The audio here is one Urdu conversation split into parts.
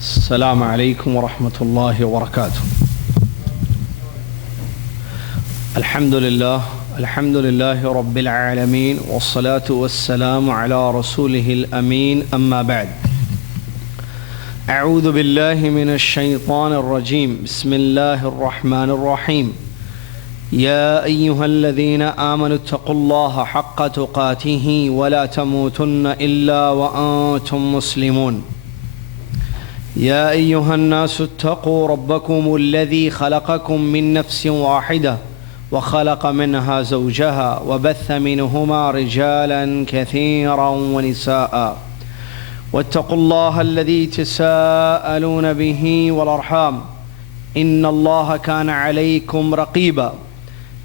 السلام عليكم ورحمة الله وبركاته. الحمد لله رب العالمين، والصلاة والسلام على رسوله الأمين، أما بعد. أعوذ بالله من الشيطان الرجيم. بسم الله الرحمن الرحيم. يا أيها الذين آمنوا اتقوا الله حق تقاته ولا تموتن إلا وأنتم مسلمون. يا أيها الناس اتقوا ربكم الذي خلقكم من نفس واحدة وخلق منها زوجها وبث منهما رجالا كثيرا ونساء واتقوا الله الذي تساءلون به والأرحام إن الله كان عليكم رقيبا.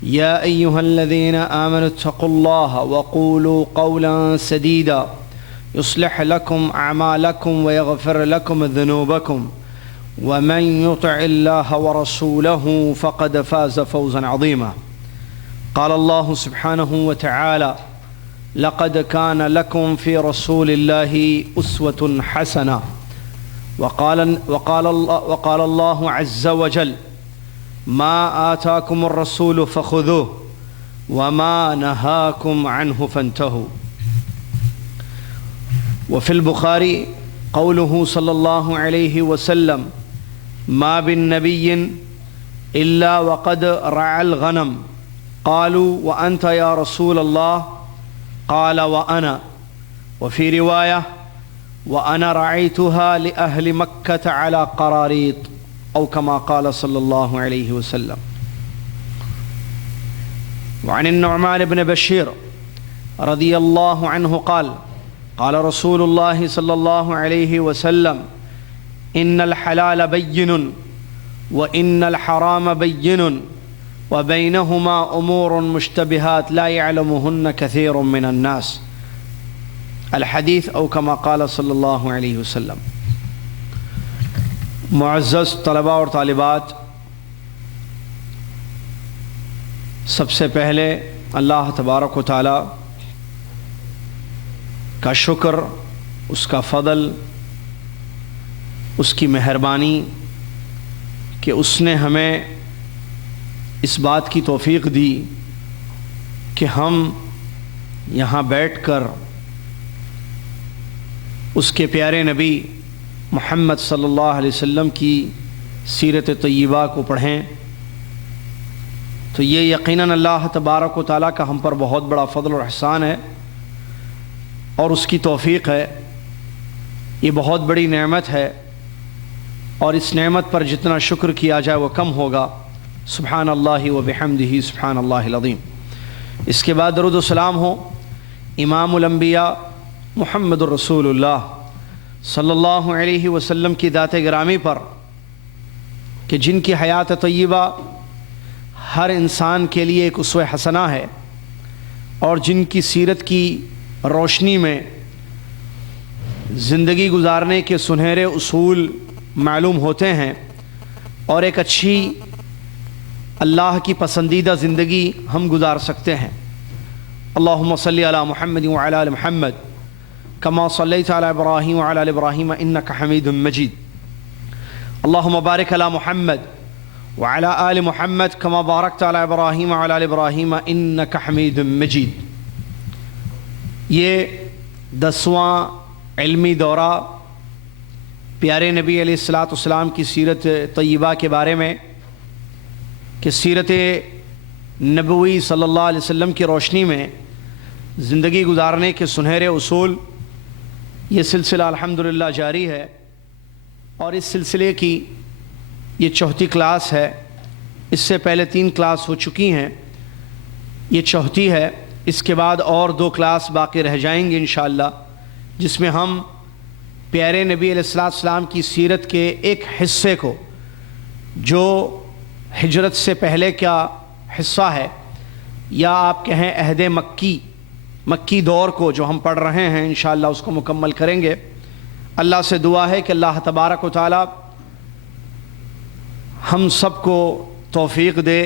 يا أيها الذين آمنوا اتقوا الله وقولوا قولا سديدا يصلح لكم أعمالكم ويغفر لكم ذنوبكم ومن يطع الله ورسوله فقد فاز فوزا عظيما. قال الله سبحانه وتعالى: لقد كان لكم في رسول الله أسوة حسنة. وقال الله عز وجل: ما آتاكم الرسول فخذوه وما نهاكم عنه فانتهوا. وفي البخاري قوله صلى الله عليه وسلم: ما بالنبي إلا وقد رعى الغنم. قالوا: وأنت يا رسول الله؟ قال: وأنا. وفي رواية: وأنا رعيتها لأهل مكة على قراريط، أو كما قال صلى الله عليه وسلم. وعن النعمان بن بشير رضي الله عنه قال: قال رسول الله صلى الله عليه وسلم: إن الحلال بين وإن الحرام بين وبينهما أمور مشتبهات لا يعلمهن كثير من الناس. الحديث أو كما قال صلی اللہ علیہ وسلم. معزز طلباء اور طالبات، سب سے پہلے اللہ تبارک و تعالی کا شکر، اس کا فضل، اس کی مہربانی کہ اس نے ہمیں اس بات کی توفیق دی کہ ہم یہاں بیٹھ کر اس کے پیارے نبی محمد صلی اللہ علیہ وسلم کی سیرت طیبہ کو پڑھیں. تو یہ یقیناً اللہ تبارک و تعالیٰ کا ہم پر بہت بڑا فضل اور احسان ہے اور اس کی توفیق ہے. یہ بہت بڑی نعمت ہے اور اس نعمت پر جتنا شکر کیا جائے وہ کم ہوگا. سبحان اللہ و بحمدہ سبحان اللہ العظیم. اس کے بعد درود و سلام ہو امام الانبیاء محمد الرسول اللہ صلی اللہ علیہ وسلم کی ذات گرامی پر کہ جن کی حیات طیبہ ہر انسان کے لیے ایک اسوہ حسنہ ہے اور جن کی سیرت کی روشنی میں زندگی گزارنے کے سنہرے اصول معلوم ہوتے ہیں اور ایک اچھی اللہ کی پسندیدہ زندگی ہم گزار سکتے ہیں. اللہم صلی علی محمد وعلی آل محمد کما صلیت علی ابراہیم وعلی آل ابراہیم انک حمید مجید. اللہم بارک علی محمد وعلی آل محمد کما بارکت علی ابراہیم وعلی آل ابراہیم انک حمید مجید. یہ 10واں علمی دورہ پیارے نبی علیہ الصلوۃ والسلام کی سیرت طیبہ کے بارے میں کہ سیرت نبوی صلی اللہ علیہ وسلم کی روشنی میں زندگی گزارنے کے سنہرے اصول، یہ سلسلہ الحمدللہ جاری ہے اور اس سلسلے کی یہ 4تھی کلاس ہے. اس سے پہلے 3 کلاس ہو چکی ہیں، یہ 4تھی ہے. اس کے بعد اور 2 کلاس باقی رہ جائیں گے انشاءاللہ، جس میں ہم پیارے نبی علیہ السلام کی سیرت کے ایک حصے کو جو ہجرت سے پہلے کا حصہ ہے یا آپ کہیں عہد مکی دور کو جو ہم پڑھ رہے ہیں انشاءاللہ اس کو مکمل کریں گے. اللہ سے دعا ہے کہ اللہ تبارک و تعالی ہم سب کو توفیق دے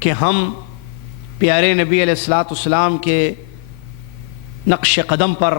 کہ ہم پیارے نبی علیہ الصلوۃ والسلام کے نقش قدم پر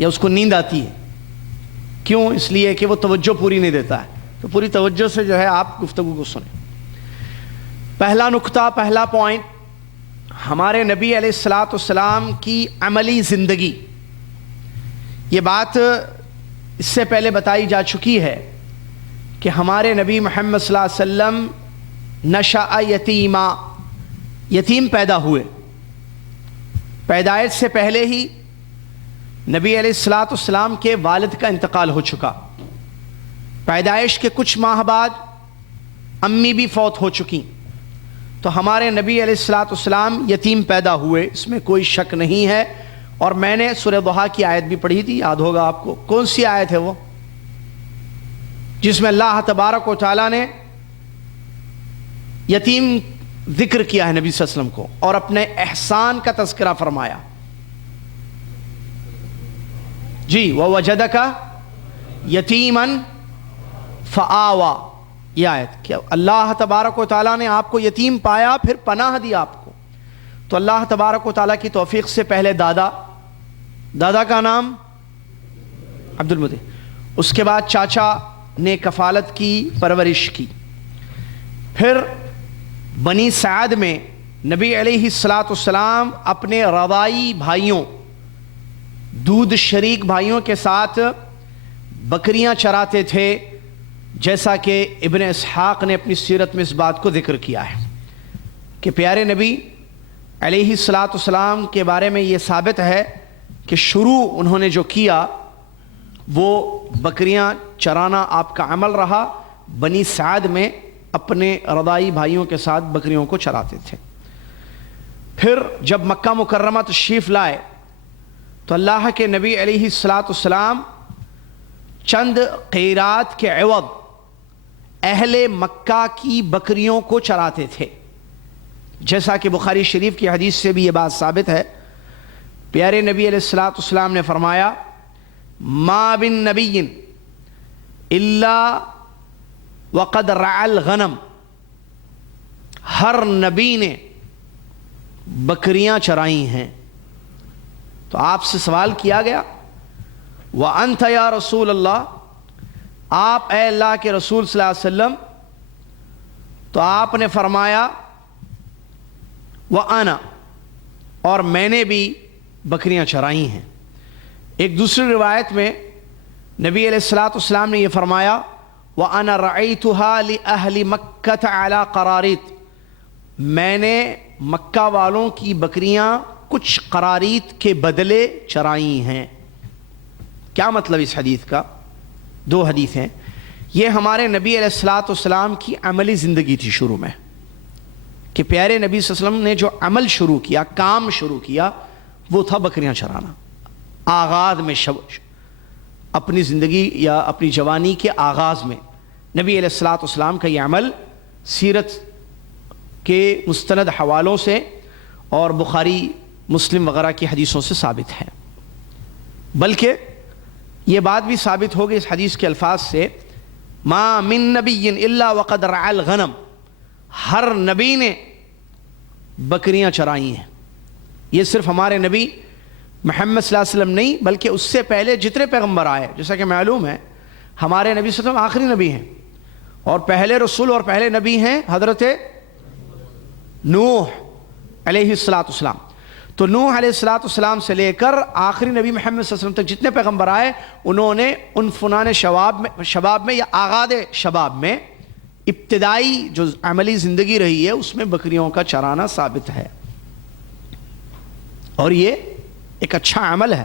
یا اس کو نیند آتی ہے. کیوں؟ اس لیے کہ وہ توجہ پوری نہیں دیتا ہے. تو پوری توجہ سے جو ہے آپ گفتگو کو سنیں. پہلا نقطہ، پہلا پوائنٹ، ہمارے نبی علیہ الصلاۃ والسلام کی عملی زندگی. یہ بات اس سے پہلے بتائی جا چکی ہے کہ ہمارے نبی محمد صلی اللہ علیہ وسلم نشأ یتیما، یتیم پیدا ہوئے. پیدائش سے پہلے ہی نبی علیہ الصلاۃ والسلام کے والد کا انتقال ہو چکا. پیدائش کے کچھ ماہ بعد امی بھی فوت ہو چکی. تو ہمارے نبی علیہ الصلاۃ والسلام یتیم پیدا ہوئے، اس میں کوئی شک نہیں ہے. اور میں نے سورہ ضحیٰ کی آیت بھی پڑھی تھی، یاد ہوگا آپ کو. کون سی آیت ہے وہ؟ جس میں اللہ تبارک و تعالیٰ نے یتیم ذکر کیا ہے نبی صلی اللہ علیہ وسلم کو اور اپنے احسان کا تذکرہ فرمایا. جی، وَوَجَدَكَ یتیماً فَآوَى، یہ آیت کہ اللہ تبارک و تعالیٰ نے آپ کو یتیم پایا پھر پناہ دی آپ کو. تو اللہ تبارک و تعالیٰ کی توفیق سے پہلے دادا کا نام عبد المطلب، اس کے بعد چاچا نے کفالت کی، پرورش کی. پھر بنی سعد میں نبی علیہ الصلاۃ والسلام اپنے رضائی بھائیوں، دودھ شریک بھائیوں کے ساتھ بکریاں چراتے تھے، جیسا کہ ابن اسحاق نے اپنی سیرت میں اس بات کو ذکر کیا ہے کہ پیارے نبی علیہ الصلاۃ والسلام کے بارے میں یہ ثابت ہے کہ شروع انہوں نے جو کیا وہ بکریاں چرانا آپ کا عمل رہا. بنی سعد میں اپنے رضائی بھائیوں کے ساتھ بکریوں کو چراتے تھے. پھر جب مکہ مکرمہ تشریف لائے تو اللہ کے نبی علیہ الصلاۃ والسلام چند قیرات کے عوض اہل مکہ کی بکریوں کو چراتے تھے، جیسا کہ بخاری شریف کی حدیث سے بھی یہ بات ثابت ہے. پیارے نبی علیہ الصلاۃ والسلام نے فرمایا ما بن نبی الا وقد رعى الغنم، ہر نبی نے بکریاں چرائی ہیں. تو آپ سے سوال کیا گیا وَأَنْتَ يَا رسول اللہ، آپ اے اللہ کے رسول صلی اللہ علیہ وسلم. تو آپ نے فرمایا وَأَنَا، اور میں نے بھی بکریاں چرائی ہیں. ایک دوسری روایت میں نبی علیہ الصلاۃ والسلام نے یہ فرمایا وَأَنَا رَعَيْتُهَا لِأَهْلِ مَكَّةَ عَلَى قَرَارِيط، میں نے مکہ والوں کی بکریاں کچھ قراریت کے بدلے چرائی ہیں. کیا مطلب اس حدیث کا؟ دو حدیث ہیں. یہ ہمارے نبی علیہ الصلاۃ والسلام کی عملی زندگی تھی شروع میں، کہ پیارے نبی صلی اللہ علیہ وسلم نے جو عمل شروع کیا، کام شروع کیا، وہ تھا بکریاں چرانا. آغاز میں اپنی زندگی یا اپنی جوانی کے آغاز میں نبی علیہ الصلاۃ والسلام کا یہ عمل سیرت کے مستند حوالوں سے اور بخاری مسلم وغیرہ کی حدیثوں سے ثابت ہے. بلکہ یہ بات بھی ثابت ہوگی اس حدیث کے الفاظ سے ما من نبی الا وقد رعى الغنم، ہر نبی نے بکریاں چرائی ہیں. یہ صرف ہمارے نبی محمد صلی اللہ علیہ وسلم نہیں بلکہ اس سے پہلے جتنے پیغمبر آئے، جیسا کہ معلوم ہے ہمارے نبی صلی اللہ علیہ وسلم آخری نبی ہیں، اور پہلے رسول اور پہلے نبی ہیں حضرت نوح علیہ الصلاۃ والسلام. تو نوح علیہ الصلاۃ والسلام سے لے کر آخری نبی محمد صلی اللہ علیہ وسلم تک جتنے پیغمبر آئے، انہوں نے ان فنان شباب میں یا آغاز شباب میں ابتدائی جو عملی زندگی رہی ہے اس میں بکریوں کا چرانا ثابت ہے. اور یہ ایک اچھا عمل ہے،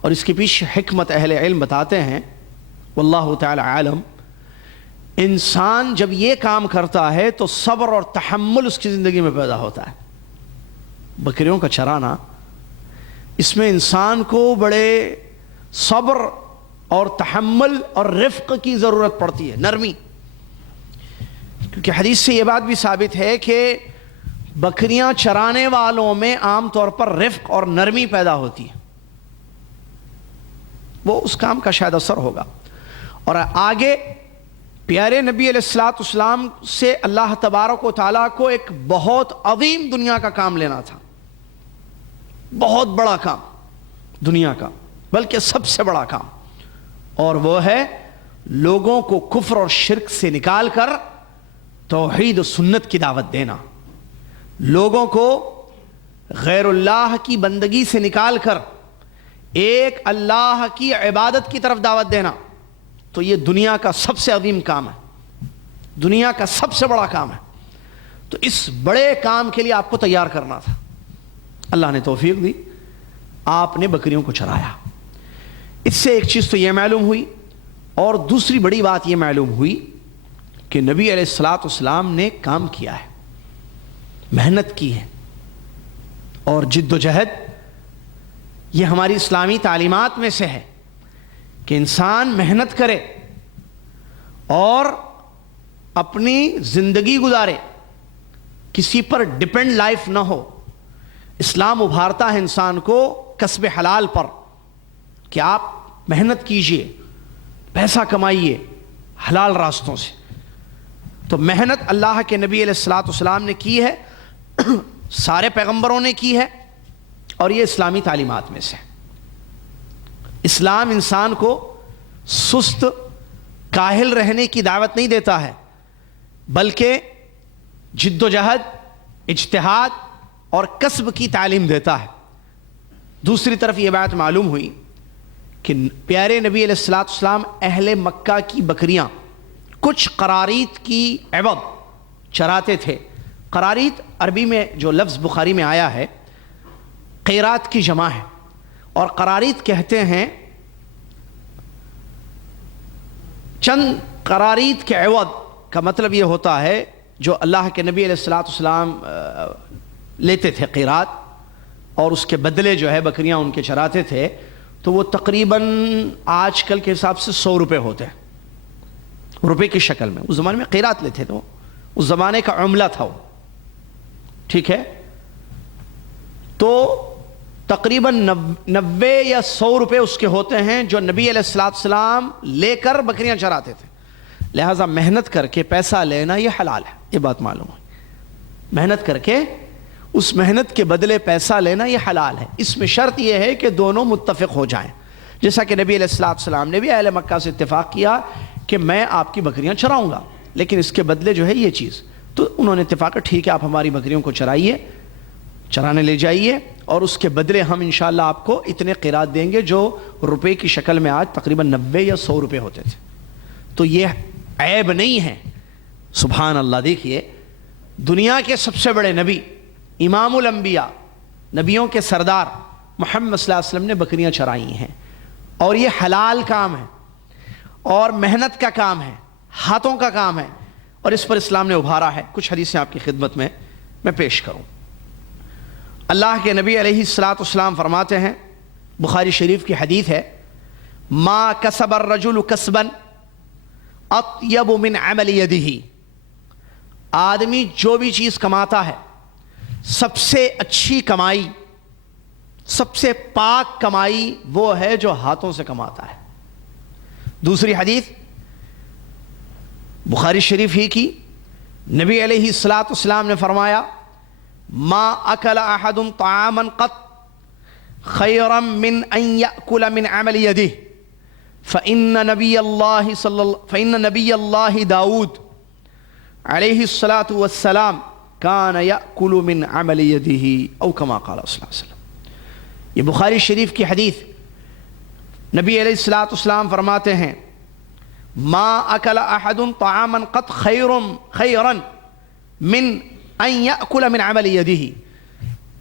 اور اس کے پیچھے حکمت اہل علم بتاتے ہیں واللہ تعالی عالم. انسان جب یہ کام کرتا ہے تو صبر اور تحمل اس کی زندگی میں پیدا ہوتا ہے. بکریوں کا چرانا، اس میں انسان کو بڑے صبر اور تحمل اور رفق کی ضرورت پڑتی ہے، نرمی. کیونکہ حدیث سے یہ بات بھی ثابت ہے کہ بکریاں چرانے والوں میں عام طور پر رفق اور نرمی پیدا ہوتی ہے. وہ اس کام کا شاید اثر ہوگا. اور آگے پیارے نبی علیہ الصلاۃ والسلام سے اللہ تبارک و تعالیٰ کو ایک بہت عظیم دنیا کا کام لینا تھا، بہت بڑا کام. دنیا کا، بلکہ سب سے بڑا کام، اور وہ ہے لوگوں کو کفر اور شرک سے نکال کر توحید و سنت کی دعوت دینا، لوگوں کو غیر اللہ کی بندگی سے نکال کر ایک اللہ کی عبادت کی طرف دعوت دینا۔ تو یہ دنیا کا سب سے عظیم کام ہے، دنیا کا سب سے بڑا کام ہے۔ تو اس بڑے کام کے لیے آپ کو تیار کرنا تھا، اللہ نے توفیق دی، آپ نے بکریوں کو چرایا۔ اس سے ایک چیز تو یہ معلوم ہوئی، اور دوسری بڑی بات یہ معلوم ہوئی کہ نبی علیہ الصلاۃ والسلام نے کام کیا ہے، محنت کی ہے، اور جد و جہد یہ ہماری اسلامی تعلیمات میں سے ہے کہ انسان محنت کرے اور اپنی زندگی گزارے، کسی پر ڈپینڈ لائف نہ ہو۔ اسلام ابھارتا ہے انسان کو کسب حلال پر، کہ آپ محنت کیجئے، پیسہ کمائیے حلال راستوں سے۔ تو محنت اللہ کے نبی علیہ الصلاۃ والسلام نے کی ہے، سارے پیغمبروں نے کی ہے، اور یہ اسلامی تعلیمات میں سے۔ اسلام انسان کو سست کاہل رہنے کی دعوت نہیں دیتا ہے، بلکہ جد و جہد، اجتہاد اور کسب کی تعلیم دیتا ہے۔ دوسری طرف یہ بات معلوم ہوئی کہ پیارے نبی علیہ الصلاۃ والسلام اہل مکہ کی بکریاں کچھ قرارید کی عوض چراتے تھے۔ قرارید عربی میں جو لفظ بخاری میں آیا ہے قیرات کی جمع ہے، اور قرارید کہتے ہیں چند قرارید کے عوض کا مطلب یہ ہوتا ہے جو اللہ کے نبی علیہ الصلاۃ والسلام لیتے تھے قیرات، اور اس کے بدلے جو ہے بکریاں ان کے چراتے تھے، تو وہ تقریباً آج کل کے حساب سے 100 روپے ہوتے ہیں، روپے کی شکل میں۔ اس زمانے میں قیرات لیتے تھے، اس زمانے کا عملہ تھا وہ، ٹھیک ہے۔ تو تقریباً 90 یا 100 روپے اس کے ہوتے ہیں جو نبی علیہ الصلاۃ والسلام لے کر بکریاں چراتے تھے۔ لہٰذا محنت کر کے پیسہ لینا یہ حلال ہے، یہ بات معلوم ہے۔ محنت کر کے اس محنت کے بدلے پیسہ لینا یہ حلال ہے۔ اس میں شرط یہ ہے کہ دونوں متفق ہو جائیں، جیسا کہ نبی علیہ الصلاۃ والسلام نے بھی اہل مکہ سے اتفاق کیا کہ میں آپ کی بکریاں چراؤں گا، لیکن اس کے بدلے جو ہے یہ چیز، تو انہوں نے اتفاق کیا ٹھیک ہے آپ ہماری بکریوں کو چرائیے، چرانے لے جائیے، اور اس کے بدلے ہم انشاءاللہ آپ کو اتنے قیرات دیں گے جو روپے کی شکل میں آج تقریباً 90 یا 100 روپے ہوتے تھے۔ تو یہ عیب نہیں ہے، سبحان اللہ۔ دیکھیے دنیا کے سب سے بڑے نبی، امام الانبیاء، نبیوں کے سردار محمد صلی اللہ علیہ وسلم نے بکریاں چرائی ہیں، اور یہ حلال کام ہے اور محنت کا کام ہے، ہاتھوں کا کام ہے، اور اس پر اسلام نے ابھارا ہے۔ کچھ حدیثیں آپ کی خدمت میں پیش کروں۔ اللہ کے نبی علیہ الصلاۃ والسلام فرماتے ہیں، بخاری شریف کی حدیث ہے، ما کسب الرجل کسبا اطیب من عمل یدہ، آدمی جو بھی چیز کماتا ہے سب سے اچھی کمائی، سب سے پاک کمائی وہ ہے جو ہاتھوں سے کماتا ہے۔ دوسری حدیث بخاری شریف ہی کی، نبی علیہ الصلاۃ والسلام نے فرمایا، ما اکل احد طعاما قط خیرا من ان یأکل من عمل یدہ فإن نبی اللہ داود علیہ الصلاۃ والسلام کان یأکل من عمل یدہ او کما قال صلی اللہ علیہ وسلم۔ یہ بخاری شریف کی حدیث، نبی علیہ الصلاۃ والسلام فرماتے ہیں، ما اکل احد طعاما قط خیرا من ان یأکل من عمل یدہ،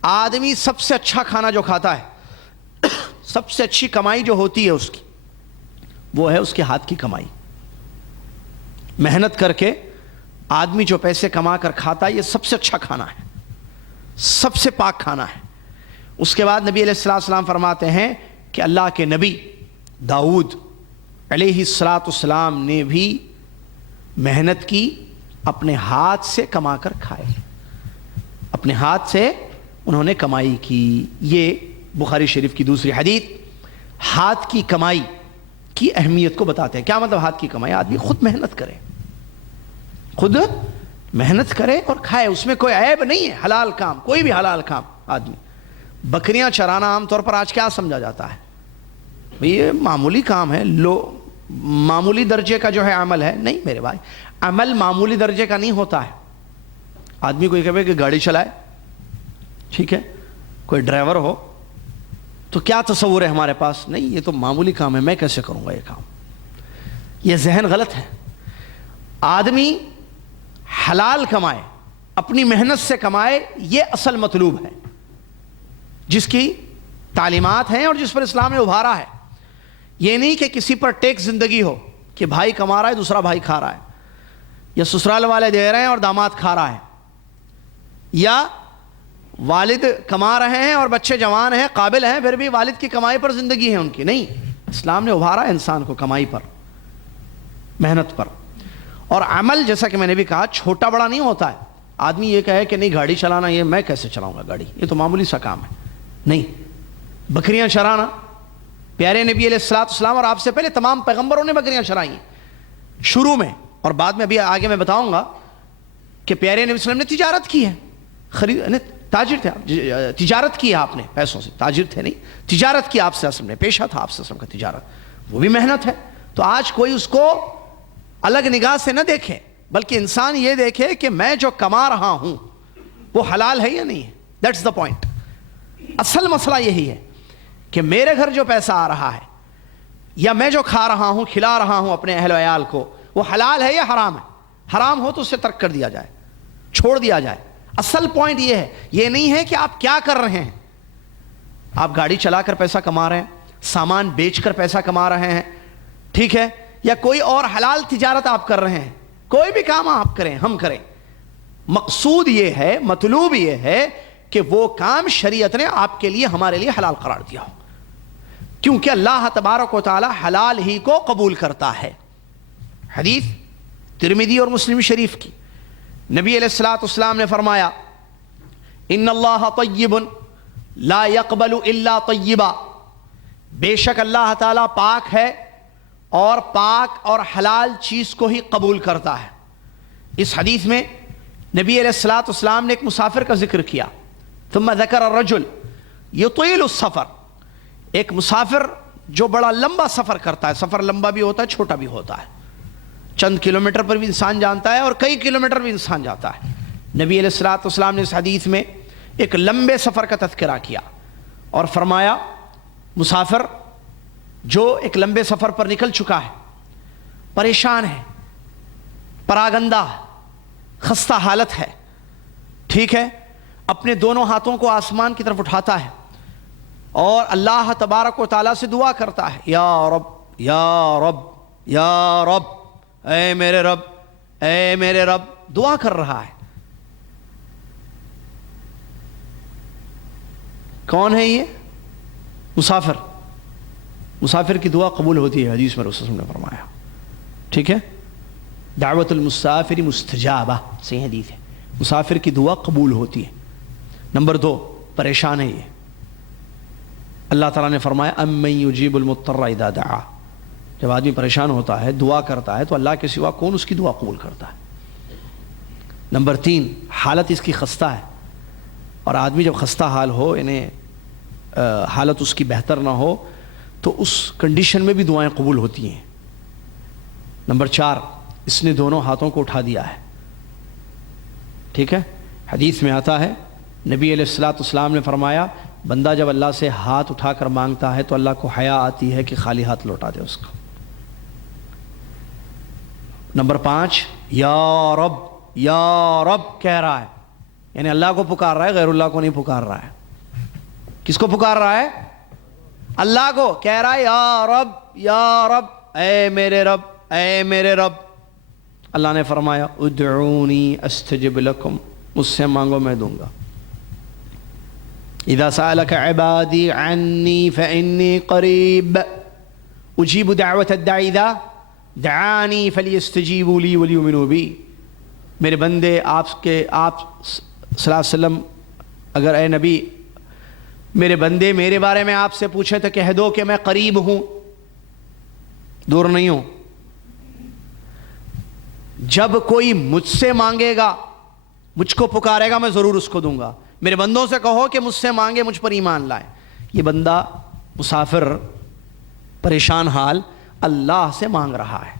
آدمی سب سے اچھا کھانا جو کھاتا ہے، سب سے اچھی کمائی جو ہوتی ہے اس کی، وہ ہے اس کے ہاتھ کی کمائی۔ محنت کر کے آدمی جو پیسے کما کر کھاتا ہے یہ سب سے اچھا کھانا ہے، سب سے پاک کھانا ہے۔ اس کے بعد نبی علیہ الصلوۃ والسلام فرماتے ہیں کہ اللہ کے نبی داؤد علیہ الصلوۃ والسلام نے بھی محنت کی، اپنے ہاتھ سے کما کر کھائے، اپنے ہاتھ سے انہوں نے کمائی کی۔ یہ بخاری شریف کی دوسری حدیث ہاتھ کی کمائی کی اہمیت کو بتاتے ہیں۔ کیا مطلب ہاتھ کی کمائی؟ آدمی خود محنت کرے، خود محنت کرے اور کھائے، اس میں کوئی عیب نہیں ہے۔ حلال کام، کوئی بھی حلال کام آدمی بکریاں چرانا عام طور پر آج کیا سمجھا جاتا ہے؟ بھئی یہ معمولی کام ہے، معمولی درجے کا جو ہے عمل ہے. نہیں میرے بھائی، عمل معمولی درجے کا نہیں ہوتا ہے. آدمی کوئی کہے کہ گاڑی چلائے، ٹھیک ہے، کوئی ڈرائیور ہو تو کیا تصور ہے ہمارے پاس؟ نہیں یہ تو معمولی کام ہے، میں کیسے کروں گا یہ کام؟ یہ ذہن غلط ہے. آدمی حلال کمائے، اپنی محنت سے کمائے، یہ اصل مطلوب ہے جس کی تعلیمات ہیں اور جس پر اسلام نے ابھارا ہے. یہ نہیں کہ کسی پر ٹیکس زندگی ہو کہ بھائی کما رہا ہے دوسرا بھائی کھا رہا ہے، یا سسرال والے دے رہے ہیں اور داماد کھا رہا ہے، یا والد کما رہے ہیں اور بچے جوان ہیں قابل ہیں پھر بھی والد کی کمائی پر زندگی ہے ان کی. نہیں، اسلام نے ابھارا ہے انسان کو کمائی پر، محنت پر. اور عمل جیسا کہ میں نے بھی کہا چھوٹا بڑا نہیں ہوتا ہے. آدمی یہ کہے کہ نہیں گاڑی چلانا، یہ میں کیسے چلاؤں گا گاڑی، یہ تو معمولی سا کام ہے. نہیں، بکریاں چرانا، پیارے نبی علیہ السلام اور آپ سے پہلے تمام پیغمبروں نے بکریاں چرائی ہیں شروع میں، اور بعد میں ابھی آگے میں بتاؤں گا کہ پیارے نبی صلی اللہ علیہ وسلم نے تجارت کی ہے. تاجر تھے آپ، تجارت کی ہے آپ نے پیسوں سے، تاجر تھے نہیں، تجارت کی آپ سے اصل میں پیشہ تھا آپ سے اصل کا تجارت، وہ بھی محنت ہے. تو آج کوئی اس کو الگ نگاہ سے نہ دیکھے، بلکہ انسان یہ دیکھے کہ میں جو کما رہا ہوں وہ حلال ہے یا نہیں ہے. That's the point. اصل مسئلہ یہی ہے کہ میرے گھر جو پیسہ آ رہا ہے یا میں جو کھا رہا ہوں، کھلا رہا ہوں اپنے اہل و عیال کو، وہ حلال ہے یا حرام ہے. حرام ہو تو اسے ترک کر دیا جائے، چھوڑ دیا جائے. اصل پوائنٹ یہ ہے، یہ نہیں ہے کہ آپ کیا کر رہے ہیں. آپ گاڑی چلا کر پیسہ کما رہے ہیں، سامان بیچ کر پیسہ کما رہے ہیں، ٹھیک ہے، یا کوئی اور حلال تجارت آپ کر رہے ہیں. کوئی بھی کام آپ کریں، ہم کریں، مقصود یہ ہے، مطلوب یہ ہے کہ وہ کام شریعت نے آپ کے لیے ہمارے لیے حلال قرار دیا ہو، کیونکہ اللہ تبارک و تعالی حلال ہی کو قبول کرتا ہے. حدیث ترمذی اور مسلم شریف کی، نبی علیہ السلام نے فرمایا ان اللہ طیب لا يقبل الا طیبا، بے شک اللہ تعالیٰ پاک ہے اور پاک اور حلال چیز کو ہی قبول کرتا ہے. اس حدیث میں نبی علیہ السلام نے ایک مسافر کا ذکر کیا. ثم ذکر الرجل یطیل السفر، ایک مسافر جو بڑا لمبا سفر کرتا ہے. سفر لمبا بھی ہوتا ہے، چھوٹا بھی ہوتا ہے، چند کلومیٹر پر بھی انسان جانتا ہے اور کئی کلومیٹر بھی انسان جاتا ہے. نبی علیہ السلام نے اس حدیث میں ایک لمبے سفر کا تذکرہ کیا اور فرمایا مسافر جو ایک لمبے سفر پر نکل چکا ہے، پریشان ہے، پراگندہ، خستہ حالت ہے، ٹھیک ہے، اپنے دونوں ہاتھوں کو آسمان کی طرف اٹھاتا ہے اور اللہ تبارک و تعالیٰ سے دعا کرتا ہے، یا رب یا رب یا رب، اے میرے رب اے میرے رب، دعا کر رہا ہے. کون ہے یہ؟ مسافر. مسافر کی دعا قبول ہوتی ہے، حدیث میں رسول اللہ نے فرمایا، ٹھیک ہے. دعوت المسافر مستجابہ، صحیح حدیث ہے، مسافر کی دعا قبول ہوتی ہے. نمبر 2، پریشان ہے یہ، اللہ تعالیٰ نے فرمایا امن یجیب المضطر اذا دعا، جب آدمی پریشان ہوتا ہے دعا کرتا ہے تو اللہ کے سوا کون اس کی دعا قبول کرتا ہے. نمبر 3، حالت اس کی خستہ ہے، اور آدمی جب خستہ حال ہو، یعنی حالت اس کی بہتر نہ ہو، تو اس کنڈیشن میں بھی دعائیں قبول ہوتی ہیں. نمبر 4، اس نے دونوں ہاتھوں کو اٹھا دیا ہے، ٹھیک ہے. حدیث میں آتا ہے نبی علیہ السلام نے فرمایا بندہ جب اللہ سے ہاتھ اٹھا کر مانگتا ہے تو اللہ کو حیا آتی ہے کہ خالی ہاتھ لوٹا دے اس کو. نمبر 5، یا رب کہہ رہا ہے، یعنی اللہ کو پکار رہا ہے، غیر اللہ کو نہیں پکار رہا ہے. کس کو پکار رہا ہے؟ اللہ کو. کہہ رہا ہے یا رب اے میرے رب اے میرے رب. اللہ نے فرمایا ادعونی استجب لکم، مجھ سے مانگو میں دوں گا. اذا سألك عبادی عنی فإنی قریب اجیب دعوت الداعی اذا دعانی فلیستجیبوا لی ولیؤمنوا بی. میرے بندے آپ صلی اللہ علیہ وسلم، اگر اے نبی میرے بندے میرے بارے میں آپ سے پوچھے تو کہہ دو کہ میں قریب ہوں، دور نہیں ہوں. جب کوئی مجھ سے مانگے گا، مجھ کو پکارے گا، میں ضرور اس کو دوں گا. میرے بندوں سے کہو کہ مجھ سے مانگے، مجھ پر ایمان لائے۔ یہ بندہ مسافر پریشان حال اللہ سے مانگ رہا ہے۔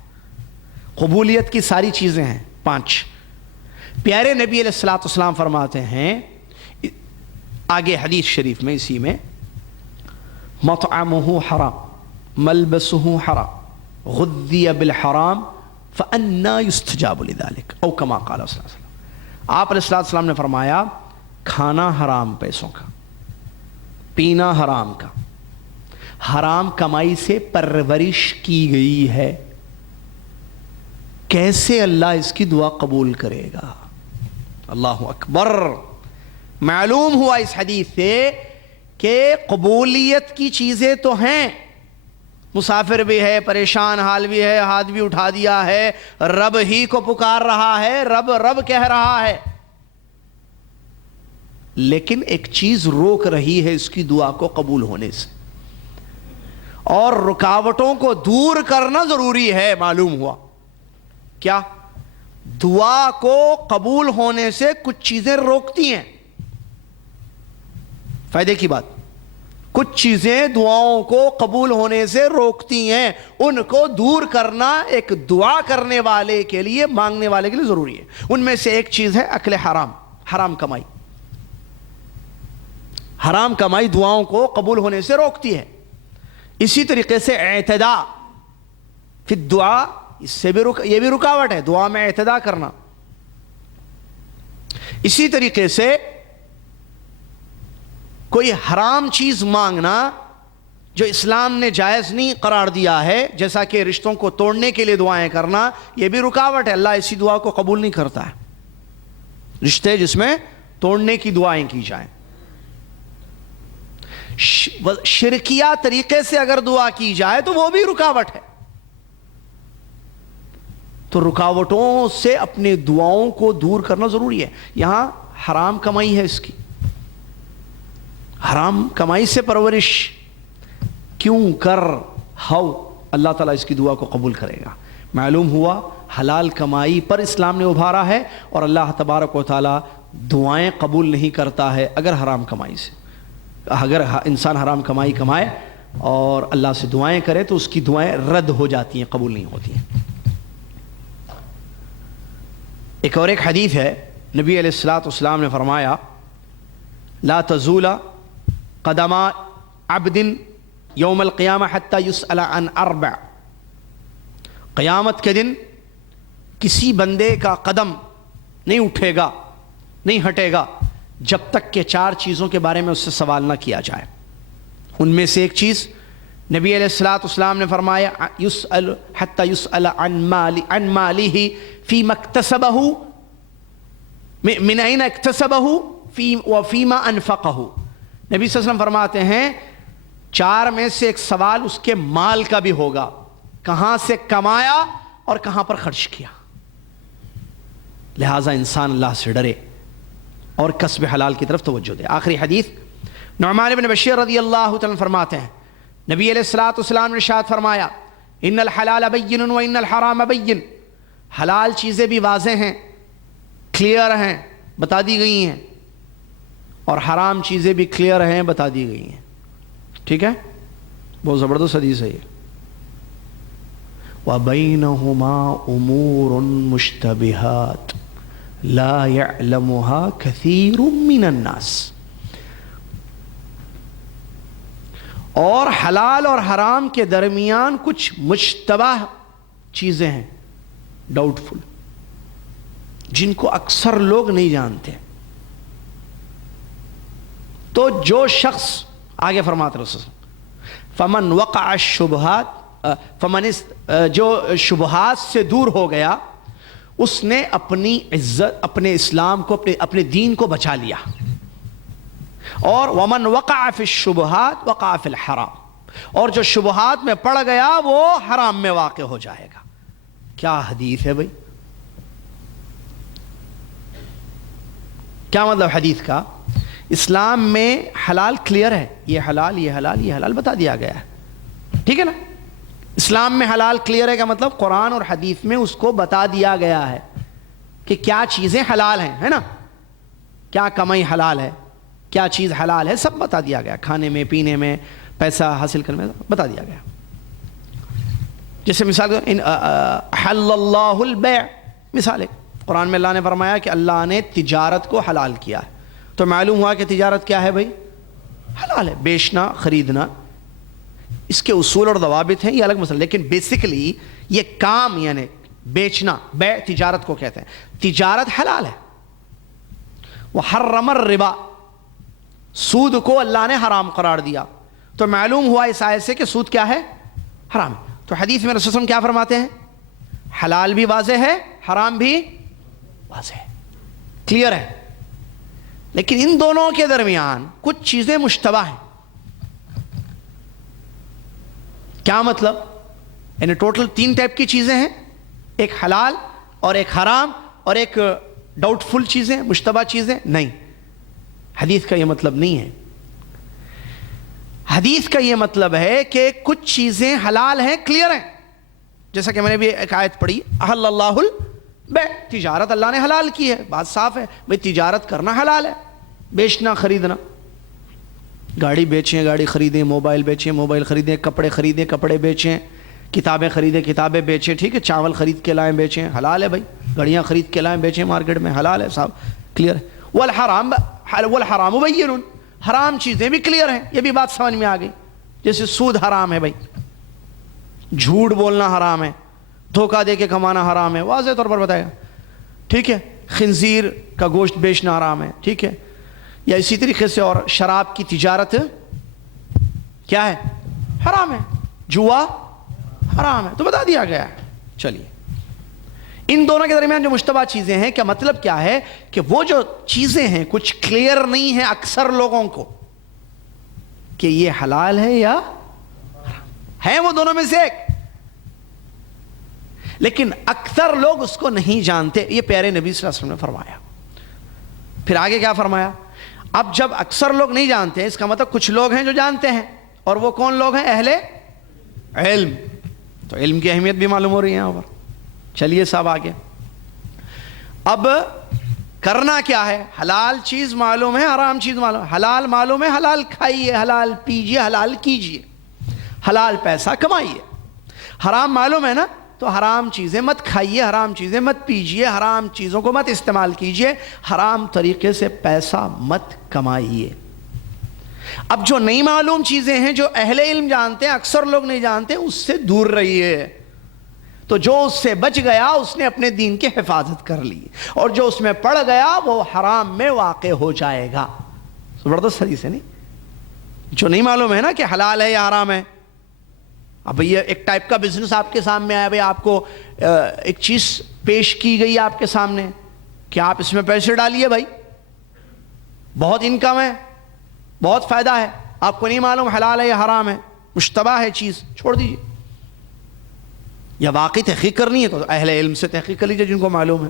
قبولیت کی ساری چیزیں ہیں 5۔ پیارے نبی علیہ الصلوۃ والسلام فرماتے ہیں آگے حدیث شریف میں، اسی میں، مطعمہ حرام ملبسہ حرام غذی بالحرام فأنا یستجاب لذلک او کما قال صلی اللہ علیہ وسلم۔ آپ علیہ الصلوۃ والسلام نے فرمایا کھانا حرام پیسوں کا، پینا حرام کا، حرام کمائی سے پرورش کی گئی ہے، کیسے اللہ اس کی دعا قبول کرے گا؟ اللہ اکبر۔ معلوم ہوا اس حدیث سے کہ قبولیت کی چیزیں تو ہیں، مسافر بھی ہے، پریشان حال بھی ہے، ہاتھ بھی اٹھا دیا ہے، رب ہی کو پکار رہا ہے، رب رب کہہ رہا ہے، لیکن ایک چیز روک رہی ہے اس کی دعا کو قبول ہونے سے، اور رکاوٹوں کو دور کرنا ضروری ہے۔ معلوم ہوا کیا؟ دعا کو قبول ہونے سے کچھ چیزیں روکتی ہیں۔ فائدے کی بات، کچھ چیزیں دعاؤں کو قبول ہونے سے روکتی ہیں، ان کو دور کرنا ایک دعا کرنے والے کے لیے، مانگنے والے کے لیے ضروری ہے۔ ان میں سے ایک چیز ہے اکل حرام، حرام کمائی۔ حرام کمائی دعاؤں کو قبول ہونے سے روکتی ہے۔ اسی طریقے سے اعتداء فی الدعاء، اس سے بھی یہ بھی رکاوٹ ہے، دعا میں اعتداء کرنا۔ اسی طریقے سے کوئی حرام چیز مانگنا جو اسلام نے جائز نہیں قرار دیا ہے، جیسا کہ رشتوں کو توڑنے کے لیے دعائیں کرنا، یہ بھی رکاوٹ ہے، اللہ ایسی دعا کو قبول نہیں کرتا ہے۔ رشتے جس میں توڑنے کی دعائیں کی جائیں، شرکیہ طریقے سے اگر دعا کی جائے تو وہ بھی رکاوٹ ہے۔ تو رکاوٹوں سے اپنے دعاؤں کو دور کرنا ضروری ہے۔ یہاں حرام کمائی ہے، اس کی حرام کمائی سے پرورش کیوں کر ہو، اللہ تعالیٰ اس کی دعا کو قبول کرے گا۔ معلوم ہوا حلال کمائی پر اسلام نے ابھارا ہے، اور اللہ تبارک و تعالیٰ دعائیں قبول نہیں کرتا ہے اگر حرام کمائی سے، اگر انسان حرام کمائی کمائے اور اللہ سے دعائیں کرے تو اس کی دعائیں رد ہو جاتی ہیں، قبول نہیں ہوتی ہیں۔ ایک اور ایک حدیث ہے، نبی علیہ الصلوۃ والسلام نے فرمایا لا تزول قدم عبد یوم القیامہ حتی یسأل عن 4، قیامت کے دن کسی بندے کا قدم نہیں اٹھے گا، نہیں ہٹے گا، جب تک کہ 4 چیزوں کے بارے میں اس سے سوال نہ کیا جائے۔ ان میں سے ایک چیز نبی علیہ الصلوۃ والسلام نے فرمایا یسأل حتی یسأل عن مالہ فیما اکتسبہ من این اکتسبہ وفیما انفقہ۔ نبی صلی اللہ علیہ وسلم فرماتے ہیں 4 میں سے ایک سوال اس کے مال کا بھی ہوگا، کہاں سے کمایا اور کہاں پر خرچ کیا۔ لہٰذا انسان اللہ سے ڈرے اور کسب حلال کی طرف توجہ دے۔ آخری حدیث نعمان بن بشیر رضی اللہ تعالیٰ فرماتے ہیں نبی علیہ الصلوۃ والسلام نے ارشاد فرمایا ان الحلال بین و ان الحرام بین، حلال چیزیں بھی واضح ہیں، کلیئر ہیں، بتا دی گئی ہیں، اور حرام چیزیں بھی کلیئر ہیں، بتا دی گئی ہیں۔ ٹھیک ہے، بہت زبردست حدیث ہے یہ۔ وَبَيْنَهُمَا أُمُورٌ مُشْتَبِهَاتٌ لَا يَعْلَمُهَا كَثِيرٌ مِّنَ النَّاسِ۔ اور حلال اور حرام کے درمیان کچھ مشتبہ چیزیں ہیں، ڈاؤٹ فل، جن کو اکثر لوگ نہیں جانتے۔ تو جو شخص آگے فرماتے رسول فمن وقع الشبہات، جو شبہات سے دور ہو گیا، اس نے اپنی عزت، اپنے اسلام کو، اپنے دین کو بچا لیا۔ اور ومن وقع فی الشبہات وقع فی الحرام، اور جو شبہات میں پڑ گیا وہ حرام میں واقع ہو جائے گا۔ کیا حدیث ہے بھائی؟ کیا مطلب حدیث کا؟ اسلام میں حلال کلیئر ہے، یہ حلال، یہ حلال، یہ حلال بتا دیا گیا ہے، ٹھیک ہے نا؟ اسلام میں حلال کلیئر ہے کا مطلب قرآن اور حدیث میں اس کو بتا دیا گیا ہے کہ کیا چیزیں حلال ہیں، ہے نا؟ کیا کمائی حلال ہے، کیا چیز حلال ہے سب بتا دیا گیا، کھانے میں، پینے میں، پیسہ حاصل کرنے میں بتا دیا گیا. جیسے مثال حل اللہ البیع، مثال ہے قرآن میں اللہ نے فرمایا کہ اللہ نے تجارت کو حلال کیا ہے، تو معلوم ہوا کہ تجارت کیا ہے بھائی؟ حلال ہے. بیچنا، خریدنا، اس کے اصول اور ضوابط ہیں، یہ الگ مسئلہ، لیکن بیسیکلی یہ کام یعنی بیچنا، بیع تجارت کو کہتے ہیں. تجارت حلال ہے. وحرم الربا، سود کو اللہ نے حرام قرار دیا، تو معلوم ہوا اس آیت سے کہ سود کیا ہے؟ حرام ہے. تو حدیث میں رسول اللہ کیا فرماتے ہیں؟ حلال بھی واضح ہے، حرام بھی واضح ہے، کلیئر ہے. لیکن ان دونوں کے درمیان کچھ چیزیں مشتبہ ہیں. کیا مطلب؟ یعنی ٹوٹل 3 ٹائپ کی چیزیں ہیں، ایک حلال اور ایک حرام اور ایک ڈاؤٹ فل چیزیں، مشتبہ چیزیں. نہیں، حدیث کا یہ مطلب نہیں ہے. حدیث کا یہ مطلب ہے کہ کچھ چیزیں حلال ہیں، کلیئر ہیں. جیسا کہ میں نے بھی ایک آیت پڑھی، احل اللہ البیع، تجارت اللہ نے حلال کی ہے، بات صاف ہے بھئی تجارت کرنا حلال ہے، بیچنا، خریدنا. گاڑی بیچیں، گاڑی خریدیں، موبائل بیچیں، موبائل خریدیں، کپڑے خریدیں، کپڑے بیچیں، کتابیں خریدیں، کتابیں بیچیں. ٹھیک ہے، چاول خرید کے لائیں بیچیں، حلال ہے بھائی. گھڑیاں خرید کے لائیں بیچیں مارکیٹ میں، حلال ہے صاحب، کلیئر ہے. والحرام بین، حرام چیزیں بھی کلیئر ہیں، یہ بھی بات سمجھ میں آ گئی. جیسے سود حرام ہے بھائی، جھوٹ بولنا حرام ہے، دھوکہ دے کے کمانا حرام ہے، واضح طور پر بتائے گا. ٹھیک ہے، خنزیر کا گوشت بیچنا حرام ہے. ٹھیک ہے، یا اسی طریقے سے اور شراب کی تجارت کیا ہے؟ حرام ہے. جوا حرام ہے، تو بتا دیا گیا ہے. چلیے، ان دونوں کے درمیان جو مشتبہ چیزیں ہیں، کیا مطلب کیا ہے کہ وہ جو چیزیں ہیں کچھ کلیئر نہیں ہیں اکثر لوگوں کو کہ یہ حلال ہے یا حرام ہے، وہ دونوں میں سے ایک، لیکن اکثر لوگ اس کو نہیں جانتے. یہ پیارے نبی صلی اللہ علیہ وسلم نے فرمایا. پھر آگے کیا فرمایا؟ اب جب اکثر لوگ نہیں جانتے، اس کا مطلب کچھ لوگ ہیں جو جانتے ہیں، اور وہ کون لوگ ہیں؟ اہل علم. تو علم کی اہمیت بھی معلوم ہو رہی ہے یہاں پر. چلیے صاحب آگے. اب کرنا کیا ہے؟ حلال چیز معلوم ہے، حرام چیز معلوم ہے. حلال معلوم ہے، حلال کھائیے، حلال پیجیے، حلال کیجیے، حلال پیسہ کمائیے. حرام معلوم ہے نا، تو حرام چیزیں مت کھائیے، حرام چیزیں مت پیجیے، حرام چیزوں کو مت استعمال کیجیے، حرام طریقے سے پیسہ مت کمائیے. اب جو نہیں معلوم چیزیں ہیں جو اہل علم جانتے ہیں، اکثر لوگ نہیں جانتے، اس سے دور رہیے. تو جو اس سے بچ گیا اس نے اپنے دین کی حفاظت کر لی، اور جو اس میں پڑ گیا وہ حرام میں واقع ہو جائے گا. زبردست حدیث ہے نہیں؟ جو نہیں معلوم ہے نا کہ حلال ہے یا حرام ہے. اب یہ ایک ٹائپ کا بزنس آپ کے سامنے آیا، بھائی آپ کو ایک چیز پیش کی گئی آپ کے سامنے کہ آپ اس میں پیسے ڈالیے بھائی، بہت انکم ہے، بہت فائدہ ہے. آپ کو نہیں معلوم حلال ہے یا حرام ہے، مشتبہ ہے چیز، چھوڑ دیجیے. یا واقعی تحقیق کرنی ہے تو اہل علم سے تحقیق کر لیجیے جن کو معلوم ہے.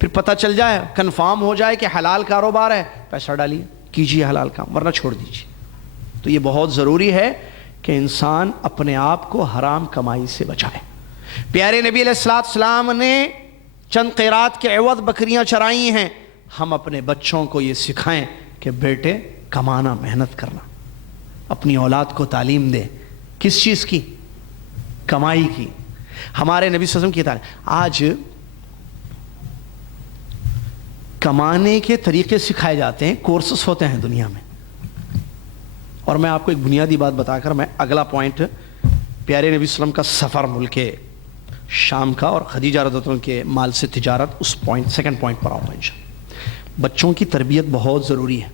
پھر پتہ چل جائے، کنفارم ہو جائے کہ حلال کاروبار ہے، پیسہ ڈالیے، کیجیے حلال کام، ورنہ چھوڑ دیجیے. تو یہ بہت ضروری ہے کہ انسان اپنے آپ کو حرام کمائی سے بچائے. پیارے نبی علیہ السلام نے چند قیرات کے عوض بکریاں چرائی ہیں. ہم اپنے بچوں کو یہ سکھائیں کہ بیٹے کمانا، محنت کرنا، اپنی اولاد کو تعلیم دیں. کس چیز کی؟ کمائی کی. ہمارے نبی صلی اللہ علیہ وسلم کی تعلیم. آج کمانے کے طریقے سکھائے جاتے ہیں، کورسز ہوتے ہیں دنیا میں. اور میں آپ کو ایک بنیادی بات بتا کر میں اگلا پوائنٹ، پیارے نبی صلی اللہ علیہ وسلم کا سفر ملک شام کا اور خدیجہ رضی اللہ عنہا کے مال سے تجارت، اس پوائنٹ، سیکنڈ پوائنٹ پر آؤں گا انشاءاللہ. بچوں کی تربیت بہت ضروری ہے.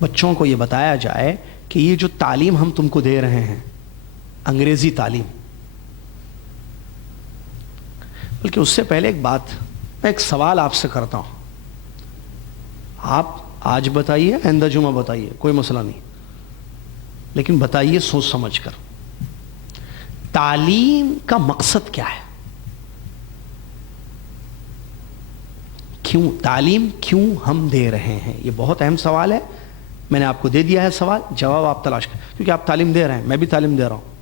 بچوں کو یہ بتایا جائے کہ یہ جو تعلیم ہم تم کو دے رہے ہیں، انگریزی تعلیم، بلکہ اس سے پہلے ایک بات، میں ایک سوال آپ سے کرتا ہوں. آپ آج بتائیے، آئندہ جمعہ بتائیے، کوئی مسئلہ نہیں، لیکن بتائیے سوچ سمجھ کر، تعلیم کا مقصد کیا ہے؟ کیوں تعلیم کیوں ہم دے رہے ہیں؟ یہ بہت اہم سوال ہے. میں نے آپ کو دے دیا ہے سوال، جواب آپ تلاش کریں، کیونکہ آپ تعلیم دے رہے ہیں، میں بھی تعلیم دے رہا ہوں.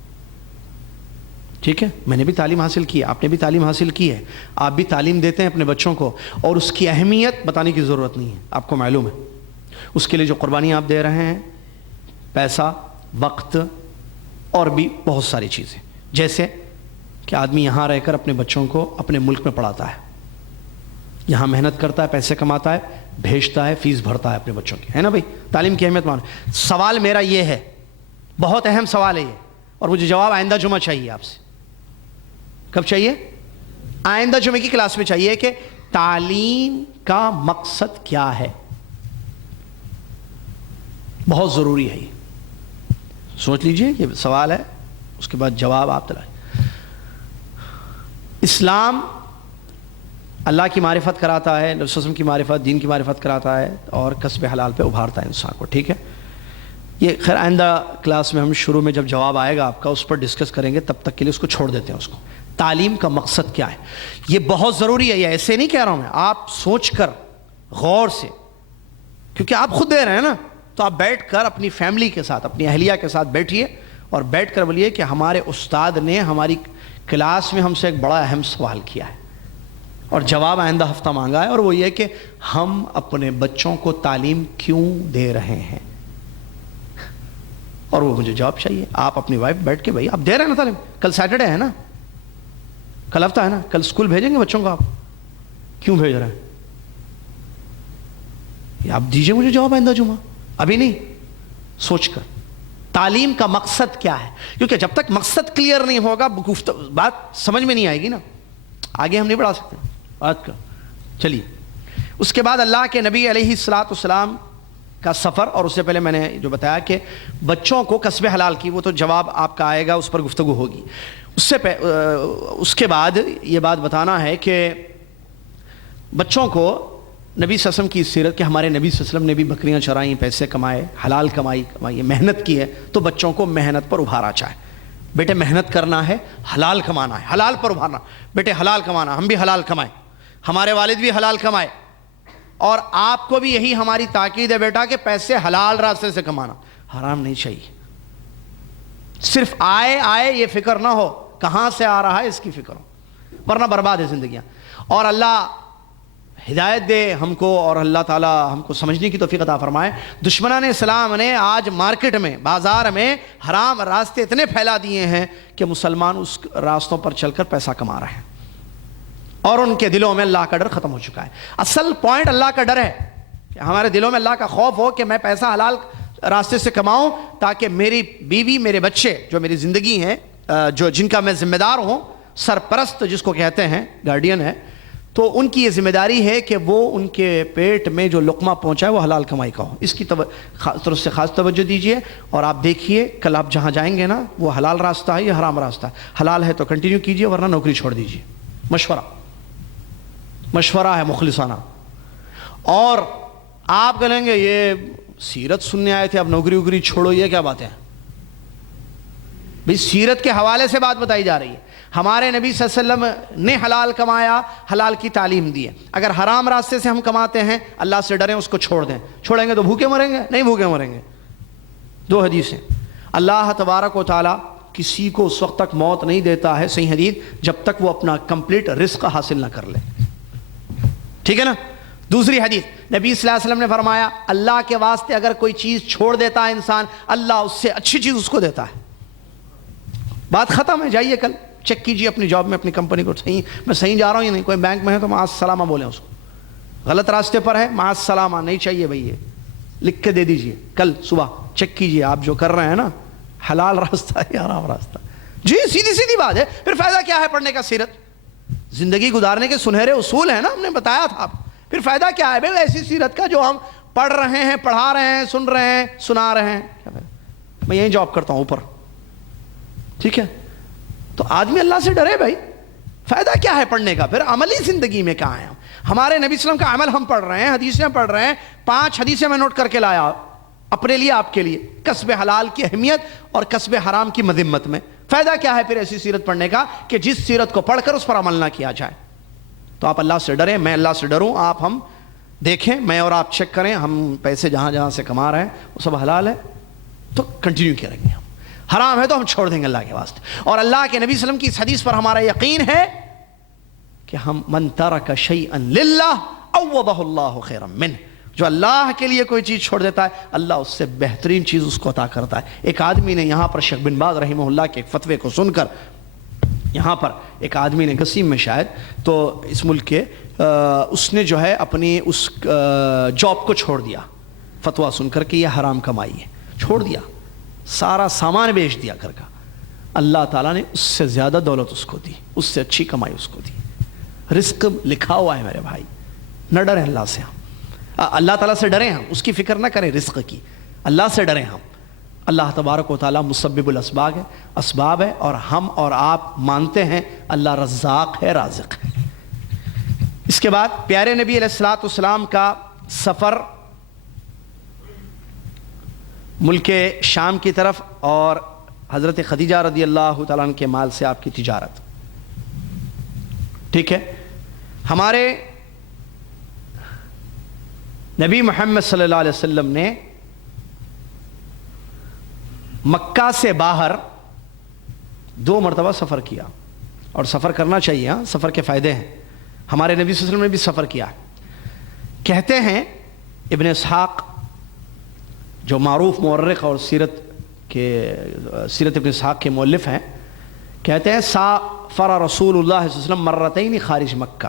ٹھیک ہے، میں نے بھی تعلیم حاصل کی ہے، آپ نے بھی تعلیم حاصل کی ہے، آپ بھی تعلیم دیتے ہیں اپنے بچوں کو، اور اس کی اہمیت بتانے کی ضرورت نہیں ہے، آپ کو معلوم ہے اس کے لیے جو قربانیاں آپ دے رہے ہیں، پیسہ، وقت اور بھی بہت ساری چیزیں، جیسے کہ آدمی یہاں رہ کر اپنے بچوں کو اپنے ملک میں پڑھاتا ہے، یہاں محنت کرتا ہے، پیسے کماتا ہے، بھیجتا ہے، فیس بھرتا ہے اپنے بچوں کی، ہے نا بھائی؟ تعلیم کی اہمیت مانو۔ سوال میرا یہ ہے، بہت اہم سوال ہے یہ، اور مجھے جواب آئندہ جمعہ چاہیے آپ سے۔ کب چاہیے؟ آئندہ جمعے کی کلاس میں چاہیے کہ تعلیم کا مقصد کیا ہے، بہت ضروری ہے یہ، سوچ لیجئے، یہ سوال ہے، اس کے بعد جواب آپ دلائیں۔ اسلام اللہ کی معرفت کراتا ہے، نبی صلی اللہ علیہ وسلم کی معرفت، دین کی معرفت کراتا ہے، اور کسب حلال پہ ابھارتا ہے انسان کو، ٹھیک ہے؟ یہ خیر آئندہ کلاس میں ہم شروع میں جب جواب آئے گا آپ کا اس پر ڈسکس کریں گے، تب تک کے لیے اس کو چھوڑ دیتے ہیں۔ اس کو تعلیم کا مقصد کیا ہے، یہ بہت ضروری ہے، یہ ایسے نہیں کہہ رہا ہوں میں، آپ سوچ کر غور سے، کیونکہ آپ خود دے رہے ہیں نا، تو آپ بیٹھ کر اپنی فیملی کے ساتھ، اپنی اہلیہ کے ساتھ بیٹھیے اور بیٹھ کر بولیے کہ ہمارے استاد نے ہماری کلاس میں ہم سے ایک بڑا اہم سوال کیا ہے اور جواب آئندہ ہفتہ مانگا ہے، اور وہ یہ کہ ہم اپنے بچوں کو تعلیم کیوں دے رہے ہیں، اور وہ مجھے جواب چاہیے۔ آپ اپنی وائف بیٹھ کے، بھائی آپ دے رہے ہیں نا تعلیم، کل سیٹرڈے ہے نا، کل ہفتہ ہے نا، کل اسکول بھیجیں گے بچوں کو، آپ کیوں بھیج رہے ہیں، یہ آپ دیجئے مجھے جواب آئندہ جمعہ، ابھی نہیں، سوچ کر۔ تعلیم کا مقصد کیا ہے، کیونکہ جب تک مقصد کلیئر نہیں ہوگا بات سمجھ میں نہیں آئے گی نا، آگے ہم نہیں بڑھا سکتے بات کا۔ چلیے، اس کے بعد اللہ کے نبی علیہ الصلوۃ والسلام کا سفر، اور اس سے پہلے میں نے جو بتایا کہ بچوں کو کسب حلال کی، وہ تو جواب آپ کا آئے گا، اس پر گفتگو ہوگی۔ اس کے بعد یہ بات بتانا ہے کہ بچوں کو نبی صلی اللہ علیہ وسلم کی سیرت، کہ ہمارے نبی صلی اللہ علیہ وسلم نے بھی بکریاں چرائیں، پیسے کمائے، حلال کمائی، محنت کی ہے، تو بچوں کو محنت پر ابھارا چاہے، بیٹے محنت کرنا ہے، حلال کمانا ہے، حلال پر ابھارنا، بیٹے حلال کمانا، ہم بھی حلال کمائیں، ہمارے والد بھی حلال کمائے، اور آپ کو بھی یہی ہماری تاکید ہے بیٹا کہ پیسے حلال راستے سے کمانا، حرام نہیں چاہیے، صرف آئے یہ فکر نہ ہو، کہاں سے آ رہا ہے اس کی فکر ہو، ورنہ برباد ہے زندگیاں۔ اور اللہ ہدایت دے ہم کو، اور اللہ تعالی ہم کو سمجھنے کی توفیق عطا فرمائے۔ دشمنان اسلام نے آج مارکیٹ میں، بازار میں حرام راستے اتنے پھیلا دیے ہیں کہ مسلمان اس راستوں پر چل کر پیسہ کما رہے ہیں، اور ان کے دلوں میں اللہ کا ڈر ختم ہو چکا ہے۔ اصل پوائنٹ اللہ کا ڈر ہے، کہ ہمارے دلوں میں اللہ کا خوف ہو کہ میں پیسہ حلال راستے سے کماؤں، تاکہ میری بیوی، میرے بچے، جو میری زندگی ہیں، جن کا میں ذمہ دار ہوں، سرپرست جس کو کہتے ہیں، گارڈین ہے، تو ان کی یہ ذمہ داری ہے کہ وہ ان کے پیٹ میں جو لقمہ پہنچائے وہ حلال کمائی کا ہو۔ اس کی طرف سے خاص توجہ دیجیے، اور آپ دیکھیے کل آپ جہاں جائیں گے نا، وہ حلال راستہ ہے یا حرام راستہ ہے، حلال ہے تو کنٹینیو کیجیے، ورنہ نوکری چھوڑ دیجیے۔ مشورہ ہے مخلصانہ۔ اور آپ کہیں گے یہ سیرت سننے آئے تھے، اب نوکری وکری چھوڑو، یہ کیا بات ہے بھئی؟ سیرت کے حوالے سے بات بتائی جا رہی ہے، ہمارے نبی صلی اللہ علیہ وسلم نے حلال کمایا، حلال کی تعلیم دی ہے۔ اگر حرام راستے سے ہم کماتے ہیں، اللہ سے ڈریں، اس کو چھوڑ دیں، چھوڑیں گے تو بھوکے مریں گے؟ نہیں بھوکے مریں گے۔ دو حدیثیں، اللہ تبارک و تعالیٰ کسی کو اس وقت تک موت نہیں دیتا ہے، صحیح حدیث، جب تک وہ اپنا کمپلیٹ رزق حاصل نہ کر لے، ٹھیک ہے نا؟ دوسری حدیث، نبی صلی اللہ علیہ وسلم نے فرمایا، اللہ کے واسطے اگر کوئی چیز چھوڑ دیتا ہے انسان، اللہ اس سے اچھی چیز اس کو دیتا ہے۔ بات ختم ہے، جائیے کل چیک کیجیے اپنی جاب میں، اپنی کمپنی کو، میں صحیح جا رہا ہوں یا نہیں۔ کوئی بینک میں ہے تو مع السلامہ بولیں اس کو، غلط راستے پر ہے مع السلامہ نہیں چاہیے بھائی، یہ لکھ کے دے دیجیے، کل صبح چیک کیجیے آپ جو کر رہے ہیں نا، حلال راستہ ہے یا حرام راستہ۔ جی سیدھی بات ہے، پھر فائدہ کیا ہے پڑھنے کا؟ سیرت زندگی گزارنے کے سنہرے اصول ہیں نا، ہم نے بتایا تھا آپ، پھر فائدہ کیا ہے بھائی ایسی سیرت کا جو ہم پڑھ رہے ہیں، پڑھا رہے ہیں، سن رہے ہیں، سنا رہے ہیں؟ کیا فائدہ؟ میں یہیں جاب کرتا ہوں اوپر، ٹھیک ہے؟ تو آدمی اللہ سے ڈرے بھائی، فائدہ کیا ہے پڑھنے کا؟ پھر عملی زندگی میں کہاں ہیں ہم؟ ہمارے نبی صلی اللہ علیہ وسلم کا عمل ہم پڑھ رہے ہیں، حدیثیں پڑھ رہے ہیں، 5 حدیثیں میں نوٹ کر کے لایا اپنے لیے، آپ کے لیے، کسب حلال کی اہمیت اور کسب حرام کی مذمت میں۔ فائدہ کیا ہے پھر ایسی سیرت پڑھنے کا کہ جس سیرت کو پڑھ کر اس پر عمل نہ کیا جائے؟ تو آپ اللہ سے ڈریں، میں اللہ سے ڈروں، آپ ہم دیکھیں، میں اور آپ چیک کریں، ہم پیسے جہاں جہاں سے کما رہے ہیں وہ سب حلال ہے تو کنٹینیو کیا رہیں گے ہم، حرام ہے تو ہم چھوڑ دیں گے اللہ کے واسطے. اور اللہ کے نبی صلی اللہ علیہ وسلم کی اس حدیث پر ہمارا یقین ہے کہ ہم من ترک شیئا للہ عوضہ اللہ خیرا منہ، جو اللہ کے لیے کوئی چیز چھوڑ دیتا ہے اللہ اس سے بہترین چیز اس کو عطا کرتا ہے. ایک آدمی نے یہاں پر شیخ بن باز رحمہ اللہ کے ایک فتوے کو سن کر، یہاں پر ایک آدمی نے قسیم میں شاید تو اس ملک کے اس نے جو ہے اپنی اس جاب کو چھوڑ دیا فتویٰ سن کر کہ یہ حرام کمائی ہے، چھوڑ دیا، سارا سامان بیچ دیا گھر کا. اللہ تعالیٰ نے اس سے زیادہ دولت اس کو دی، اس سے اچھی کمائی اس کو دی. رزق لکھا ہوا ہے میرے بھائی. نہ ڈریں اللہ سے، ہم اللہ تعالیٰ سے ڈریں، ہم اس کی فکر نہ کریں رزق کی، اللہ سے ڈریں ہم. اللہ تبارک و تعالیٰ مسبب الاسباب ہے، اسباب ہے، اور ہم اور آپ مانتے ہیں اللہ رزاق ہے، رازق ہے. اس کے بعد پیارے نبی علیہ الصلوۃ والسلام کا سفر ملک شام کی طرف، اور حضرت خدیجہ رضی اللہ تعالیٰ عنہ کے مال سے آپ کی تجارت. ٹھیک ہے. ہمارے نبی محمد صلی اللہ علیہ وسلم نے مکہ سے باہر 2 مرتبہ سفر کیا، اور سفر کرنا چاہیے، سفر کے فائدے ہیں. ہمارے نبی صلی اللہ علیہ وسلم نے بھی سفر کیا. کہتے ہیں ابن اسحاق جو معروف مورخ اور سیرت ابن اسحاق کے مؤلف ہیں، کہتے ہیں سافر رسول اللہ صلی اللہ علیہ وسلم مرتين خارج مکہ،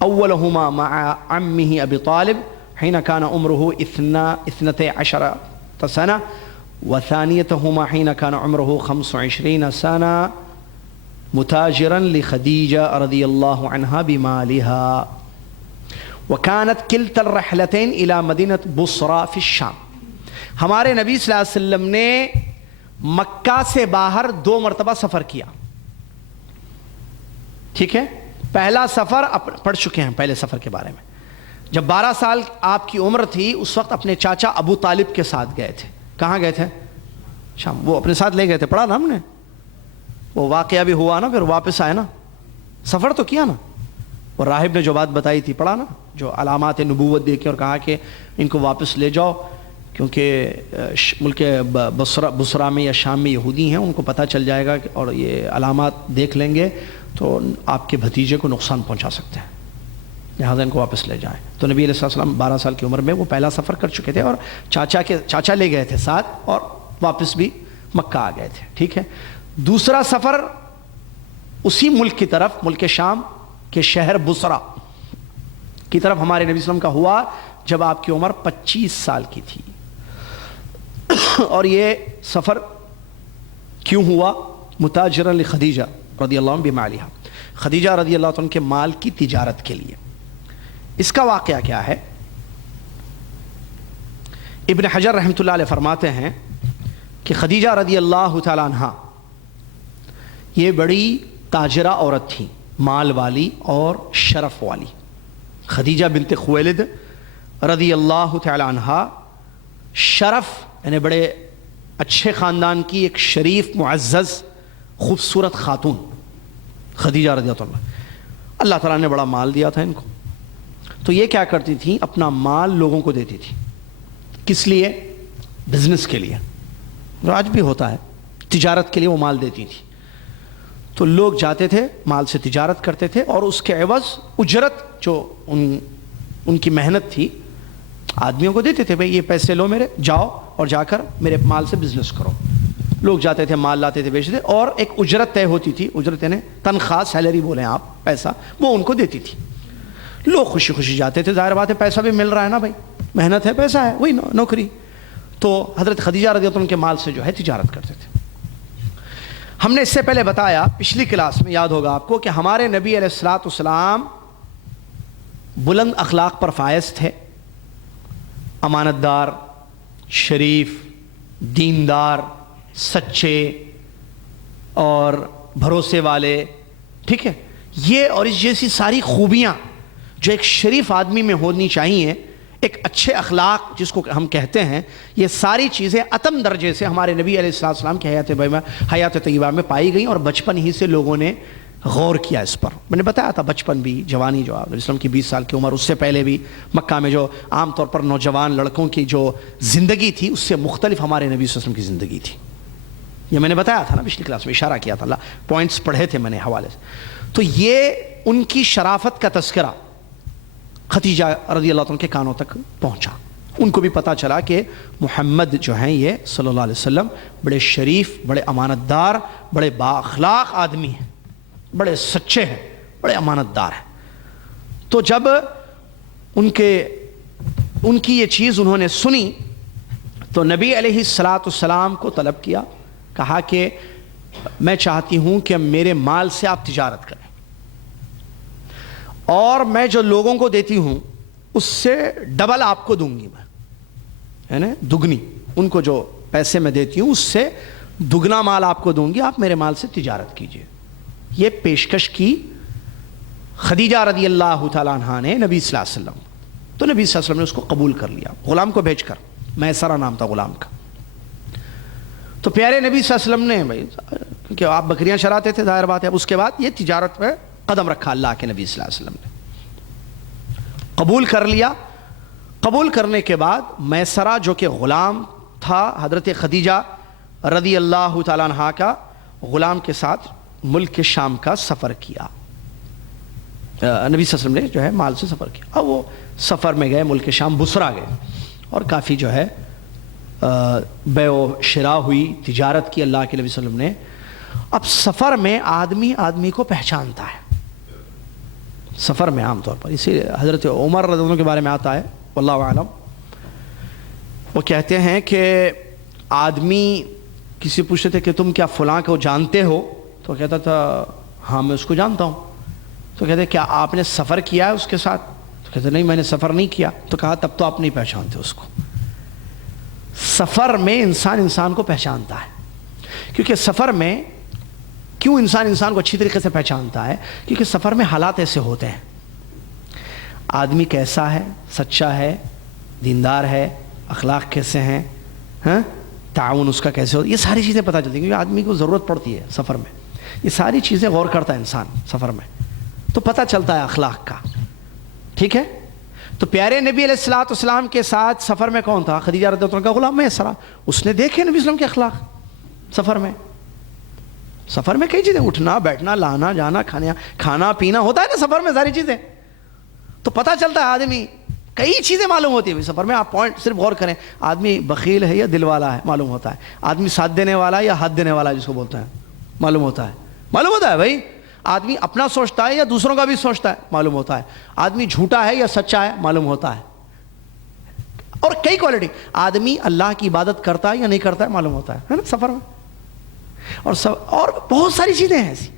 اولهما مع عمه ابی طالب حين كان عمره 12 سنة، وثانيتهما حين كان عمره 25 سنة، متاجرا لخديجة رضي الله عنها بمالها، وكانت كلتا الرحلتين إلى مدينة بصرى في الشام. ہمارے نبی صلی اللہ علیہ وسلم نے مکہ سے باہر 2 مرتبہ سفر کیا. ٹھیک ہے. پہلا سفر پڑھ چکے ہیں پہلے سفر کے بارے میں. جب 12 سال آپ کی عمر تھی اس وقت اپنے چاچا ابو طالب کے ساتھ گئے تھے. کہاں گئے تھے؟ شام. وہ اپنے ساتھ لے گئے تھے، پڑھا نا ہم نے، وہ واقعہ بھی ہوا نا، پھر واپس آئے نا، سفر تو کیا نا. اور راہب نے جو بات بتائی تھی پڑھا نا، جو علامات نبوت دیکھے اور کہا کہ ان کو واپس لے جاؤ کیونکہ ملک بصرہ میں یا شام میں یہودی ہیں، ان کو پتہ چل جائے گا اور یہ علامات دیکھ لیں گے تو آپ کے بھتیجے کو نقصان پہنچا سکتے ہیں، لہٰذا ان کو واپس لے جائیں. تو نبی علیہ السلام 12 سال کی عمر میں وہ پہلا سفر کر چکے تھے، اور چاچا لے گئے تھے ساتھ، اور واپس بھی مکہ آ گئے تھے. ٹھیک ہے. دوسرا سفر اسی ملک کی طرف، ملک شام کے شہر بصرہ کی طرف ہمارے نبی صلی اللہ علیہ وسلم کا ہوا جب آپ کی عمر 25 سال کی تھی. اور یہ سفر کیوں ہوا؟ متاجرا لخدیجہ رضی اللہ عنہ بمالہا، خدیجہ رضی اللہ عنہ کے مال کی تجارت کے لیے. اس کا واقعہ کیا ہے؟ ابن حجر رحمۃ اللہ علیہ فرماتے ہیں کہ خدیجہ رضی اللہ تعالیٰ عنہ یہ بڑی تاجرہ عورت تھی، مال والی اور شرف والی. خدیجہ بنت خویلد رضی اللہ تعالیٰ عنہ شرف یعنی بڑے اچھے خاندان کی ایک شریف معزز خوبصورت خاتون خدیجہ رضی اللہ عنہ. اللہ تعالیٰ نے بڑا مال دیا تھا ان کو، تو یہ کیا کرتی تھیں؟ اپنا مال لوگوں کو دیتی تھی. کس لیے؟ بزنس کے لیے. آج بھی ہوتا ہے، تجارت کے لیے وہ مال دیتی تھی. تو لوگ جاتے تھے، مال سے تجارت کرتے تھے، اور اس کے عوض اجرت جو ان کی محنت تھی آدمیوں کو دیتے تھے. بھئی یہ پیسے لو میرے، جاؤ اور جا کر میرے مال سے بزنس کرو. لوگ جاتے تھے، مال لاتے تھے، بیچتے تھے، اور ایک اجرت طے ہوتی تھی. اجرت یعنی تنخواہ، سیلری بولیں آپ، پیسہ، وہ ان کو دیتی تھی. لوگ خوشی خوشی جاتے تھے. ظاہر بات ہے پیسہ بھی مل رہا ہے نا بھائی، محنت ہے، پیسہ ہے، وہی نوکری. تو حضرت خدیجہ رضی اللہ عنہ کے مال سے جو ہے تجارت کرتے تھے. ہم نے اس سے پہلے بتایا پچھلی کلاس میں، یاد ہوگا آپ کو، کہ ہمارے نبی علیہ الصلوۃ والسلام بلند اخلاق پر فائز تھے، امانت دار، شریف، دیندار، سچے اور بھروسے والے. ٹھیک ہے. یہ اور اس جیسی ساری خوبیاں جو ایک شریف آدمی میں ہونی چاہیے، ایک اچھے اخلاق جس کو ہم کہتے ہیں، یہ ساری چیزیں اتم درجے سے ہمارے نبی علیہ السلام کی حیات طیبہ میں پائی گئیں، اور بچپن ہی سے لوگوں نے غور کیا اس پر. میں نے بتایا تھا بچپن بھی، جوانی، جو آپ علیہ السلام کی 20 سال کی عمر، اس سے پہلے بھی مکہ میں جو عام طور پر نوجوان لڑکوں کی جو زندگی تھی اس سے مختلف ہمارے نبی صلی اللہ علیہ وسلم کی زندگی تھی. یہ میں نے بتایا تھا نا پچھلی کلاس میں، اشارہ کیا تھا، اللہ پوائنٹس پڑھے تھے میں نے حوالے سے. تو یہ ان کی شرافت کا تذکرہ خدیجہ رضی اللہ عنہ کے کانوں تک پہنچا. ان کو بھی پتہ چلا کہ محمد جو ہیں یہ صلی اللہ علیہ وسلم بڑے شریف، بڑے امانت دار، بڑے با اخلاق آدمی ہیں، بڑے سچے ہیں، بڑے امانت دار ہیں. تو جب ان کی یہ چیز انہوں نے سنی تو نبی علیہ السلام کو طلب کیا، کہا کہ میں چاہتی ہوں کہ میرے مال سے آپ تجارت کریں، اور میں جو لوگوں کو دیتی ہوں اس سے ڈبل آپ کو دوں گی، میں یعنی دگنی، ان کو جو پیسے میں دیتی ہوں اس سے دگنا مال آپ کو دوں گی، آپ میرے مال سے تجارت کیجئے. یہ پیشکش کی خدیجہ رضی اللہ تعالیٰ عنہ نے نبی صلی اللہ علیہ وسلم. تو نبی صلی اللہ علیہ وسلم نے اس کو قبول کر لیا، غلام کو بھیج کر. میسرہ نام تھا غلام کا. تو پیارے نبی صلی اللہ علیہ وسلم نے بھائی، کیونکہ آپ بکریاں چراتے تھے ظاہر بات ہے، اس کے بعد یہ تجارت میں قدم رکھا اللہ کے نبی صلی اللہ علیہ وسلم نے. قبول کر لیا. قبول کرنے کے بعد میسرہ جو کہ غلام تھا حضرت خدیجہ رضی اللہ تعالیٰ عنہ کا، غلام کے ساتھ ملک شام کا سفر کیا. نبی صلی اللہ علیہ وسلم نے جو ہے مال سے سفر کیا. اب وہ سفر میں گئے، ملک شام بصرہ گئے، اور کافی جو ہے بیع و شراء ہوئی، تجارت کی اللہ کے نبی صلی اللہ علیہ وسلم نے. اب سفر میں آدمی آدمی کو پہچانتا ہے، سفر میں عام طور پر. اسی حضرت عمر رضی اللہ عنہ کے بارے میں آتا ہے واللہ اعلم، وہ کہتے ہیں کہ آدمی کسی پوچھتے تھے کہ تم کیا فلاں کو جانتے ہو؟ تو کہتا تھا ہاں میں اس کو جانتا ہوں. تو کہتے کیا آپ نے سفر کیا ہے اس کے ساتھ؟ تو کہتے نہیں میں نے سفر نہیں کیا. تو کہا تب تو آپ نہیں پہچانتے اس کو. سفر میں انسان کو پہچانتا ہے، کیونکہ سفر میں کیوں انسان کو اچھی طریقے سے پہچانتا ہے؟ کیونکہ سفر میں حالات ایسے ہوتے ہیں، آدمی کیسا ہے، سچا ہے، دیندار ہے، اخلاق کیسے ہیں، تعاون اس کا کیسے ہوتا ہے، یہ ساری چیزیں پتہ چلتی ہیں. کیونکہ آدمی کو ضرورت پڑتی ہے سفر میں، یہ ساری چیزیں غور کرتا ہے انسان سفر میں، تو پتہ چلتا ہے اخلاق کا. ٹھیک ہے. تو پیارے نبی علیہ السلام کے ساتھ سفر میں کون تھا؟ خدیجہ رضی اللہ عنہ کا غلام میسرہ. اس نے دیکھے نبی وسلم کے اخلاق سفر میں کئی چیزیں، اٹھنا بیٹھنا لانا جانا کھانا پینا ہوتا ہے نا سفر میں، ساری چیزیں. تو پتہ چلتا ہے آدمی، کئی چیزیں معلوم ہوتی ہیں سفر میں. آپ پوائنٹ صرف غور کریں، آدمی بخیل ہے یا دل والا ہے معلوم ہوتا ہے. آدمی ساتھ دینے والا ہے یا ہاتھ دینے والا ہے جس کو بولتے ہیں معلوم ہوتا ہے بھائی. آدمی اپنا سوچتا ہے یا دوسروں کا بھی سوچتا ہے معلوم ہوتا ہے. آدمی جھوٹا ہے یا سچا ہے معلوم ہوتا ہے. اور کئی کوالٹی، آدمی اللہ کی عبادت کرتا ہے یا نہیں کرتا ہے معلوم ہوتا ہے نا سفر میں. اور بہت ساری چیزیں ہیں ایسی.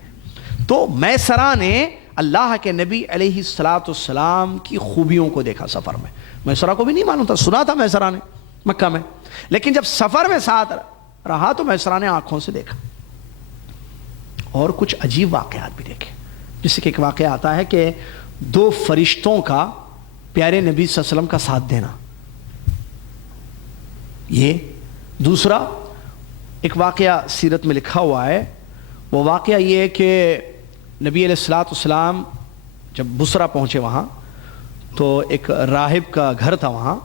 تو میسرہ نے اللہ کے نبی علیہ السلام کی خوبیوں کو دیکھا سفر میں. میسرہ کو بھی نہیں معلوم تھا، سنا تھا میسرہ نے مکہ میں، لیکن جب سفر میں ساتھ رہا تو میسرہ نے آنکھوں سے دیکھا اور کچھ عجیب واقعات بھی دیکھے. جس سے کہ ایک واقعہ آتا ہے کہ 2 فرشتوں کا پیارے نبی صلی اللہ علیہ وسلم کا ساتھ دینا. یہ دوسرا ایک واقعہ سیرت میں لکھا ہوا ہے. وہ واقعہ یہ ہے کہ نبی علیہ السلام جب بصرہ پہنچے وہاں تو ایک راہب کا گھر تھا وہاں.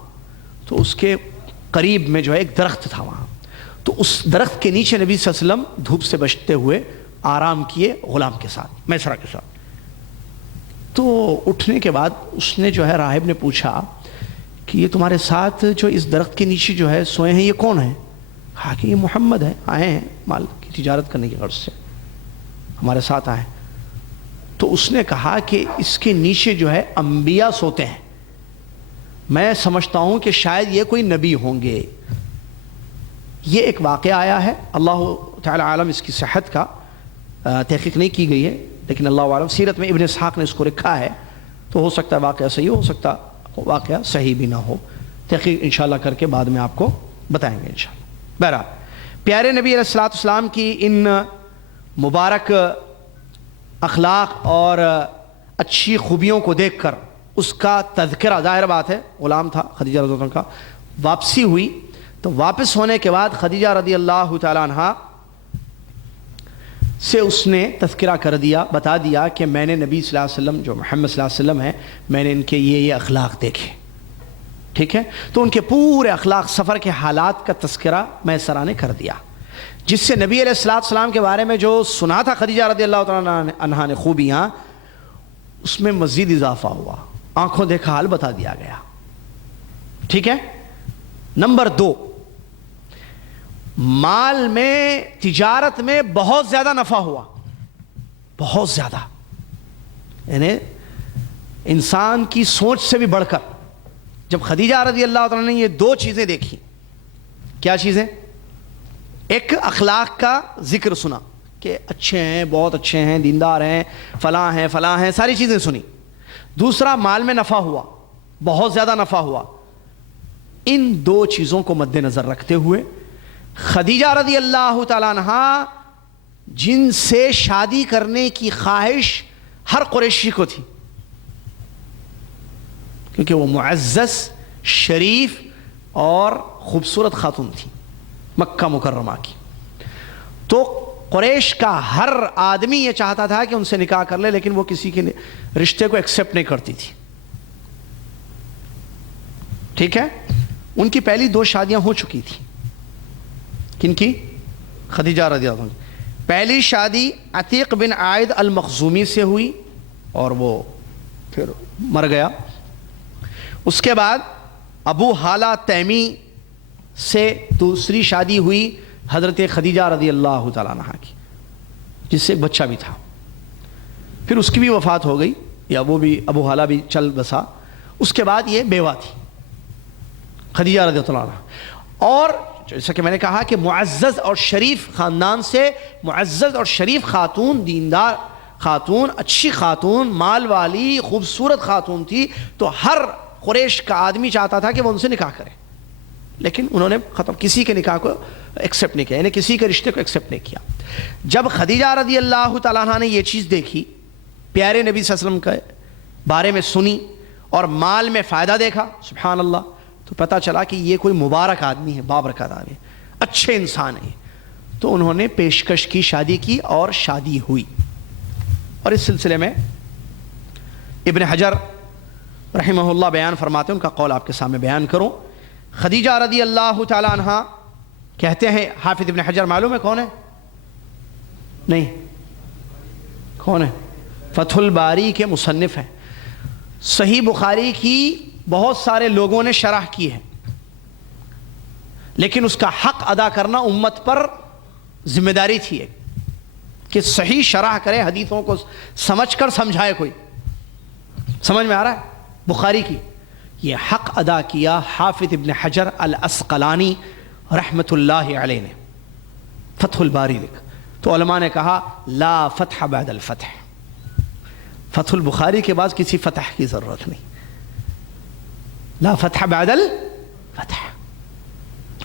تو اس کے قریب میں جو ہے ایک درخت تھا وہاں. تو اس درخت کے نیچے نبی صلی اللہ علیہ وسلم دھوپ سے بچتے ہوئے آرام کیے غلام کے ساتھ، میسرہ کے ساتھ. تو اٹھنے کے بعد اس نے جو ہے راہب نے پوچھا کہ یہ تمہارے ساتھ جو اس درخت کے نیچے جو ہے سوئے ہیں یہ کون ہیں؟ کہا کہ یہ محمد ہے، آئے ہیں مال کی تجارت کرنے کی غرض سے ہمارے ساتھ آئے. تو اس نے کہا کہ اس کے نیچے جو ہے انبیاء سوتے ہیں، میں سمجھتا ہوں کہ شاید یہ کوئی نبی ہوں گے. یہ ایک واقعہ آیا ہے، اللہ تعالی عالم اس کی صحت کا تحقیق نہیں کی گئی ہے، لیکن اللہ عالم سیرت میں ابن اسحاق نے اس کو رکھا ہے. تو ہو سکتا ہے واقعہ صحیح ہو سکتا واقعہ صحیح بھی نہ ہو. تحقیق انشاءاللہ کر کے بعد میں آپ کو بتائیں گے انشاءاللہ. بہرحال پیارے نبی علیہ السلام کی ان مبارک اخلاق اور اچھی خوبیوں کو دیکھ کر اس کا تذکرہ، ظاہر بات ہے غلام تھا خدیجہ رضی اللہ عنہ کا. واپسی ہوئی تو واپس ہونے کے بعد خدیجہ رضی اللہ تعالیٰ عنہ سے اس نے تذکرہ کر دیا، بتا دیا کہ میں نے نبی صلی اللہ علیہ وسلم جو محمد صلی اللہ علیہ وسلم ہیں، میں نے ان کے یہ اخلاق دیکھے. ٹھیک ہے. تو ان کے پورے اخلاق، سفر کے حالات کا تذکرہ میسرہ نے کر دیا. جس سے نبی علیہ السلام کے بارے میں جو سنا تھا خدیجہ رضی اللہ تعالیٰ عنہا نے خوبیاں، اس میں مزید اضافہ ہوا، آنکھوں دیکھا حال بتا دیا گیا. ٹھیک ہے. نمبر 2، مال میں، تجارت میں بہت زیادہ نفع ہوا، بہت زیادہ، یعنی انسان کی سوچ سے بھی بڑھ کر. جب خدیجہ رضی اللہ تعالیٰ نے یہ 2 چیزیں دیکھی، کیا چیزیں؟ ایک اخلاق کا ذکر سنا کہ اچھے ہیں، بہت اچھے ہیں، دیندار ہیں، فلاں ہیں، ساری چیزیں سنی. دوسرا، مال میں نفع ہوا، بہت زیادہ نفع ہوا. ان 2 چیزوں کو مد نظر رکھتے ہوئے خدیجہ رضی اللہ تعالیٰ عنہا، جن سے شادی کرنے کی خواہش ہر قریشی کو تھی، کیونکہ وہ معزز، شریف اور خوبصورت خاتون تھی مکہ مکرمہ کی، تو قریش کا ہر آدمی یہ چاہتا تھا کہ ان سے نکاح کر لے، لیکن وہ کسی کے رشتے کو ایکسیپٹ نہیں کرتی تھی. ٹھیک ہے. ان کی پہلی 2 شادیاں ہو چکی تھیں. کن کی؟ خدیجہ رضی اللہ عنہ. پہلی شادی عتیق بن عائد المخزومی سے ہوئی اور وہ پھر مر گیا. اس کے بعد ابو حالہ تیمی سے دوسری شادی ہوئی حضرت خدیجہ رضی اللہ تعالیٰ عنہ کی، جس سے ایک بچہ بھی تھا. پھر اس کی بھی وفات ہو گئی، یا وہ بھی، ابو حالہ بھی چل بسا. اس کے بعد یہ بیوہ تھی خدیجہ رضی اللہ عنہ. اور جیسا کہ میں نے کہا کہ معزز اور شریف خاندان سے، معزز اور شریف خاتون، دیندار خاتون، اچھی خاتون، مال والی، خوبصورت خاتون تھی، تو ہر قریش کا آدمی چاہتا تھا کہ وہ ان سے نکاح کرے، لیکن انہوں نے کسی کے نکاح کو ایکسیپٹ نہیں کیا، یعنی کسی کے رشتے کو ایکسیپٹ نہیں کیا. جب خدیجہ رضی اللہ تعالیٰ عنہ نے یہ چیز دیکھی، پیارے نبی صلی اللہ علیہ وسلم کے بارے میں سنی اور مال میں فائدہ دیکھا، سبحان اللہ، تو پتہ چلا کہ یہ کوئی مبارک آدمی ہے، بابرکت آدمی، اچھے انسان ہے. تو انہوں نے پیشکش کی، شادی کی اور شادی ہوئی. اور اس سلسلے میں ابن حجر رحمہ اللہ بیان فرماتے ہیں، ان کا قول آپ کے سامنے بیان کروں. خدیجہ رضی اللہ تعالی عنہ کہتے ہیں، حافظ ابن حجر معلوم ہے کون ہے؟ نہیں، کون ہے؟ فتح الباری کے مصنف ہیں. صحیح بخاری کی بہت سارے لوگوں نے شرح کی ہے، لیکن اس کا حق ادا کرنا امت پر ذمہ داری تھی کہ صحیح شرح کرے، حدیثوں کو سمجھ کر سمجھائے. کوئی سمجھ میں آ رہا ہے؟ بخاری کی یہ حق ادا کیا حافظ ابن حجر العسقلانی رحمۃ اللہ علیہ نے، فتح الباری لکھ. تو علماء نے کہا لا فتح بعد الفتح، فتح البخاری کے بعد کسی فتح کی ضرورت نہیں، لا فتح بعد الفتح.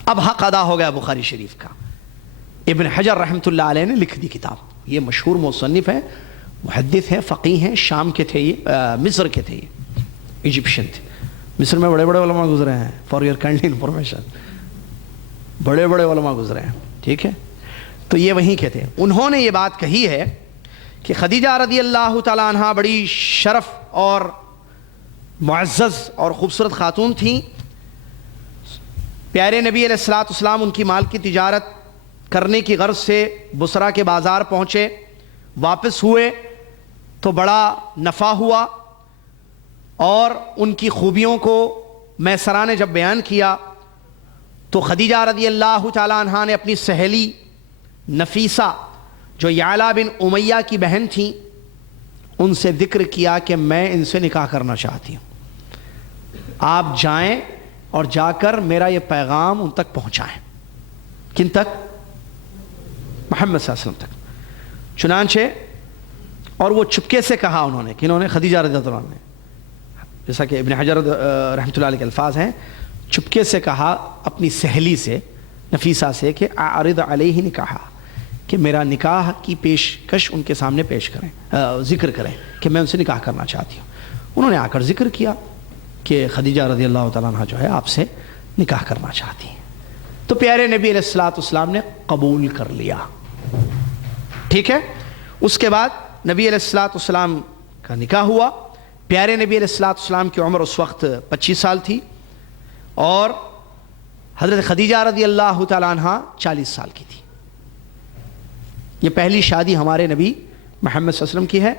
اب حق ادا ہو گیا بخاری شریف کا. ابن حجر رحمۃ اللہ علیہ نے لکھ دی کتاب. یہ مشہور مصنف ہیں، محدث ہیں، فقیہ ہیں، شام کے تھے، یہ مصر کے تھے، یہ ایجپشن تھے. مصر میں بڑے بڑے علماء گزرے ہیں، فار یور کائنڈلی انفارمیشن، بڑے بڑے علماء گزرے ہیں. ٹھیک ہے. تو یہ وہیں کے تھے. انہوں نے یہ بات کہی ہے کہ خدیجہ رضی اللہ تعالیٰ عنہ بڑی شرف اور معزز اور خوبصورت خاتون تھیں. پیارے نبی علیہ السلام ان کی مال کی تجارت کرنے کی غرض سے بصرہ کے بازار پہنچے، واپس ہوئے تو بڑا نفع ہوا، اور ان کی خوبیوں کو میسرہ نے جب بیان کیا تو خدیجہ رضی اللہ تعالیٰ عنہ نے اپنی سہیلی نفیسہ جو یعلا بن امیہ کی بہن تھیں ان سے ذکر کیا کہ میں ان سے نکاح کرنا چاہتی ہوں، آپ جائیں اور جا کر میرا یہ پیغام ان تک پہنچائیں. کن تک؟ محمد صلی اللہ علیہ وسلم تک. چنانچہ اور وہ چپکے سے کہا انہوں نے، کہ انہوں نے خدیجہ رضی اللہ عنہ نے، جیسا کہ ابن حجر رحمۃ اللہ علیہ کے الفاظ ہیں، چپکے سے کہا اپنی سہیلی سے نفیسہ سے کہ اعرض علیہ نکاح، کہ میرا نکاح کی پیشکش ان کے سامنے پیش کریں، ذکر کریں کہ میں ان سے نکاح کرنا چاہتی ہوں. انہوں نے آ کر ذکر کیا کہ خدیجہ رضی اللہ تعالیٰ عنہ جو ہے آپ سے نکاح کرنا چاہتی ہیں. تو پیارے نبی علیہ السلام نے قبول کر لیا. ٹھیک ہے. اس کے بعد نبی علیہ السلام کا نکاح ہوا. پیارے نبی علیہ السلام کی عمر اس وقت 25 سال تھی اور حضرت خدیجہ رضی اللہ تعالیٰ عنہ 40 سال کی تھی. یہ پہلی شادی ہمارے نبی محمد صلی اللہ علیہ وسلم کی ہے.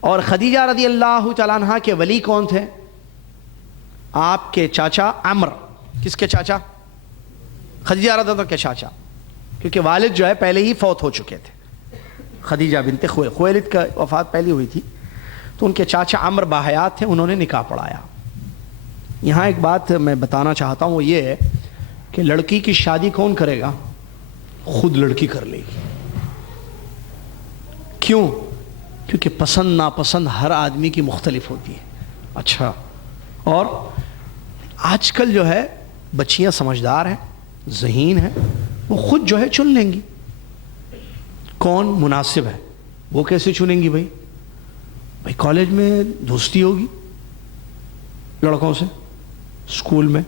اور خدیجہ رضی اللہ تعالیٰ عنہ کے ولی کون تھے؟ آپ کے چاچا عمر. کس کے چاچا؟ خدیجہ رضی اللہ عنہ کے چاچا، کیونکہ والد جو ہے پہلے ہی فوت ہو چکے تھے. خدیجہ بنت خویلد کا وفات پہلی ہوئی تھی، تو ان کے چاچا عمر باحیات تھے، انہوں نے نکاح پڑھایا. یہاں ایک بات میں بتانا چاہتا ہوں، وہ یہ ہے کہ لڑکی کی شادی کون کرے گا؟ خود لڑکی کر لے گی. کیوں؟ کیونکہ پسند ناپسند ہر آدمی کی مختلف ہوتی ہے. اچھا، اور آج کل جو ہے بچیاں سمجھدار ہیں، ذہین ہیں، وہ خود جو ہے چن لیں گی کون مناسب ہے. وہ کیسے چنیں گی بھائی کالج میں دوستی ہوگی لڑکوں سے، اسکول میں،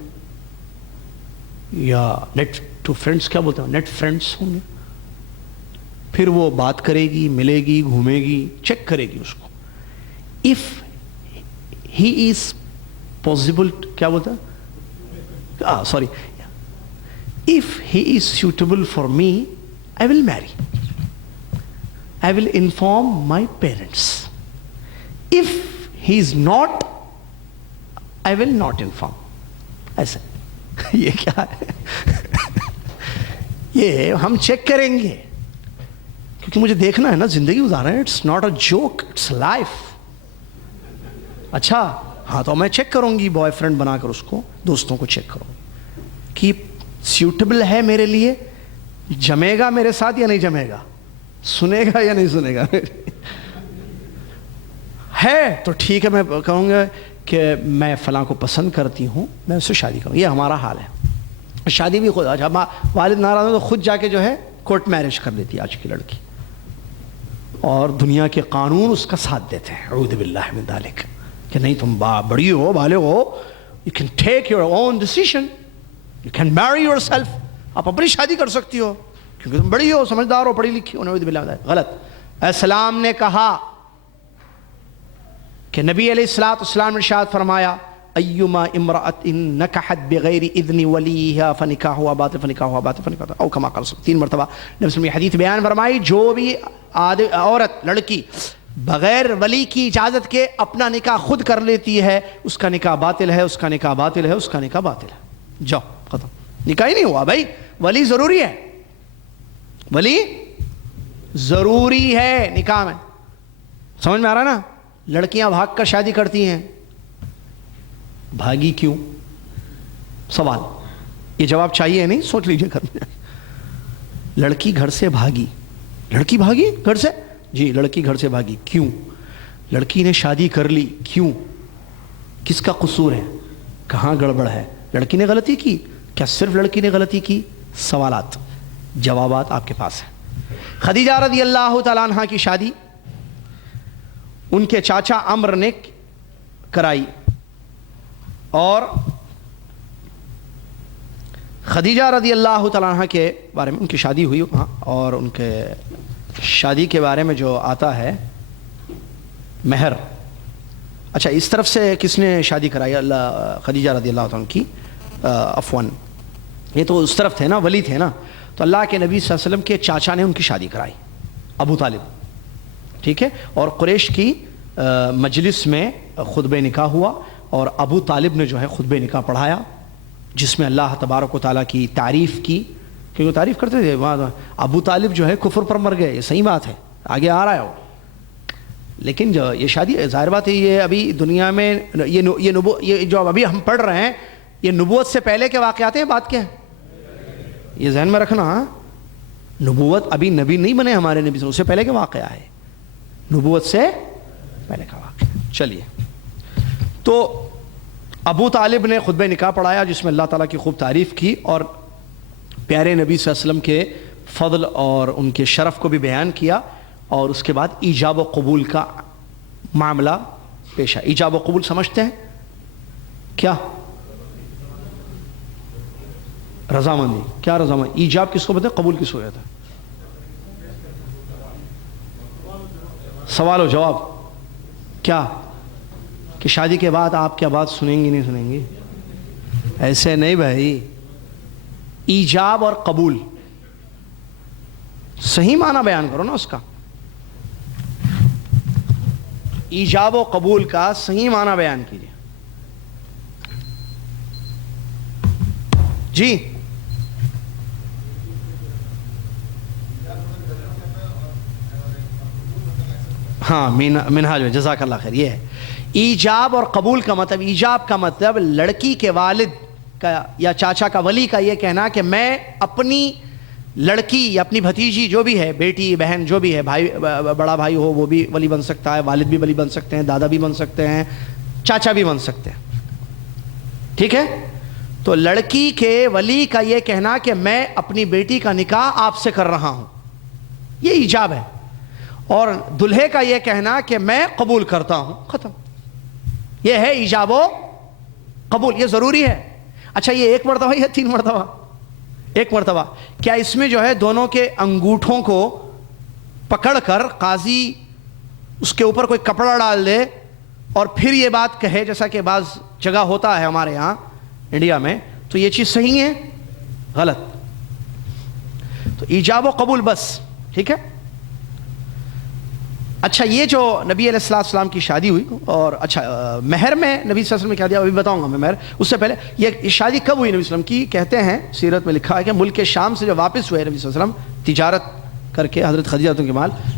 یا نیٹ ٹو فرینڈس، کیا بولتے ہیں، نیٹ فرینڈس ہوں گے. پھر وہ بات کرے گی، ملے گی، گھومے گی، چیک کرے گی اس کو. اف ہی از پاسبل، کیا بولتا ہے، sorry, if he is suitable for me I will marry. I will inform my parents. If he is not, I will not inform. ایسا یہ کیا ہے؟ یہ ہم چیک کریں گے، کیونکہ مجھے دیکھنا ہے نا، زندگی گزارنا ہے. It's not a joke, it's life. اچھا ہاں، تو میں چیک کروں گی، بوائے فرینڈ بنا کر اس کو، دوستوں کو چیک کروں گی کہ سیوٹیبل ہے میرے لیے، جمے گا میرے ساتھ یا نہیں جمے گا، سنے گا یا نہیں سنے گا. ہے تو ٹھیک ہے، میں کہوں گا کہ میں فلاں کو پسند کرتی ہوں، میں اس سے شادی کروں. یہ ہمارا حال ہے. شادی بھی خود، والد ناراض ہو تو خود جا کے جو ہے کورٹ میرج کر دیتی ہے آج کی لڑکی، اور دنیا کے قانون اس کا ساتھ دیتے ہیں. اعوذ باللہ من ذالک، کہ نہیں تم بڑی ہو، بالغ ہو، you can take your own decision, you can marry yourself. آپ اپنی شادی کر سکتی ہو کیونکہ تم بڑی ہو، سمجھدار ہو، پڑھی لکھی ہو. نعوذ باللہ من ذالک، غلط. السلام نے کہا کہ نبی علیہ الصلوۃ والسلام نے ارشاد فرمایا، ایما امرأۃ نکحت بغیر اذن ولیہا فنکاحها باطل فنکاحها باطل فنکاحها، او کما قال 3 مرتبہ نبی صلی اللہ علیہ وسلم یہ حدیث بیان فرمائی، جو بھی عورت، لڑکی بغیر ولی کی اجازت کے اپنا نکاح خود کر لیتی ہے، اس کا نکاح باطل ہے، اس کا نکاح باطل ہے، اس کا نکاح باطل ہے. جاؤ ختم، نکاح ہی نہیں ہوا. بھائی ولی ضروری ہے، ولی ضروری ہے نکاح میں. سمجھ میں آ رہا نا؟ لڑکیاں بھاگ کر شادی کرتی ہیں، بھاگی کیوں؟ سوال، یہ جواب چاہیے نہیں، سوچ لیجئے گھر میں. لڑکی گھر سے بھاگی، لڑکی بھاگی گھر سے، جی لڑکی گھر سے بھاگی، کیوں؟ لڑکی نے شادی کر لی، کیوں؟ کس کا قصور ہے؟ کہاں گڑبڑ ہے؟ لڑکی نے غلطی کی؟ کیا صرف لڑکی نے غلطی کی؟ سوالات، جوابات آپ کے پاس ہیں. خدیجہ رضی اللہ تعالیٰ عنہ کی شادی ان کے چاچا عمر نے کرائی، اور خدیجہ رضی اللہ تعالیٰ عنہ کے بارے میں، ان کی شادی ہوئی وہاں، اور ان کے شادی کے بارے میں جو آتا ہے مہر. اچھا، اس طرف سے کس نے شادی کرائی؟ اللہ، خدیجہ رضی اللہ عنہ کی، عفواً یہ تو اس طرف تھے نا، ولی تھے نا، تو اللہ کے نبی صلی اللہ علیہ وسلم کے چاچا نے ان کی شادی کرائی، ابو طالب. ٹھیک ہے، اور قریش کی مجلس میں خطبہ نکاح ہوا، اور ابو طالب نے جو ہے خطبہ نکاح پڑھایا، جس میں اللہ تبارک و تعالیٰ کی تعریف کی، کیونکہ وہ تعریف کرتے تھے. ابو طالب جو ہے کفر پر مر گئے، یہ صحیح بات ہے، آگے آ رہا ہے وہ. لیکن جو یہ شادی، ظاہر بات ہے، یہ ابھی دنیا میں یہ جو ابھی ہم پڑھ رہے ہیں، یہ نبوت سے پہلے کے واقعات ہیں. بات کیا ہے یہ ذہن میں رکھنا. نبوت ابھی نبی نہیں بنے ہمارے نبی سے، اس سے پہلے کے واقعہ ہے، نبوت سے پہلے کا واقعہ. چلیے، تو ابو طالب نے خطبہ نکاح پڑھایا، جس میں اللہ تعالیٰ کی خوب تعریف کی، اور پیارے نبی صلی اللہ علیہ وسلم کے فضل اور ان کے شرف کو بھی بیان کیا. اور اس کے بعد ایجاب و قبول کا معاملہ پیش آیا. ایجاب و قبول سمجھتے ہیں کیا؟ رضامندی. کیا رضامندی؟ ایجاب کس کو بولتے ہیں، قبول کس کو کہتے ہیں؟ سوال و جواب. کیا کہ شادی کے بعد آپ کیا بات سنیں گی نہیں سنیں گی؟ ایسے نہیں بھائی. ایجاب اور قبول صحیح معنی بیان کرو نا اس کا، ایجاب و قبول کا صحیح معنی بیان کیجیے. جی ہاں منہاج میں، جزاک اللہ خیر. یہ ہے ایجاب اور قبول کا مطلب. ایجاب کا مطلب لڑکی کے والد کا یا چاچا کا، ولی کا یہ کہنا کہ میں اپنی لڑکی یا اپنی بھتیجی جو بھی ہے، بیٹی بہن جو بھی ہے، بھائی بڑا بھائی ہو وہ بھی ولی بن سکتا ہے، والد بھی ولی بن سکتے ہیں، دادا بھی بن سکتے ہیں، چاچا بھی بن سکتے ہیں. ٹھیک ہے؟ تو لڑکی کے ولی کا یہ کہنا کہ میں اپنی بیٹی کا نکاح آپ سے کر رہا ہوں، یہ ایجاب ہے. اور دلہے کا یہ کہنا کہ میں قبول کرتا ہوں، ختم. یہ ہے ایجاب و قبول. یہ ضروری ہے. اچھا یہ ایک مرتبہ یا 3 مرتبہ؟ ایک مرتبہ. کیا اس میں جو ہے دونوں کے انگوٹھوں کو پکڑ کر قاضی اس کے اوپر کوئی کپڑا ڈال دے اور پھر یہ بات کہے، جیسا کہ بعض جگہ ہوتا ہے ہمارے ہاں انڈیا میں، تو یہ چیز صحیح ہے؟ غلط. تو ایجاب و قبول بس. ٹھیک ہے. اچھا یہ جو نبی علیہ السلام کی شادی ہوئی، اور اچھا مہر میں نبی صلی اللہ علیہ وسلم نے کیا دیا ابھی بتاؤں گا میں مہر. اس سے پہلے یہ شادی کب ہوئی نبی صلی اللہ علیہ وسلم کی؟ کہتے ہیں سیرت میں لکھا ہے کہ ملک شام سے جو واپس ہوئے نبی صلی اللہ علیہ وسلم تجارت کر کے حضرت خدیجہ کے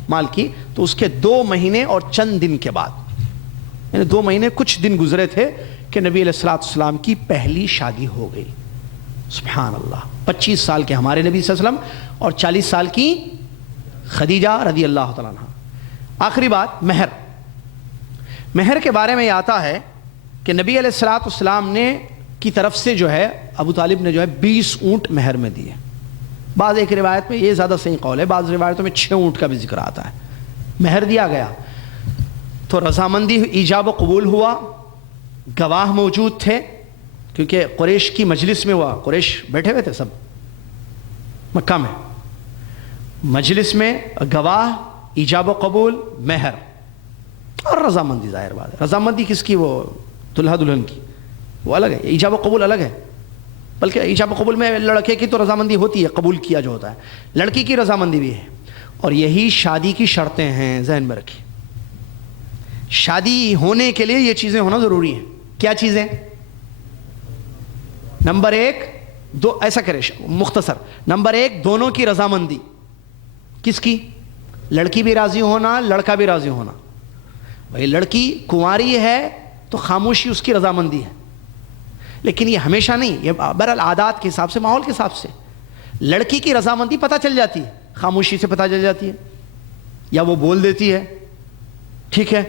مال کی، تو اس کے 2 مہینے اور چند دن کے بعد، یعنی 2 مہینے کچھ دن گزرے تھے کہ نبی علیہ السلام کی پہلی شادی ہو گئی. سبحان اللہ. 25 سال کے ہمارے نبی صلی اللہ علیہ وسلم اور 40 سال کی خدیجہ رضی اللہ تعالیٰ عنہ. آخری بات مہر. مہر کے بارے میں یہ آتا ہے کہ نبی علیہ السلام نے کی طرف سے جو ہے ابو طالب نے جو ہے 20 اونٹ مہر میں دیے. بعض ایک روایت میں یہ زیادہ صحیح قول ہے، بعض روایتوں میں 6 اونٹ کا بھی ذکر آتا ہے. مہر دیا گیا تو رضامندی ایجاب و قبول ہوا. گواہ موجود تھے کیونکہ قریش کی مجلس میں ہوا، قریش بیٹھے ہوئے تھے سب مکہ میں، مجلس میں گواہ، ایجاب و قبول، مہر اور رضامندی. ظاہر بات ہے رضامندی کس کی؟ وہ دلہا دلہن کی، وہ الگ ہے. ایجاب و قبول الگ ہے. بلکہ ایجاب و قبول میں لڑکے کی تو رضامندی ہوتی ہے، قبول کیا جو ہوتا ہے، لڑکی کی رضامندی بھی ہے. اور یہی شادی کی شرطیں ہیں، ذہن میں رکھیے. شادی ہونے کے لیے یہ چیزیں ہونا ضروری ہیں. کیا چیزیں؟ نمبر 1 ایسا کرے مختصر. نمبر 1 دونوں کی رضامندی. کس کی؟ لڑکی بھی راضی ہونا، لڑکا بھی راضی ہونا. بھائی لڑکی کنواری ہے تو خاموشی اس کی رضامندی ہے، لیکن یہ ہمیشہ نہیں. یہ بہرحال عادات کے حساب سے، ماحول کے حساب سے لڑکی کی رضامندی پتہ چل جاتی ہے، خاموشی سے پتہ چل جاتی ہے، یا وہ بول دیتی ہے ٹھیک ہے،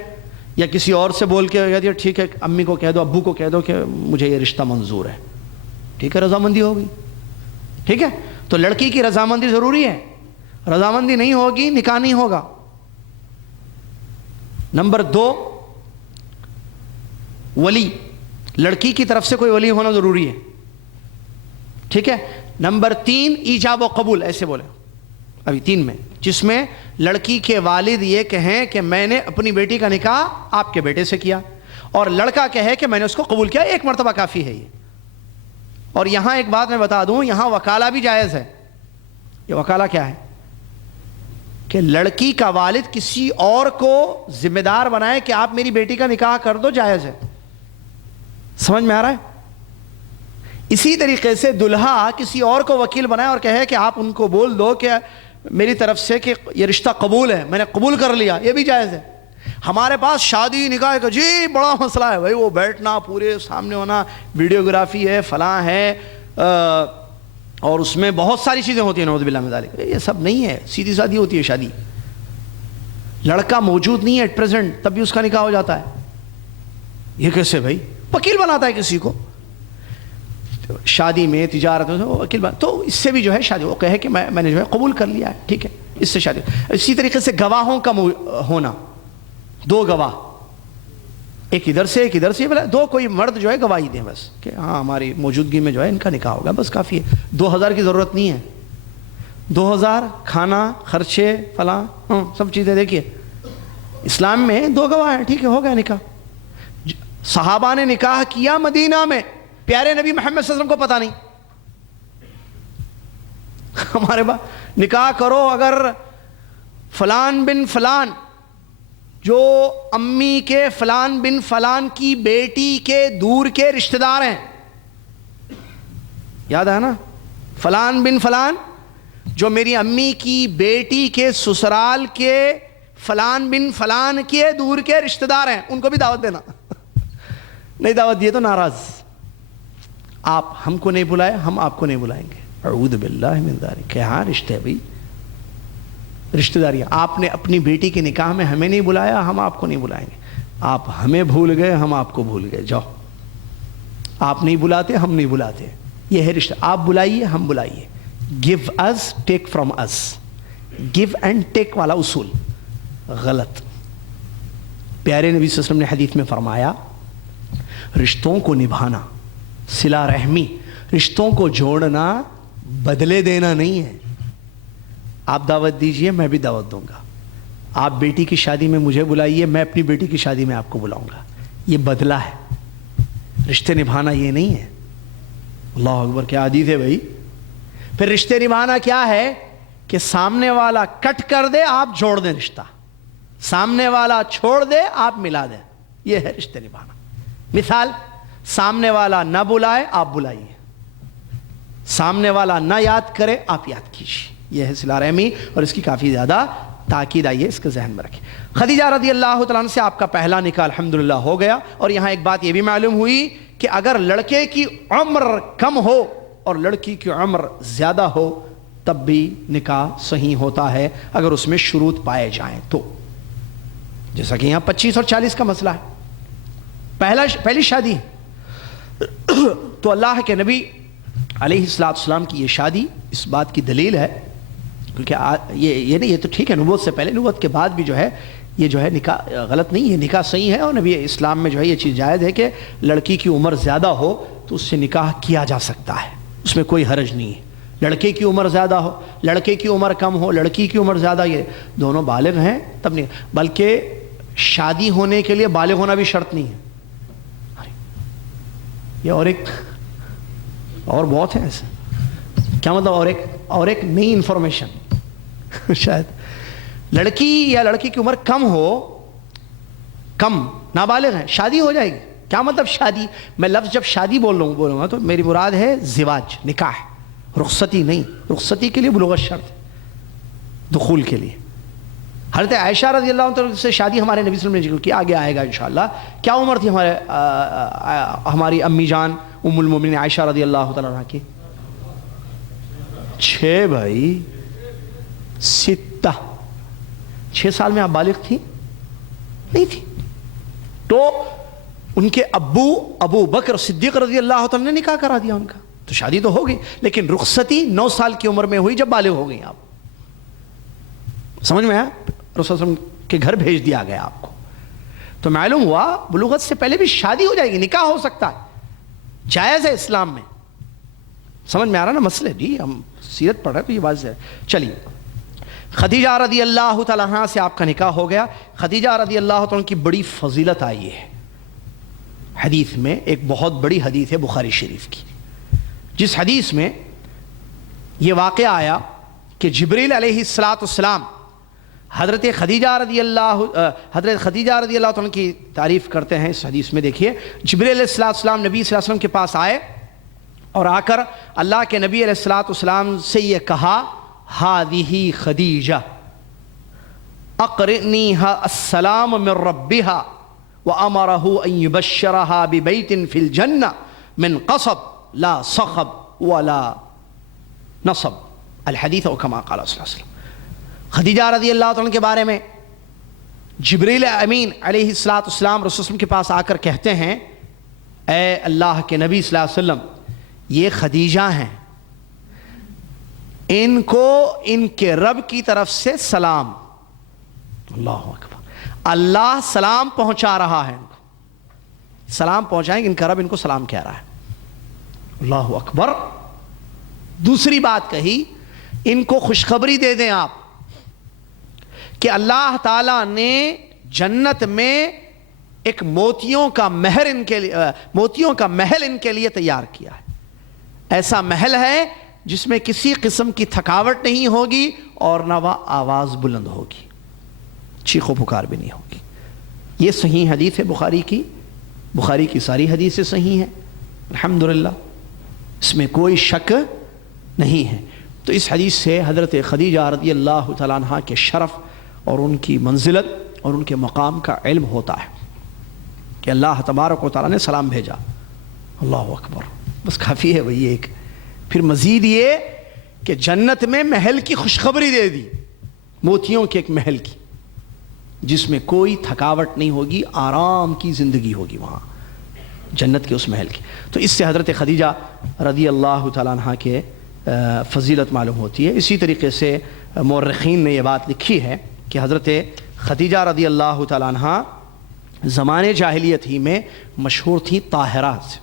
یا کسی اور سے بول کے کہتی ہے ٹھیک ہے امی کو کہہ دو، ابو کو کہہ دو کہ مجھے یہ رشتہ منظور ہے. ٹھیک ہے، رضامندی ہوگی. ٹھیک ہے. تو لڑکی کی رضامندی ضروری ہے. رضامندی نہیں ہوگی نکاح نہیں ہوگا. نمبر 2 ولی. لڑکی کی طرف سے کوئی ولی ہونا ضروری ہے. ٹھیک ہے. نمبر 3 ایجاب و قبول. ایسے بولے ابھی 3 میں، جس میں لڑکی کے والد یہ کہیں کہ میں نے اپنی بیٹی کا نکاح آپ کے بیٹے سے کیا، اور لڑکا کہے کہ میں نے اس کو قبول کیا. 1 مرتبہ کافی ہے یہ. اور یہاں ایک بات میں بتا دوں، یہاں وکالہ بھی جائز ہے. یہ وکالہ کیا ہے؟ کہ لڑکی کا والد کسی اور کو ذمہ دار بنائے کہ آپ میری بیٹی کا نکاح کر دو، جائز ہے. سمجھ میں آ رہا ہے؟ اسی طریقے سے دلہا کسی اور کو وکیل بنائے اور کہے کہ آپ ان کو بول دو کہ میری طرف سے کہ یہ رشتہ قبول ہے، میں نے قبول کر لیا، یہ بھی جائز ہے. ہمارے پاس شادی نکاح کا جی بڑا مسئلہ ہے بھائی، وہ بیٹھنا، پورے سامنے ہونا، ویڈیوگرافی ہے، فلاں ہے، اور اس میں بہت ساری چیزیں ہوتی ہیں، نعوذ باللہ من ذالک. یہ سب نہیں ہے، سیدھی سادھی ہوتی ہے شادی. لڑکا موجود نہیں ہے ایٹ پریزنٹ تب بھی اس کا نکاح ہو جاتا ہے. یہ کیسے بھائی؟ وکیل بناتا ہے کسی کو شادی میں، تجارت میں، وکیل بنا، تو اس سے بھی جو ہے شادی، وہ کہے کہ میں نے جو ہے قبول کر لیا ہے، ٹھیک ہے، اس سے شادی. اسی طریقے سے گواہوں کا ہونا. 2 گواہ، ایک ادھر سے ایک ادھر سے، 2 کوئی مرد جو ہے گواہی دیں بس کہ ہاں ہماری موجودگی میں جو ہے ان کا نکاح ہوگا، بس کافی ہے. 2000 کی ضرورت نہیں ہے. 2000 کھانا خرچے فلاں سب چیزیں. دیکھیے اسلام میں 2 گواہ ہیں، ٹھیک ہے، ہو گیا نکاح. صحابہ نے نکاح کیا مدینہ میں، پیارے نبی محمد صلی اللہ علیہ وسلم کو پتہ نہیں. ہمارے پاس نکاح کرو اگر فلان بن فلان جو امی کے فلان بن فلان کی بیٹی کے دور کے رشتہ دار ہیں. یاد ہے نا؟ فلان بن فلان جو میری امی کی بیٹی کے سسرال کے فلان بن فلان کے دور کے رشتہ دار ہیں, ان کو بھی دعوت دینا. نہیں دعوت دیے تو ناراض. آپ ہم کو نہیں بلائے, ہم آپ کو نہیں بلائیں گے. اعوذ باللہ من ذالک. کہ ہاں رشتے بھی رشتہ داریاں. آپ نے اپنی بیٹی کے نکاح میں ہمیں نہیں بلایا, ہم آپ کو نہیں بلائیں گے. آپ ہمیں بھول گئے, ہم آپ کو بھول گئے. جاؤ, آپ نہیں بلاتے, ہم نہیں بلاتے. یہ ہے رشتہ. آپ بلائیے, ہم بلائیے. Give us, take from us. Give and take والا اصول غلط. پیارے نبی صلی اللہ علیہ وسلم نے حدیث میں فرمایا, رشتوں کو نبھانا, صلہ رحمی, رشتوں کو جوڑنا بدلے دینا نہیں ہے. آپ دعوت دیجئے, میں بھی دعوت دوں گا. آپ بیٹی کی شادی میں مجھے بلائیے, میں اپنی بیٹی کی شادی میں آپ کو بلاؤں گا. یہ بدلہ ہے. رشتے نبھانا یہ نہیں ہے. اللہ اکبر, کیا حدیث ہے بھائی. پھر رشتے نبھانا کیا ہے کہ سامنے والا کٹ کر دے, آپ جوڑ دیں رشتہ. سامنے والا چھوڑ دے, آپ ملا دیں. یہ ہے رشتے نبھانا. مثال, سامنے والا نہ بلائے, آپ بلائیے. سامنے والا نہ یاد کرے, آپ یاد کیجیے. یہ ہے صلہ رحمی, اور اس کی کافی زیادہ تاکید آئی ہے, اس کو ذہن میں رکھیں. خدیجہ رضی اللہ تعالیٰ عنہ سے آپ کا پہلا نکاح الحمدللہ ہو گیا. اور یہاں ایک بات یہ بھی معلوم ہوئی کہ اگر لڑکے کی عمر کم ہو اور لڑکی کی عمر زیادہ ہو تب بھی نکاح صحیح ہوتا ہے, اگر اس میں شروط پائے جائیں تو. جیسا کہ یہاں 25 اور 40 کا مسئلہ ہے. پہلی شادی تو اللہ کے نبی علیہ السلام کی یہ شادی اس بات کی دلیل ہے, کیونکہ یہ تو ٹھیک ہے, نبوت سے پہلے, نبوت کے بعد بھی جو ہے یہ جو ہے نکاح غلط نہیں ہے, نکاح صحیح ہے. اور نبی اسلام میں جو ہے یہ چیز جائز ہے کہ لڑکی کی عمر زیادہ ہو تو اس سے نکاح کیا جا سکتا ہے, اس میں کوئی حرج نہیں ہے. لڑکے کی عمر زیادہ ہو, لڑکے کی عمر کم ہو, لڑکی کی عمر زیادہ, یہ دونوں بالغ ہیں تب نہیں. بلکہ شادی ہونے کے لیے بالغ ہونا بھی شرط نہیں ہے. یہ اور بہت ہے ایسے. کیا مطلب اور ایک نئی انفارمیشن شاید لڑکی یا لڑکی کی عمر کم ہو, کم نابالغ ہے, شادی ہو جائے گی. کیا مطلب شادی؟ میں لفظ جب شادی بولوں گا تو میری مراد ہے زواج, نکاح, رخصتی نہیں. رخصتی کے لیے بلوغت شرط, دخول کے لیے. حضرت عائشہ رضی اللہ عنہ سے شادی ہمارے نبی صلی اللہ علیہ وسلم نے ذکر کیا, آگے آئے گا انشاءاللہ. کیا عمر تھی ہماری امی جان ام المومنین عائشہ رضی اللہ تعالیٰ عنہ کی؟ 6 بھائی, 6 سال میں آپ بالغ تھی نہیں تھی. تو ان کے ابو بکر صدیق رضی اللہ تعالیٰ نے نکاح کرا دیا ان کا, تو شادی تو ہو گئی. لیکن رخصتی 9 سال کی عمر میں ہوئی جب بالغ ہو گئی آپ. سمجھ میں آیا؟ رسول صلی اللہ علیہ وسلم کے گھر بھیج دیا گیا آپ کو. تو معلوم ہوا بلوغت سے پہلے بھی شادی ہو جائے گی, نکاح ہو سکتا ہے, جائز ہے اسلام میں. سمجھ میں آ رہا نا مسئلے؟ جی ہم سیرت پڑھ رہے تو یہ بات ہے. چلیے, خدیجہ رضی اللہ تعالیٰ عنہ سے آپ کا نکاح ہو گیا. خدیجہ رضی اللہ تعالیٰ عنہ کی بڑی فضیلت آئی ہے حدیث میں. ایک بہت بڑی حدیث ہے بخاری شریف کی, جس حدیث میں یہ واقعہ آیا کہ جبریل علیہ السلام حضرت خدیجہ رضی اللہ عنہ کی تعریف کرتے ہیں. اس حدیث میں دیکھیے, جبریل علیہ السلام نبی صلی اللہ علیہ وسلم کے پاس آئے اور آ کر اللہ کے نبی علیہ السلام سے یہ کہا, ہذہ خدیجہ اقرئنیہا السلام من ربہا وامرہ ان یبشرہا ببیت فی الجنہ من قصب لا صخب ولا نصب. الحدیث او کما قال صلی اللہ علیہ وسلم. خدیجہ رضی اللہ عنہ کے بارے میں جبریل امین علیہ السلام رسول اللہ علیہ وسلم کے پاس آ کر کہتے ہیں, اے اللہ کے نبی صلی اللہ علیہ وسلم, یہ خدیجہ ہیں, ان کو ان کے رب کی طرف سے سلام. اللہ اکبر, اللہ سلام پہنچا رہا ہے, ان کو سلام پہنچائیں گے, ان کا رب ان کو سلام کہہ رہا ہے. اللہ اکبر. دوسری بات کہی, ان کو خوشخبری دے دیں آپ کہ اللہ تعالیٰ نے جنت میں ایک موتیوں کا محل ان کے لیے تیار کیا ہے. ایسا محل ہے جس میں کسی قسم کی تھکاوٹ نہیں ہوگی اور نہ وہ آواز بلند ہوگی، چیخ و پکار بھی نہیں ہوگی۔ یہ صحیح حدیث ہے بخاری کی ساری حدیثیں صحیح ہیں الحمدللہ، اس میں کوئی شک نہیں ہے۔ تو اس حدیث سے حضرت خدیجہ رضی اللہ تعالیٰ عنہ کے شرف اور ان کی منزلت اور ان کے مقام کا علم ہوتا ہے کہ اللہ تبارک و تعالیٰ نے سلام بھیجا، اللہ اکبر، بس کافی ہے وہی ایک۔ پھر مزید یہ کہ جنت میں محل کی خوشخبری دے دی، موتیوں کے ایک محل کی، جس میں کوئی تھکاوٹ نہیں ہوگی، آرام کی زندگی ہوگی وہاں جنت کے اس محل کی۔ تو اس سے حضرت خدیجہ رضی اللہ تعالیٰ عنہ کے فضیلت معلوم ہوتی ہے۔ اسی طریقے سے مورخین نے یہ بات لکھی ہے کہ حضرت خدیجہ رضی اللہ تعالیٰ عنہ زمانے جاہلیت ہی میں مشہور تھی طاہرہ سے،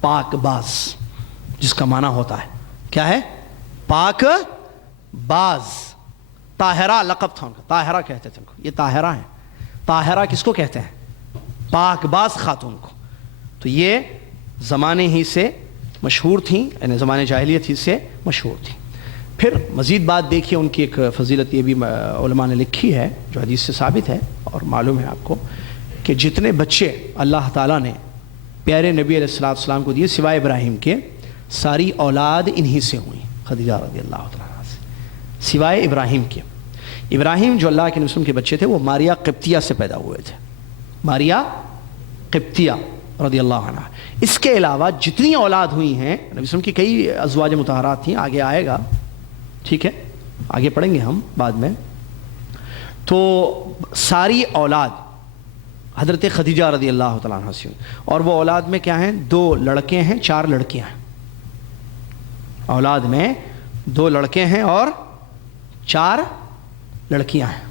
پاک باز، جس کا معنی ہوتا ہے کیا ہے؟ پاک باز۔ طاہرہ لقب تھا ان کا، طاہرہ کہتے تھے ان کو، یہ طاہرہ ہیں۔ طاہرہ کس کو کہتے ہیں؟ پاک باز خاتون کو۔ تو یہ زمانے ہی سے مشہور تھیں، یعنی زمانے جاہلیت ہی سے مشہور تھیں۔ پھر مزید بات دیکھیے، ان کی ایک فضیلت یہ بھی علماء نے لکھی ہے جو حدیث سے ثابت ہے اور معلوم ہے آپ کو، کہ جتنے بچے اللہ تعالیٰ نے پیارے نبی علیہ السلام کو دیے سوائے ابراہیم کے، ساری اولاد انہی سے ہوئی، خدیجہ رضی اللہ تعالیٰ عنہ سے، سوائے ابراہیم کے۔ ابراہیم جو اللہ کے نبی صلی اللہ علیہ وسلم کے بچے تھے وہ ماریہ قبطیہ سے پیدا ہوئے تھے، ماریہ قبطیہ رضی اللہ عنہ۔ اس کے علاوہ جتنی اولاد ہوئی ہیں، نبی صلی اللہ علیہ وسلم کی کئی ازواج مطہرات تھیں، آگے آئے گا، ٹھیک ہے، آگے پڑھیں گے ہم بعد میں۔ تو ساری اولاد حضرت خدیجہ رضی اللہ تعالیٰ عنہ سے ہوئی، اور وہ اولاد میں کیا ہیں؟ 2 لڑکے ہیں، 4 لڑکیاں ہیں۔ اولاد میں 2 لڑکے ہیں اور 4 لڑکیاں ہیں۔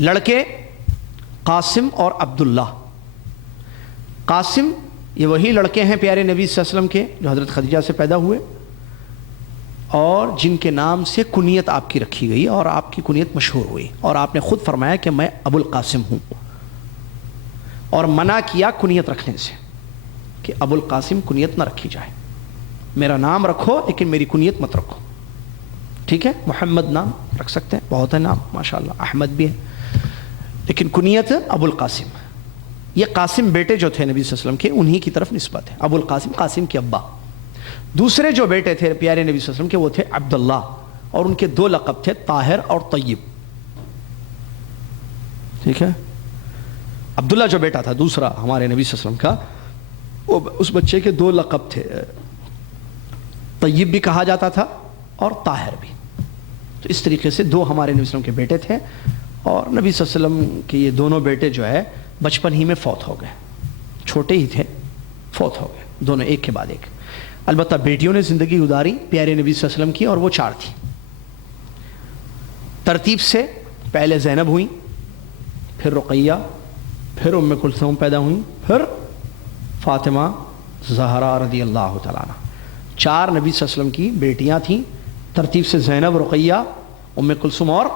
لڑکے قاسم اور عبداللہ۔ قاسم یہ وہی لڑکے ہیں پیارے نبی صلی اللہ علیہ وسلم کے جو حضرت خدیجہ سے پیدا ہوئے اور جن کے نام سے کنیت آپ کی رکھی گئی اور آپ کی کنیت مشہور ہوئی، اور آپ نے خود فرمایا کہ میں ابو القاسم ہوں، اور منع کیا کنیت رکھنے سے کہ ابو القاسم کنیت نہ رکھی جائے، میرا نام رکھو لیکن میری کنیت مت رکھو، ٹھیک ہے؟ محمد نام رکھ سکتے ہیں، بہت ہے نام ماشاءاللہ، احمد بھی ہے، لیکن کنیت ابو القاسم۔ یہ قاسم بیٹے جو تھے نبی صلی اللہ علیہ وسلم کے، انہی کی طرف نسبت ہے، ابو القاسم، قاسم کے ابا۔ دوسرے جو بیٹے تھے پیارے نبی صلی اللہ علیہ وسلم کے وہ تھے عبداللہ، اور ان کے 2 لقب تھے، طاہر اور طیب، ٹھیک ہے؟ عبداللہ جو بیٹا تھا دوسرا ہمارے نبی صلی اللہ علیہ وسلم کا، وہ اس بچے کے 2 لقب تھے، طیب بھی کہا جاتا تھا اور طاہر بھی۔ تو اس طریقے سے 2 ہمارے نبی صلی اللہ علیہ وسلم کے بیٹے تھے، اور نبی صلی اللہ علیہ وسلم کے یہ دونوں بیٹے جو ہے بچپن ہی میں فوت ہو گئے، چھوٹے ہی تھے، فوت ہو گئے دونوں ایک کے بعد ایک۔ البتہ بیٹیوں نے زندگی گزاری پیارے نبی صلی اللہ علیہ وسلم کی، اور وہ 4 تھیں ترتیب سے۔ پہلے زینب ہوئیں، پھر رقیہ، پھر ام کلثوم پیدا ہوئیں، پھر فاطمہ زہرا رضی اللہ تعالیٰ عنہ۔ 4 نبی صلی اللہ علیہ وسلم کی بیٹیاں تھیں ترتیب سے، زینب، رقیہ، ام کلثوم اور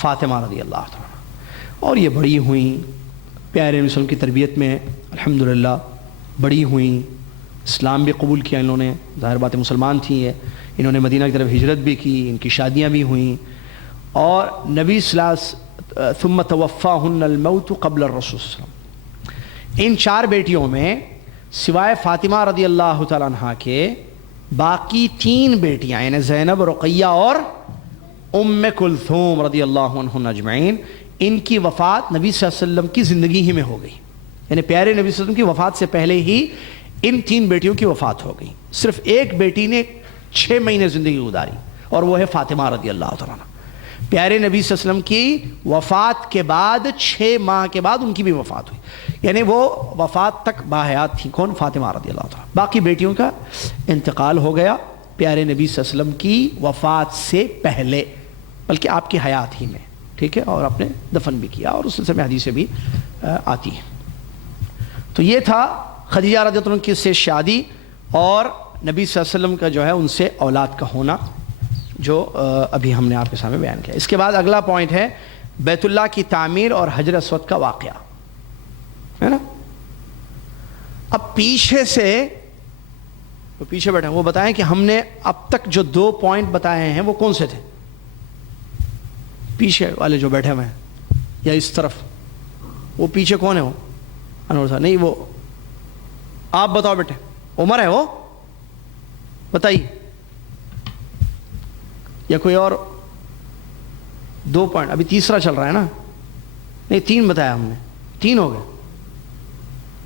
فاطمہ رضی اللہ تعالیٰ عنہ، اور یہ بڑی ہوئیں پیارے نبی صلی اللہ علیہ وسلم کی تربیت میں الحمدللہ، بڑی ہوئیں، اسلام بھی قبول کیا انہوں نے، ظاہر بات مسلمان تھیں یہ، انہوں نے مدینہ کی طرف ہجرت بھی کی، ان کی شادیاں بھی ہوئیں، اور نبی صلی اللہ علیہ وسلم ثم توفاہن الموت قبل الرسول صلی اللہ علیہ وسلم۔ ان 4 بیٹیوں میں سوائے فاطمہ رضی اللہ تعالیٰ عنہ کے باقی 3 بیٹیاں، یعنی زینب، رقیہ اور ام کلثوم رضی اللہ عنہن اجمعین، ان کی وفات نبی صلی اللہ علیہ وسلم کی زندگی ہی میں ہو گئی، یعنی پیارے نبی صلی اللہ علیہ وسلم کی وفات سے پہلے ہی ان 3 بیٹیوں کی وفات ہو گئی۔ صرف ایک بیٹی نے 6 مہینے زندگی گزاری، اور وہ ہے فاطمہ رضی اللہ تعالیٰ عنہ۔ پیارے نبی صلی اللہ علیہ وسلم کی وفات کے بعد 6 ماہ کے بعد ان کی بھی وفات ہوئی، یعنی وہ وفات تک باحیات تھیں، کون؟ فاطمہ رضی اللہ تعالیٰ۔ باقی بیٹیوں کا انتقال ہو گیا پیارے نبی صلی اللہ علیہ وسلم کی وفات سے پہلے، بلکہ آپ کی حیات ہی میں، ٹھیک ہے، اور آپ نے دفن بھی کیا، اور اس سلسلے میں حدیثیں بھی آتی ہیں۔ تو یہ تھا خدیجہ رضی اللہ عنہ کی سے شادی اور نبی صلی اللہ علیہ وسلم کا جو ہے ان سے اولاد کا ہونا، جو ابھی ہم نے آپ کے سامنے بیان کیا۔ اس کے بعد اگلا پوائنٹ ہے بیت اللہ کی تعمیر اور حجر اسود کا واقعہ، ہے نا؟ اب پیچھے سے وہ پیچھے بیٹھے ہیں، وہ بتائیں کہ ہم نے اب تک جو 2 پوائنٹ بتائے ہیں وہ کون سے تھے؟ پیچھے والے جو بیٹھے ہوئے ہیں یا اس طرف، وہ پیچھے کون ہے؟ وہ انور صاحب نہیں، وہ آپ بتاؤ بیٹے، عمر ہے وہ، بتائیے، یا کوئی اور 2 پوائنٹ؟ ابھی تیسرا چل رہا ہے نا؟ نہیں 3 بتایا ہم نے، 3 ہو گئے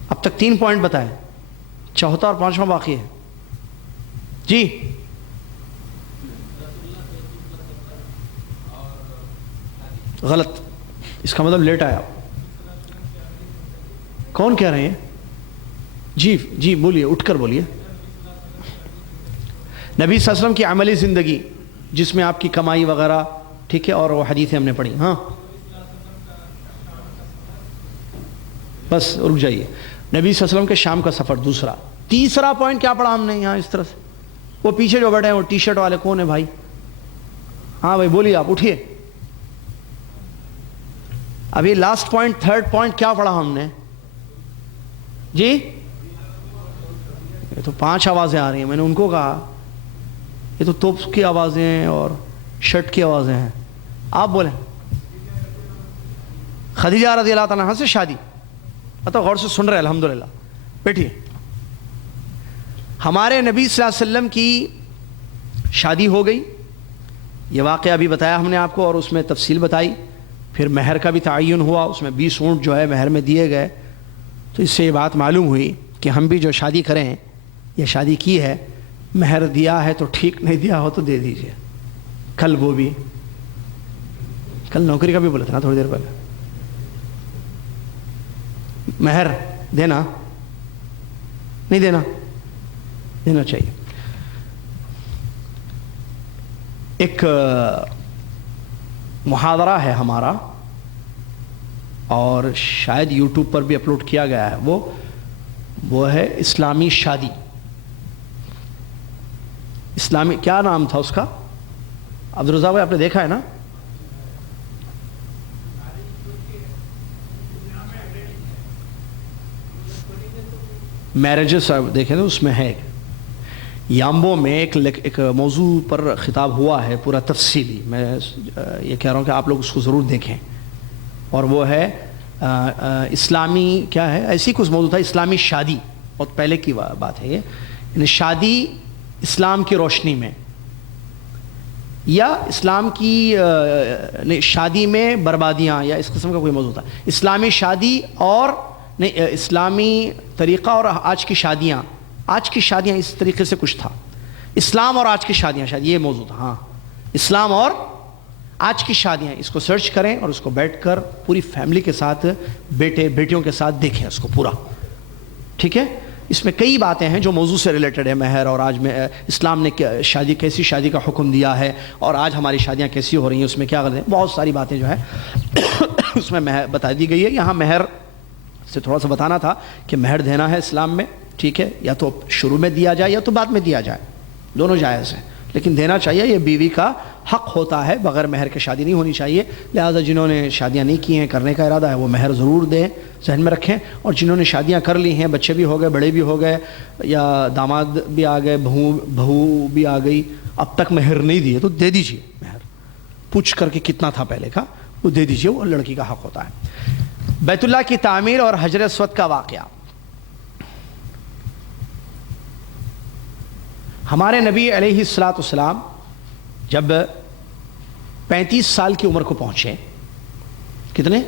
اب تک، 3 پوائنٹ بتائے، چوتھا اور 5واں باقی ہے جی۔ غلط، اس کا مطلب لیٹ آیا۔ کون کہہ رہے ہیں؟ جی جی بولیے، اٹھ کر بولیے۔ نبی صلی اللہ علیہ وسلم کی عملی زندگی جس میں آپ کی کمائی وغیرہ، ٹھیک ہے، اور وہ حدیثیں ہم نے پڑھی۔ ہاں بس رک جائیے، نبی صلی اللہ علیہ وسلم کے شام کا سفر دوسرا۔ تیسرا پوائنٹ کیا پڑھا ہم نے یہاں اس طرح سے؟ وہ پیچھے جو بیٹھے ہیں وہ ٹی شرٹ والے کون ہیں بھائی؟ ہاں بھائی بولیے، آپ اٹھیے۔ ابھی لاسٹ پوائنٹ، 3rd پوائنٹ کیا پڑھا ہم نے جی؟ یہ تو 5 آوازیں آ رہی ہیں، میں نے ان کو کہا یہ تو توپ کی آوازیں اور شرٹ کی آوازیں ہیں۔ آپ بولیں۔ خدیجہ رضی اللہ تعالیٰ عنہ سے شادی، مطلب غور سے سن رہے الحمدللہ، بیٹھیے۔ ہمارے نبی صلی اللہ علیہ وسلم کی شادی ہو گئی، یہ واقعہ ابھی بتایا ہم نے آپ کو، اور اس میں تفصیل بتائی۔ پھر مہر کا بھی تعین ہوا، اس میں 20 اونٹ جو ہے مہر میں دیے گئے۔ تو اس سے یہ بات معلوم ہوئی کہ ہم بھی جو شادی کریں یا شادی کی ہے، مہر دیا ہے تو ٹھیک، نہیں دیا ہو تو دے دیجئے۔ کل وہ بھی، کل نوکری کا بھی بولا تھا نا تھوڑی دیر پہلے، مہر دینا نہیں دینا، دینا چاہیے۔ ایک محاضرہ ہے ہمارا، اور شاید یوٹیوب پر بھی اپلوڈ کیا گیا ہے، وہ ہے اسلامی شادی۔ اسلامی کیا نام تھا اس کا؟ عبدالرزاق بھائی آپ نے دیکھا ہے نا؟ میرجز دیکھیں تو اس میں ہے، یامبو میں ایک موضوع پر خطاب ہوا ہے پورا تفصیلی، میں یہ کہہ رہا ہوں کہ آپ لوگ اس کو ضرور دیکھیں، اور وہ ہے اسلامی کیا ہے، ایسی کچھ موضوع تھا، اسلامی شادی، بہت پہلے کی بات ہے یہ، یعنی شادی اسلام کی روشنی میں، یا اسلام کی شادی میں بربادیاں، یا اس قسم کا کوئی موضوع تھا۔ اسلامی شادی اور نہیں، اسلامی طریقہ اور آج کی شادیاں، آج کی شادیاں اس طریقے سے کچھ تھا، اسلام اور آج کی شادیاں، شاید یہ موضوع تھا، ہاں اسلام اور آج کی شادیاں۔ اس کو سرچ کریں اور اس کو بیٹھ کر پوری فیملی کے ساتھ، بیٹے بیٹیوں کے ساتھ دیکھیں اس کو پورا، ٹھیک ہے۔ اس میں کئی باتیں ہیں جو موضوع سے ریلیٹڈ ہے، مہر، اور آج میں اسلام نے شادی کیسی شادی کا حکم دیا ہے، اور آج ہماری شادیاں کیسی ہو رہی ہیں، اس میں کیا غلط ہے، بہت ساری باتیں جو ہے اس میں مہر بتا دی گئی ہے۔ یہاں مہر سے تھوڑا سا بتانا تھا کہ مہر دینا ہے اسلام میں، ٹھیک ہے، یا تو شروع میں دیا جائے یا تو بعد میں دیا جائے، دونوں جائز ہیں، لیکن دینا چاہیے، یہ بیوی کا حق ہوتا ہے، بغیر مہر کے شادی نہیں ہونی چاہیے۔ لہٰذا جنہوں نے شادیاں نہیں کی ہیں، کرنے کا ارادہ ہے، وہ مہر ضرور دیں، ذہن میں رکھیں، اور جنہوں نے شادیاں کر لی ہیں، بچے بھی ہو گئے، بڑے بھی ہو گئے، یا داماد بھی آ گئے، بہو بھی آ گئی، اب تک مہر نہیں دیے تو دے دیجیے مہر، پوچھ کر کے کتنا تھا پہلے کا وہ دے دیجیے، وہ لڑکی کا حق ہوتا ہے۔ بیت اللہ کی تعمیر اور حجر اسود کا واقعہ۔ ہمارے نبی علیہ الصلوۃ والسلام جب 35 سال کی عمر کو پہنچے، کتنے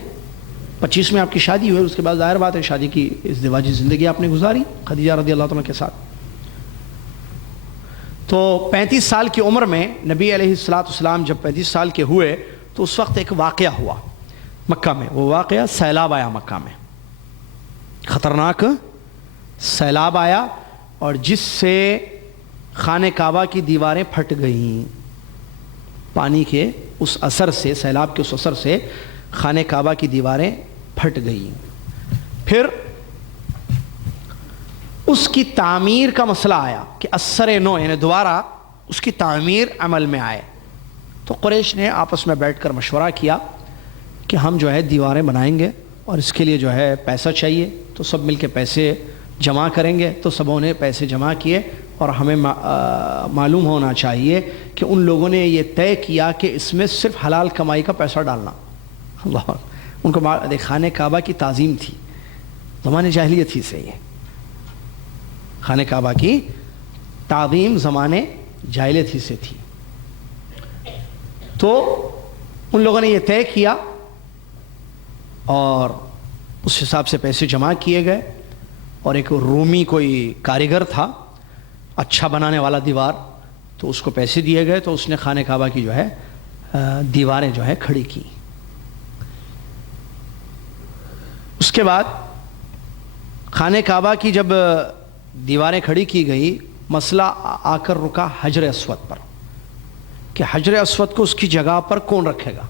25 میں آپ کی شادی ہوئی، اس کے بعد ظاہر بات ہے شادی کی ازدواجی زندگی آپ نے گزاری خدیجہ رضی اللہ عنہ کے ساتھ۔ تو 35 سال کی عمر میں نبی علیہ الصلوۃ والسلام جب 35 سال کے ہوئے تو اس وقت ایک واقعہ ہوا مکہ میں، وہ واقعہ سیلاب آیا مکہ میں، خطرناک سیلاب آیا، اور جس سے خانہ کعبہ کی دیواریں پھٹ گئیں، پانی کے اس اثر سے، سیلاب کے اس اثر سے خانہ کعبہ کی دیواریں پھٹ گئیں۔ پھر اس کی تعمیر کا مسئلہ آیا کہ اثر نو، یعنی دوبارہ اس کی تعمیر عمل میں آئے۔ تو قریش نے آپس میں بیٹھ کر مشورہ کیا کہ ہم جو ہے دیواریں بنائیں گے، اور اس کے لیے جو ہے پیسہ چاہیے، تو سب مل کے پیسے جمع کریں گے۔ تو سبوں نے پیسے جمع کیے اور ہمیں معلوم ہونا چاہیے کہ ان لوگوں نے یہ طے کیا کہ اس میں صرف حلال کمائی کا پیسہ ڈالنا. اللہ، ان کو خانہ کعبہ کی تعظیم تھی، زمانے جاہلیت ہی سے. یہ خانہ کعبہ کی تعظیم زمانے جاہلیت ہی سے تھی. تو ان لوگوں نے یہ طے کیا اور اس حساب سے پیسے جمع کیے گئے. اور ایک رومی کوئی کاریگر تھا اچھا بنانے والا دیوار، تو اس کو پیسے دیے گئے، تو اس نے خانہ کعبہ کی جو ہے دیواریں جو ہے کھڑی کی. اس کے بعد خانہ کعبہ کی جب دیواریں کھڑی کی گئی، مسئلہ آ کر رکا حجر اسود پر کہ حجر اسود کو اس کی جگہ پر کون رکھے گا.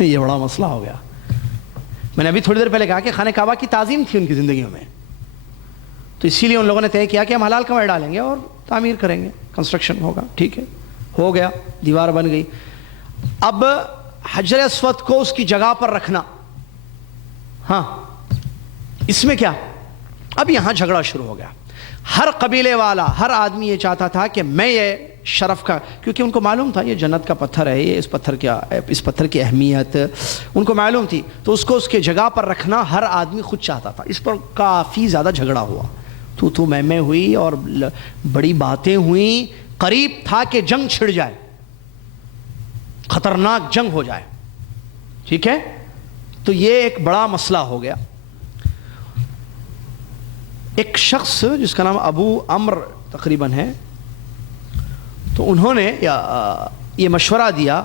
یہ بڑا مسئلہ ہو گیا. میں نے ابھی تھوڑی دیر پہلے کہا کہ خانہ کعبہ کی تعظیم تھی ان کی زندگیوں میں، تو اسی لیے ان لوگوں نے طے کیا کہ ہم حلال کمائی ڈالیں گے اور تعمیر کریں گے، کنسٹرکشن ہوگا. ٹھیک ہے، ہو گیا، دیوار بن گئی. اب حجر اسود کو اس کی جگہ پر رکھنا، ہاں اس میں کیا، اب یہاں جھگڑا شروع ہو گیا. ہر قبیلے والا، ہر آدمی یہ چاہتا تھا کہ میں یہ شرف کا، کیونکہ ان کو معلوم تھا یہ جنت کا پتھر ہے، یہ اس پتھر کی اہمیت ان کو معلوم تھی. تو اس کو اس کے جگہ پر رکھنا ہر آدمی خود چاہتا تھا. اس پر کافی زیادہ جھگڑا ہوا، تو میں ہوئی اور بڑی باتیں ہوئیں. قریب تھا کہ جنگ چھڑ جائے، خطرناک جنگ ہو جائے. ٹھیک ہے، تو یہ ایک بڑا مسئلہ ہو گیا. ایک شخص جس کا نام ابو عمر تقریباً ہے، تو انہوں نے یہ مشورہ دیا.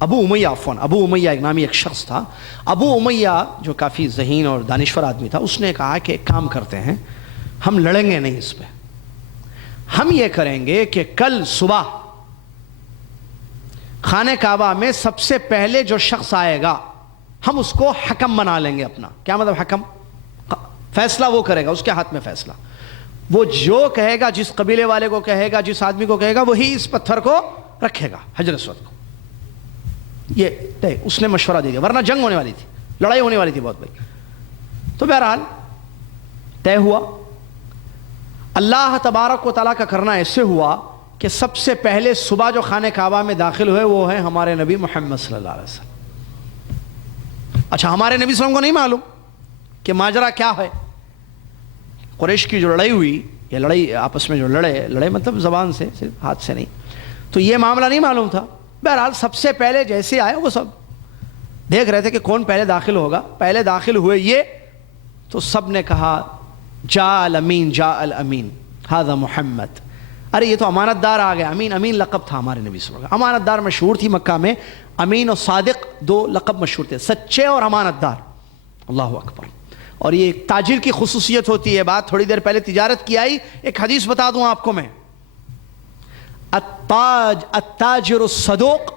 ابو امیہ ایک نامی ایک شخص تھا. ابو امیہ جو کافی ذہین اور دانشور آدمی تھا، اس نے کہا کہ ایک کام کرتے ہیں، ہم لڑیں گے نہیں اس پہ. ہم یہ کریں گے کہ کل صبح خانہ کعبہ میں سب سے پہلے جو شخص آئے گا ہم اس کو حکم بنا لیں گے اپنا. کیا مطلب حکم؟ فیصلہ وہ کرے گا، اس کے ہاتھ میں فیصلہ. وہ جو کہے گا، جس قبیلے والے کو کہے گا، جس آدمی کو کہے گا، وہی اس پتھر کو رکھے گا، حجر اسود کو. یہ اس نے مشورہ دے دیا، ورنہ جنگ ہونے والی تھی، لڑائی ہونے والی تھی بہت بڑی. تو بہرحال طے ہوا. اللہ تبارک و تعالیٰ کا کرنا ایسے ہوا کہ سب سے پہلے صبح جو خانہ کعبہ میں داخل ہوئے وہ ہیں ہمارے نبی محمد صلی اللہ علیہ وسلم. اچھا، ہمارے نبی صلی اللہ علیہ وسلم کو نہیں معلوم کہ ماجرا کیا ہے. قریش کی جو لڑائی ہوئی، یا لڑائی آپس میں جو لڑے مطلب زبان سے، صرف ہاتھ سے نہیں، تو یہ معاملہ نہیں معلوم تھا. بہرحال سب سے پہلے جیسے آئے وہ سب دیکھ رہے تھے کہ کون پہلے داخل ہوگا. پہلے داخل ہوئے یہ، تو سب نے کہا جاء الامین جاء الامین ھذا محمد. ارے یہ تو امانت دار آ گیا. امین لقب تھا ہمارے نبی صلی اللہ علیہ وسلم. امانت دار مشہور تھی مکہ میں، امین اور صادق دو لقب مشہور تھے، سچے اور امانت دار. اللہ اکبر. اور یہ ایک تاجر کی خصوصیت ہوتی ہے. بات تھوڑی دیر پہلے تجارت کی آئی، ایک حدیث بتا دوں آپ کو میں. التاجر الصدوق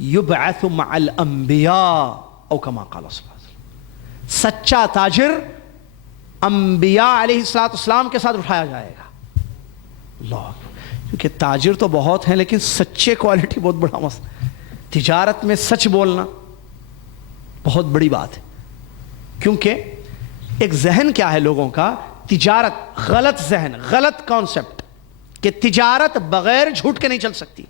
یبعث مع الانبیاء او کما قال صلی اللہ علیہ وسلم. سچا تاجر انبیاء علیہ السلام کے ساتھ اٹھایا جائے گا. اللہ، کیونکہ تاجر تو بہت ہیں لیکن سچے کوالٹی بہت بڑا مسئلہ. تجارت میں سچ بولنا بہت بڑی بات ہے. کیونکہ ایک ذہن کیا ہے لوگوں کا، تجارت، غلط ذہن، غلط کانسیپٹ کہ تجارت بغیر جھوٹ کے نہیں چل سکتی.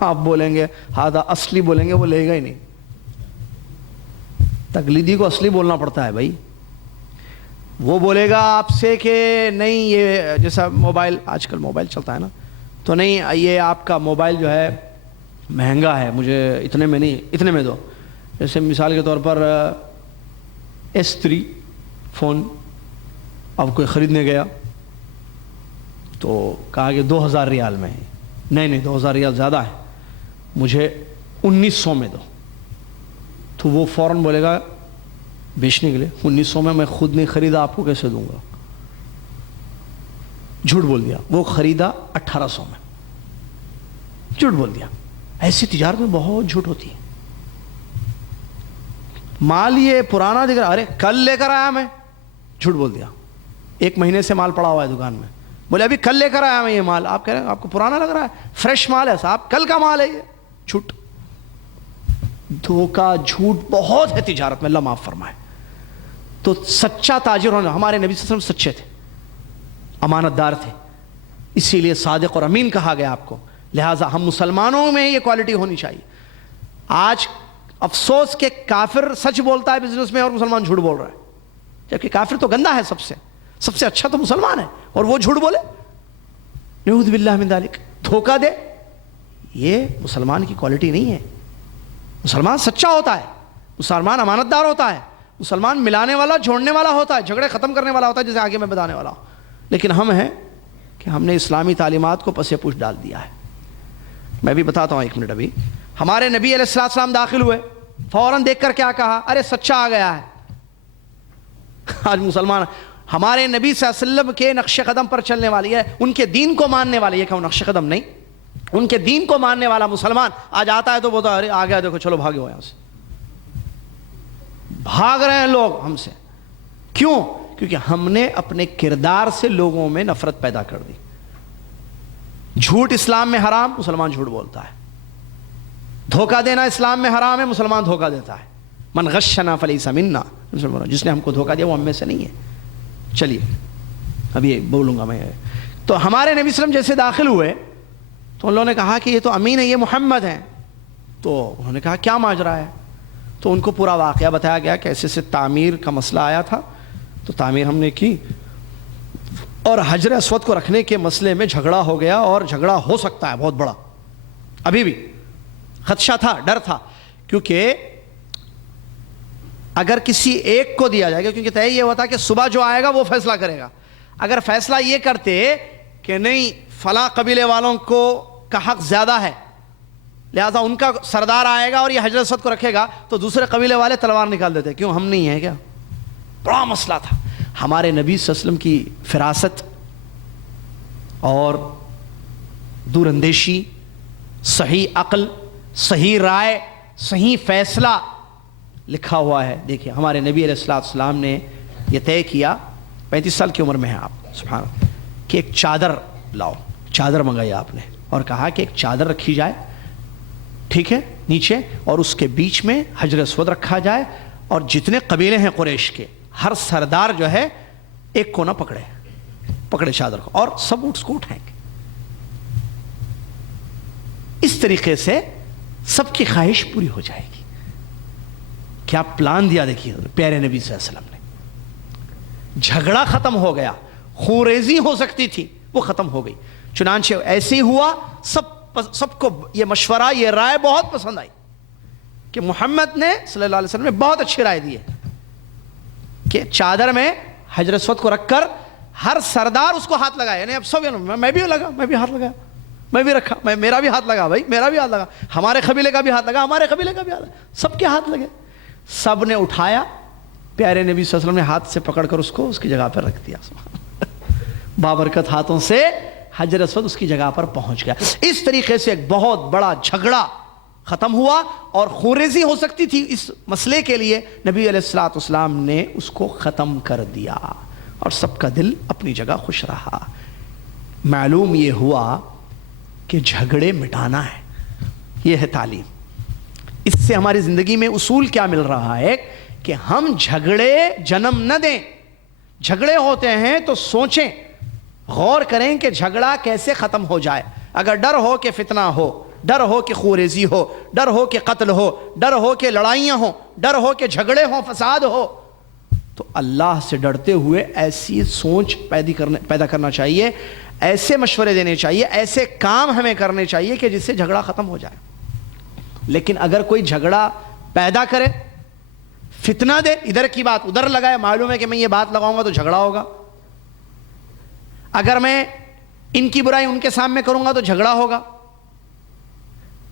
آپ بولیں گے ہاں اصلی بولیں گے، وہ لے گا ہی نہیں. تقلیدی کو اصلی بولنا پڑتا ہے بھائی. وہ بولے گا آپ سے کہ نہیں، یہ جیسا موبائل، آج کل موبائل چلتا ہے نا، تو نہیں یہ آپ کا موبائل جو ہے مہنگا ہے، مجھے اتنے میں نہیں، اتنے میں دو. جیسے مثال کے طور پر S3 فون اب کوئی خریدنے گیا تو کہا کہ 2000 ریال میں ہے. نہیں 2000 ریال زیادہ ہے، مجھے 1900 میں دو. تو وہ فوراً بولے گا بیچنے کے لیے 1900 میں خود نہیں خریدا، آپ کو کیسے دوں گا. جھوٹ بول دیا. وہ خریدا 1800 میں، جھوٹ بول دیا. ایسی تجارت میں بہت جھوٹ ہوتی ہے. مال یہ پرانا دکھ رہا، ارے کل لے کر آیا میں، جھوٹ بول دیا. 1 مہینے سے مال پڑا ہوا ہے دکان میں، بولے ابھی کل لے کر آیا میں یہ مال. آپ کہہ رہے ہیں آپ کو پرانا لگ رہا ہے، فریش مال ہے صاحب، کل کا مال ہے یہ. جھوٹ، دھوکہ، جھوٹ بہت ہے تجارت میں، اللہ معاف فرمائے. تو سچا تاجر ہونا، ہمارے نبی صلی اللہ علیہ وسلم سچے تھے. امانت دار تھے، اسی لیے صادق اور امین کہا گیا آپ کو. لہٰذا ہم مسلمانوں میں یہ کوالٹی ہونی چاہیے. آج افسوس کہ کافر سچ بولتا ہے بزنس میں اور مسلمان جھوٹ بول رہا ہے، جبکہ کافر تو گندا ہے، سب سے اچھا تو مسلمان ہے، اور وہ جھوٹ بولے. نعوذ باللہ من ذالک، دھوکہ دے. یہ مسلمان کی کوالٹی نہیں ہے. مسلمان سچا ہوتا ہے، مسلمان امانت دار ہوتا ہے، مسلمان ملانے والا، جوڑنے والا ہوتا ہے، جھگڑے ختم کرنے والا ہوتا ہے، جیسے آگے میں بتانے والا ہوں. لیکن ہم ہیں کہ ہم نے اسلامی تعلیمات کو پس پوش ڈال دیا ہے. میں بھی بتاتا ہوں 1 منٹ. ابھی ہمارے نبی علیہ السلام داخل ہوئے، فوراً دیکھ کر کیا کہا؟ ارے سچا آ گیا ہے. آج مسلمان ہمارے نبی صلی اللہ علیہ وسلم کے نقش قدم پر چلنے والی ہے، ان کے دین کو ماننے والے، یہ کہوں نقش قدم نہیں، ان کے دین کو ماننے والا مسلمان آج آتا ہے تو بولتا ہے ارے آ گیا دیکھو، چلو بھاگے ہو یہاں سے. بھاگ رہے ہیں لوگ ہم سے. کیوں؟ کیونکہ ہم نے اپنے کردار سے لوگوں میں نفرت پیدا کر دی. جھوٹ اسلام میں حرام، مسلمان جھوٹ بولتا ہے. دھوکہ دینا اسلام میں حرام ہے، مسلمان دھوکہ دیتا ہے. من غشنا فلیس منا، جس نے ہم کو دھوکہ دیا وہ ہم میں سے نہیں ہے. چلیے اب یہ بولوں گا میں. تو ہمارے نبی صلی اللہ علیہ وسلم جیسے داخل ہوئے تو ان لوگوں نے کہا کہ یہ تو امین ہے، یہ محمد ہیں. تو انہوں نے کہا کیا ماجرا ہے؟ تو ان کو پورا واقعہ بتایا گیا کہ ایسے سے تعمیر کا مسئلہ آیا تھا، تو تعمیر ہم نے کی، اور حجر اسود کو رکھنے کے مسئلے میں جھگڑا ہو گیا، اور جھگڑا ہو سکتا ہے بہت بڑا. ابھی بھی خدشہ تھا، ڈر تھا، کیونکہ اگر کسی ایک کو دیا جائے گا، کیونکہ طے یہ ہوتا کہ صبح جو آئے گا وہ فیصلہ کرے گا. اگر فیصلہ یہ کرتے کہ نہیں فلاں قبیلے والوں کو کا حق زیادہ ہے، لہذا ان کا سردار آئے گا اور یہ حجر اسود کو رکھے گا، تو دوسرے قبیلے والے تلوار نکال دیتے. کیوں؟ ہم نہیں ہیں کیا؟ بڑا مسئلہ تھا. ہمارے نبی صلی اللہ علیہ وسلم کی فراست اور دور اندیشی، صحیح عقل، صحیح رائے، صحیح فیصلہ لکھا ہوا ہے. دیکھیں ہمارے نبی علیہ السلام نے یہ طے کیا، 35 سال کی عمر میں ہیں آپ، سبحان اللہ، کہ ایک چادر لاؤ. چادر منگائی آپ نے اور کہا کہ ایک چادر رکھی جائے، ٹھیک ہے، نیچے، اور اس کے بیچ میں حجر اسود رکھا جائے، اور جتنے قبیلے ہیں قریش کے ہر سردار جو ہے ایک کونا پکڑے چادر کو، اور سب اس کو اٹھائیں گے. اس طریقے سے سب کی خواہش پوری ہو جائے گی. کیا پلان دیا دیکھیے پیارے نبی صلی اللہ علیہ وسلم نے. جھگڑا ختم ہو گیا، خونریزی ہو سکتی تھی وہ ختم ہو گئی. چنانچہ ایسے ہی ہوا. سب کو یہ مشورہ، یہ رائے بہت پسند آئی کہ محمد نے صلی اللہ علیہ وسلم نے بہت اچھی رائے دی ہے کہ چادر میں حجر اسود کو رکھ کر ہر سردار اس کو ہاتھ لگائے. یعنی اب سب، میں بھی ہاتھ لگایا، میں بھی رکھا، میرا بھی ہاتھ لگا، بھائی میرا بھی ہاتھ لگا، ہمارے قبیلے کا بھی ہاتھ لگا، ہمارے قبیلے کا بھی ہاتھ لگا، سب کے ہاتھ لگے. سب نے اٹھایا، پیارے نبی صلی اللہ علیہ وسلم نے ہاتھ سے پکڑ کر اس کو اس کی جگہ پر رکھ دیا. بابرکت ہاتھوں سے حجر اسود اس کی جگہ پر پہنچ گیا. اس طریقے سے ایک بہت بڑا جھگڑا ختم ہوا، اور خونریزی ہو سکتی تھی اس مسئلے کے لیے نبی علیہ السلام نے اس کو ختم کر دیا، اور سب کا دل اپنی جگہ خوش رہا. معلوم یہ ہوا کہ جھگڑے مٹانا ہے، یہ ہے تعلیم. اس سے ہماری زندگی میں اصول کیا مل رہا ہے کہ ہم جھگڑے جنم نہ دیں. جھگڑے ہوتے ہیں تو سوچیں، غور کریں کہ جھگڑا کیسے ختم ہو جائے. اگر ڈر ہو کہ فتنہ ہو، ڈر ہو کہ خونریزی ہو، ڈر ہو کہ قتل ہو، ڈر ہو کہ لڑائیاں ہوں، ڈر ہو کہ جھگڑے ہوں، فساد ہو، تو اللہ سے ڈرتے ہوئے ایسی سوچ پیدا کرنا چاہیے، ایسے مشورے دینے چاہیے، ایسے کام ہمیں کرنے چاہیے کہ جس سے جھگڑا ختم ہو جائے. لیکن اگر کوئی جھگڑا پیدا کرے، فتنہ دے، ادھر کی بات ادھر لگائے، معلوم ہے کہ میں یہ بات لگاؤں گا تو جھگڑا ہوگا، اگر میں ان کی برائی ان کے سامنے کروں گا تو جھگڑا ہوگا،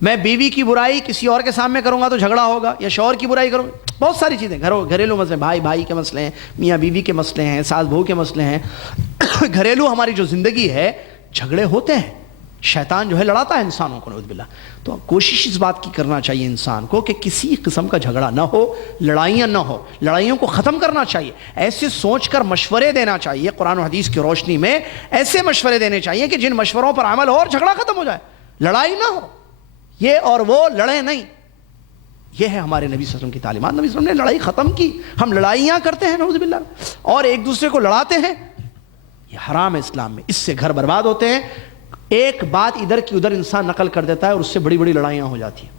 میں بیوی کی برائی کسی اور کے سامنے کروں گا تو جھگڑا ہوگا، یا شوہر کی برائی کروں گا، بہت ساری چیزیں، گھریلو مسئلے، بھائی کے مسئلے ہیں، میاں بیوی کے مسئلے ہیں، ساس بہو کے مسئلے ہیں، گھریلو ہماری جو زندگی ہے، جھگڑے ہوتے ہیں. شیطان جو ہے لڑاتا ہے انسانوں کو، نعوذ باللہ. تو کوشش اس بات کی کرنا چاہیے انسان کو کہ کسی قسم کا جھگڑا نہ ہو، لڑائیاں نہ ہو، لڑائیوں کو ختم کرنا چاہیے. ایسے سوچ کر مشورے دینا چاہیے، قرآن و حدیث کی روشنی میں ایسے مشورے دینے چاہیے کہ جن مشوروں پر عمل ہو اور جھگڑا ختم ہو جائے، لڑائی نہ ہو، یہ اور وہ لڑیں نہیں. یہ ہے ہمارے نبی صلی اللہ علیہ وسلم کی تعلیمات. نبی صلی اللہ علیہ وسلم نے لڑائی ختم کی. ہم لڑائیاں کرتے ہیں نعوذ باللہ، اور ایک دوسرے کو لڑاتے ہیں. یہ حرام ہے اسلام میں، اس سے گھر برباد ہوتے ہیں. ایک بات ادھر کی ادھر انسان نقل کر دیتا ہے اور اس سے بڑی بڑی لڑائیاں ہو جاتی ہیں.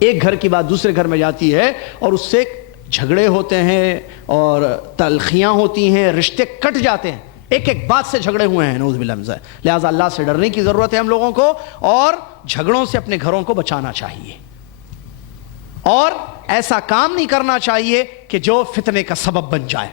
ایک گھر کی بات دوسرے گھر میں جاتی ہے اور اس سے جھگڑے ہوتے ہیں اور تلخیاں ہوتی ہیں، رشتے کٹ جاتے ہیں، ایک ایک بات سے جھگڑے ہوئے ہیں، نعوذ باللہ من ذالک. لہٰذا اللہ سے ڈرنے کی ضرورت ہے ہم لوگوں کو، اور جھگڑوں سے اپنے گھروں کو بچانا چاہیے، اور ایسا کام نہیں کرنا چاہیے کہ جو فتنے کا سبب بن جائے،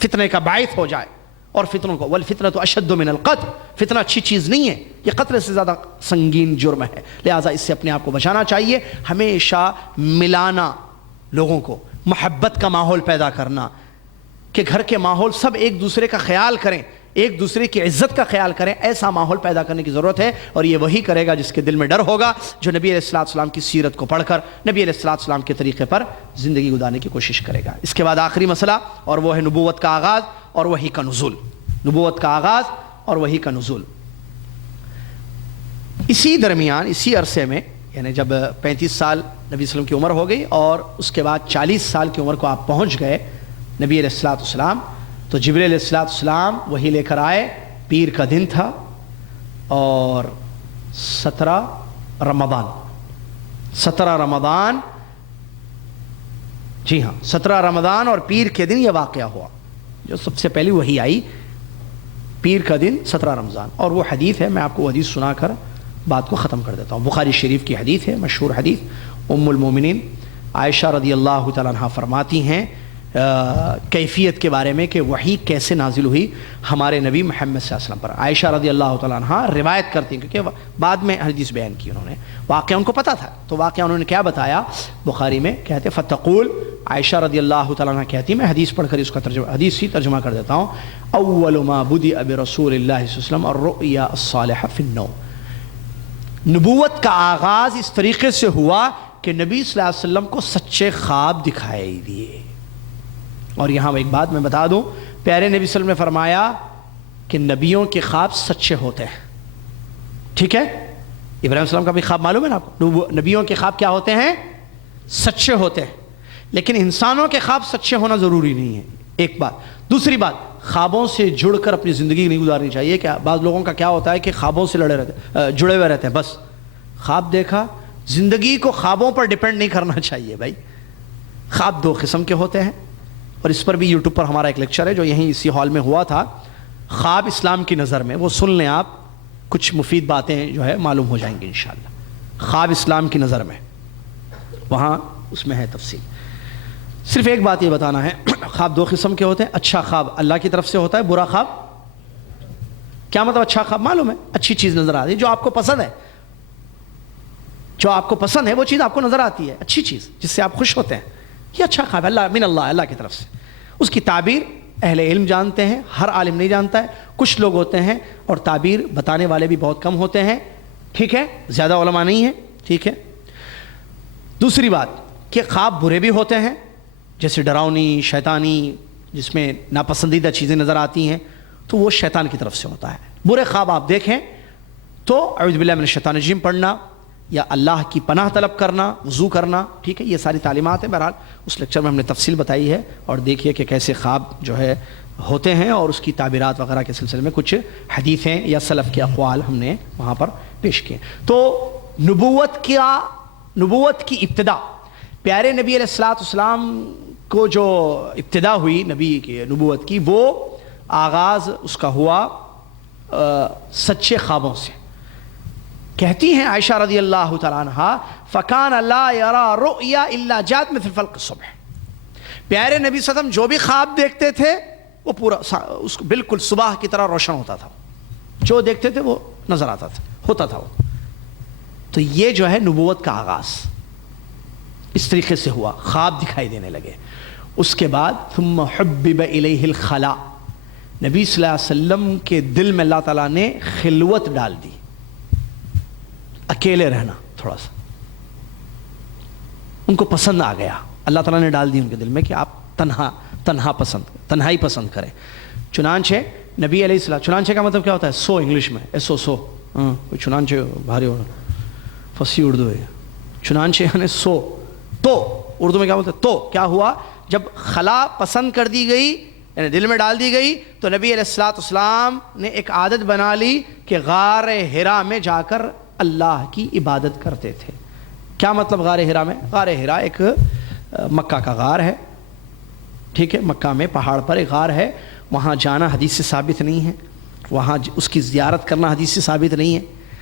فتنے کا باعث ہو جائے. اور فتنوں کو والفتنۃ اشد من القتل، فتنہ اچھی چیز نہیں ہے، یہ قتل سے زیادہ سنگین جرم ہے. لہٰذا اس سے اپنے آپ کو بچانا چاہیے. ہمیشہ ملانا، لوگوں کو محبت کا ماحول پیدا کرنا، کہ گھر کے ماحول سب ایک دوسرے کا خیال کریں، ایک دوسرے کی عزت کا خیال کریں. ایسا ماحول پیدا کرنے کی ضرورت ہے، اور یہ وہی کرے گا جس کے دل میں ڈر ہوگا، جو نبی علیہ الصلوۃ والسلام کی سیرت کو پڑھ کر نبی علیہ الصلوۃ والسلام کے طریقے پر زندگی گزارنے کی کوشش کرے گا. اس کے بعد آخری مسئلہ، اور وہ ہے نبوت کا آغاز اور وحی کا نزول. نبوت کا آغاز اور وحی کا نزول. اسی درمیان، اسی عرصے میں، یعنی جب 35 سال نبی صلی اللہ علیہ وسلم کی عمر ہو گئی اور اس کے بعد 40 سال کی عمر کو آپ پہنچ گئے نبی علیہ الصلوۃ والسلام، تو جبریل علیہ الصلوۃ والسلام وہی لے کر آئے. پیر کا دن تھا اور 17 رمضان، جی ہاں 17 رمضان اور پیر کے دن یہ واقعہ ہوا، جو سب سے پہلی وحی آئی. پیر کا دن 17 رمضان. اور وہ حدیث ہے، میں آپ کو حدیث سنا کر بات کو ختم کر دیتا ہوں. بخاری شریف کی حدیث ہے، مشہور حدیث. ام المومنین عائشہ رضی اللہ تعالیٰ عنہ فرماتی ہیں کیفیت کے بارے میں کہ وحی کیسے نازل ہوئی ہمارے نبی محمد صلی اللہ علیہ وسلم پر. عائشہ رضی اللہ تعالیٰ عنہ روایت کرتی ہیں، کیونکہ بعد میں حدیث بیان کی انہوں نے، واقعہ ان کو پتہ تھا. تو واقعہ انہوں نے کیا بتایا بخاری میں، کہتے فتقول، عائشہ رضی اللہ تعالیٰ عنہ کہتی، میں حدیث پڑھ کر اس کا حدیث ہی ترجمہ کر دیتا ہوں. اول ما بدأ برسول اللہ صلی اللہ علیہ وسلم الرؤیا الصالحہ فی النوم. نبوت کا آغاز اس طریقے سے ہوا کہ نبی صلی اللہ علیہ وسلم کو سچے خواب دکھائی دیے. اور یہاں ایک بات میں بتا دوں، پیارے نبی صلی اللہ علیہ وسلم نے فرمایا کہ نبیوں کے خواب سچے ہوتے ہیں. ٹھیک ہے، ابراہیم علیہ السلام کا بھی خواب معلوم ہے نا آپ کو. نبیوں کے خواب کیا ہوتے ہیں؟ سچے ہوتے ہیں. لیکن انسانوں کے خواب سچے ہونا ضروری نہیں ہے، ایک بات. دوسری بات، خوابوں سے جڑ کر اپنی زندگی نہیں گزارنی چاہیے. کہ بعض لوگوں کا کیا ہوتا ہے کہ خوابوں سے جڑے ہوئے رہتے ہیں، بس خواب دیکھا. زندگی کو خوابوں پر ڈیپینڈ نہیں کرنا چاہیے بھائی. خواب 2 قسم کے ہوتے ہیں، اور اس پر بھی یوٹیوب پر ہمارا ایک لیکچر ہے جو یہیں اسی ہال میں ہوا تھا. خواب اسلام کی نظر میں، وہ سن لیں آپ، کچھ مفید باتیں جو ہے معلوم ہو جائیں گی انشاءاللہ. خواب اسلام کی نظر میں، وہاں اس میں ہے تفصیل. صرف ایک بات یہ بتانا ہے، خواب 2 قسم کے ہوتے ہیں. اچھا خواب اللہ کی طرف سے ہوتا ہے، برا خواب کیا مطلب؟ اچھا خواب معلوم ہے، اچھی چیز نظر آتی ہے، جو آپ کو پسند ہے، جو آپ کو پسند ہے وہ چیز آپ کو نظر آتی ہے، اچھی چیز جس سے آپ خوش ہوتے ہیں، یہ اچھا خواب ہے، اللہ کی طرف سے. اس کی تعبیر اہل علم جانتے ہیں، ہر عالم نہیں جانتا ہے، کچھ لوگ ہوتے ہیں، اور تعبیر بتانے والے بھی بہت کم ہوتے ہیں. ٹھیک ہے، زیادہ علماء نہیں ہیں. ٹھیک ہے. دوسری بات کہ خواب برے بھی ہوتے ہیں، جیسے ڈراؤنی، شیطانی، جس میں ناپسندیدہ چیزیں نظر آتی ہیں، تو وہ شیطان کی طرف سے ہوتا ہے. برے خواب آپ دیکھیں تو اعوذ باللہ من الشیطان الرجیم پڑھنا یا اللہ کی پناہ طلب کرنا، وضو کرنا. ٹھیک ہے، یہ ساری تعلیمات ہیں. بہرحال اس لیکچر میں ہم نے تفصیل بتائی ہے، اور دیکھیے کہ کیسے خواب جو ہے ہوتے ہیں، اور اس کی تعبیرات وغیرہ کے سلسلے میں کچھ حدیثیں یا سلف کے اقوال ہم نے وہاں پر پیش کیے. تو نبوت کی ابتدا، پیارے نبی علیہ الصلوۃ والسلام کو جو ابتدا ہوئی نبی کی نبوت کی، وہ آغاز اس کا ہوا سچے خوابوں سے. کہتی ہیں عائشہ رضی اللہ تعالیٰ عنہ فَكَانَ لَا يَرَى رُؤْيَا إِلَّا جَاءَتْ مِثْلَ فَلْقِ الصُّبْحِ. پیارے نبی صلی اللہ علیہ وسلم جو بھی خواب دیکھتے تھے وہ پورا اس کو بالکل صبح کی طرح روشن ہوتا تھا، جو دیکھتے تھے وہ نظر آتا تھا، ہوتا تھا وہ. تو یہ جو ہے نبوت کا آغاز اس طریقے سے ہوا، خواب دکھائی دینے لگے. اس کے بعد ثم حبب الیہ الخلاء، نبی صلی اللہ علیہ وسلم کے دل میں اللہ تعالیٰ نے خلوت ڈال دی، اکیلے رہنا تھوڑا سا ان کو پسند آ گیا. اللہ تعالیٰ نے ڈال دی ان کے دل میں کہ آپ تنہائی پسند کریں. چنانچہ نبی علیہ السلام، چنانچہ کا مطلب کیا ہوتا ہے؟ سو، انگلش میں سو. کوئی چنانچہ بھاری ہونا، فصیح اردو ہے. چنانچہ یعنی سو، تو اردو میں کیا بولتے ہیں؟ تو کیا ہوا؟ جب خلا پسند کر دی گئی یعنی دل میں ڈال دی گئی تو نبی علیہ السلام نے ایک عادت بنا لی کہ غار حرا میں جا کر اللہ کی عبادت کرتے تھے۔ کیا مطلب غار حرا میں؟ غار حرا ایک مکہ کا غار ہے، ٹھیک ہے، مکہ میں پہاڑ پر ایک غار ہے، وہاں جانا حدیث سے ثابت نہیں ہے، وہاں اس کی زیارت کرنا حدیث سے ثابت نہیں ہے،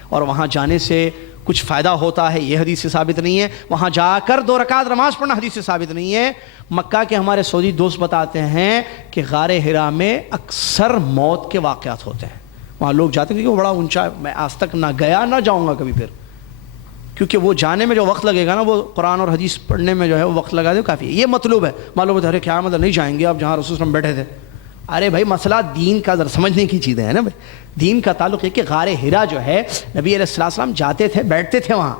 اور وہاں جانے سے کچھ فائدہ ہوتا ہے یہ حدیث سے ثابت نہیں ہے، وہاں جا کر 2 رکعت نماز پڑھنا حدیث سے ثابت نہیں ہے۔ مکہ کے ہمارے سعودی دوست بتاتے ہیں کہ غار حرا میں اکثر موت کے واقعات ہوتے ہیں، وہاں لوگ جاتے ہیں کیونکہ وہ بڑا اونچا ہے، میں آج تک نہ گیا نہ جاؤں گا کبھی، پھر کیونکہ وہ جانے میں جو وقت لگے گا نا، وہ قرآن اور حدیث پڑھنے میں جو ہے وہ وقت لگا دے کافی ہے۔ یہ مطلوب ہے، معلوم ہوتا ہے ارے کیا مطلب نہیں جائیں گے اب جہاں رسول صلی اللہ علیہ وسلم بیٹھے تھے۔ ارے بھائی مسئلہ دین کا ذرا سمجھنے کی چیزیں ہیں نا بھائی، دین کا تعلق ہے کہ غار حرا جو ہے نبی علیہ السلام جاتے تھے، بیٹھتے تھے وہاں،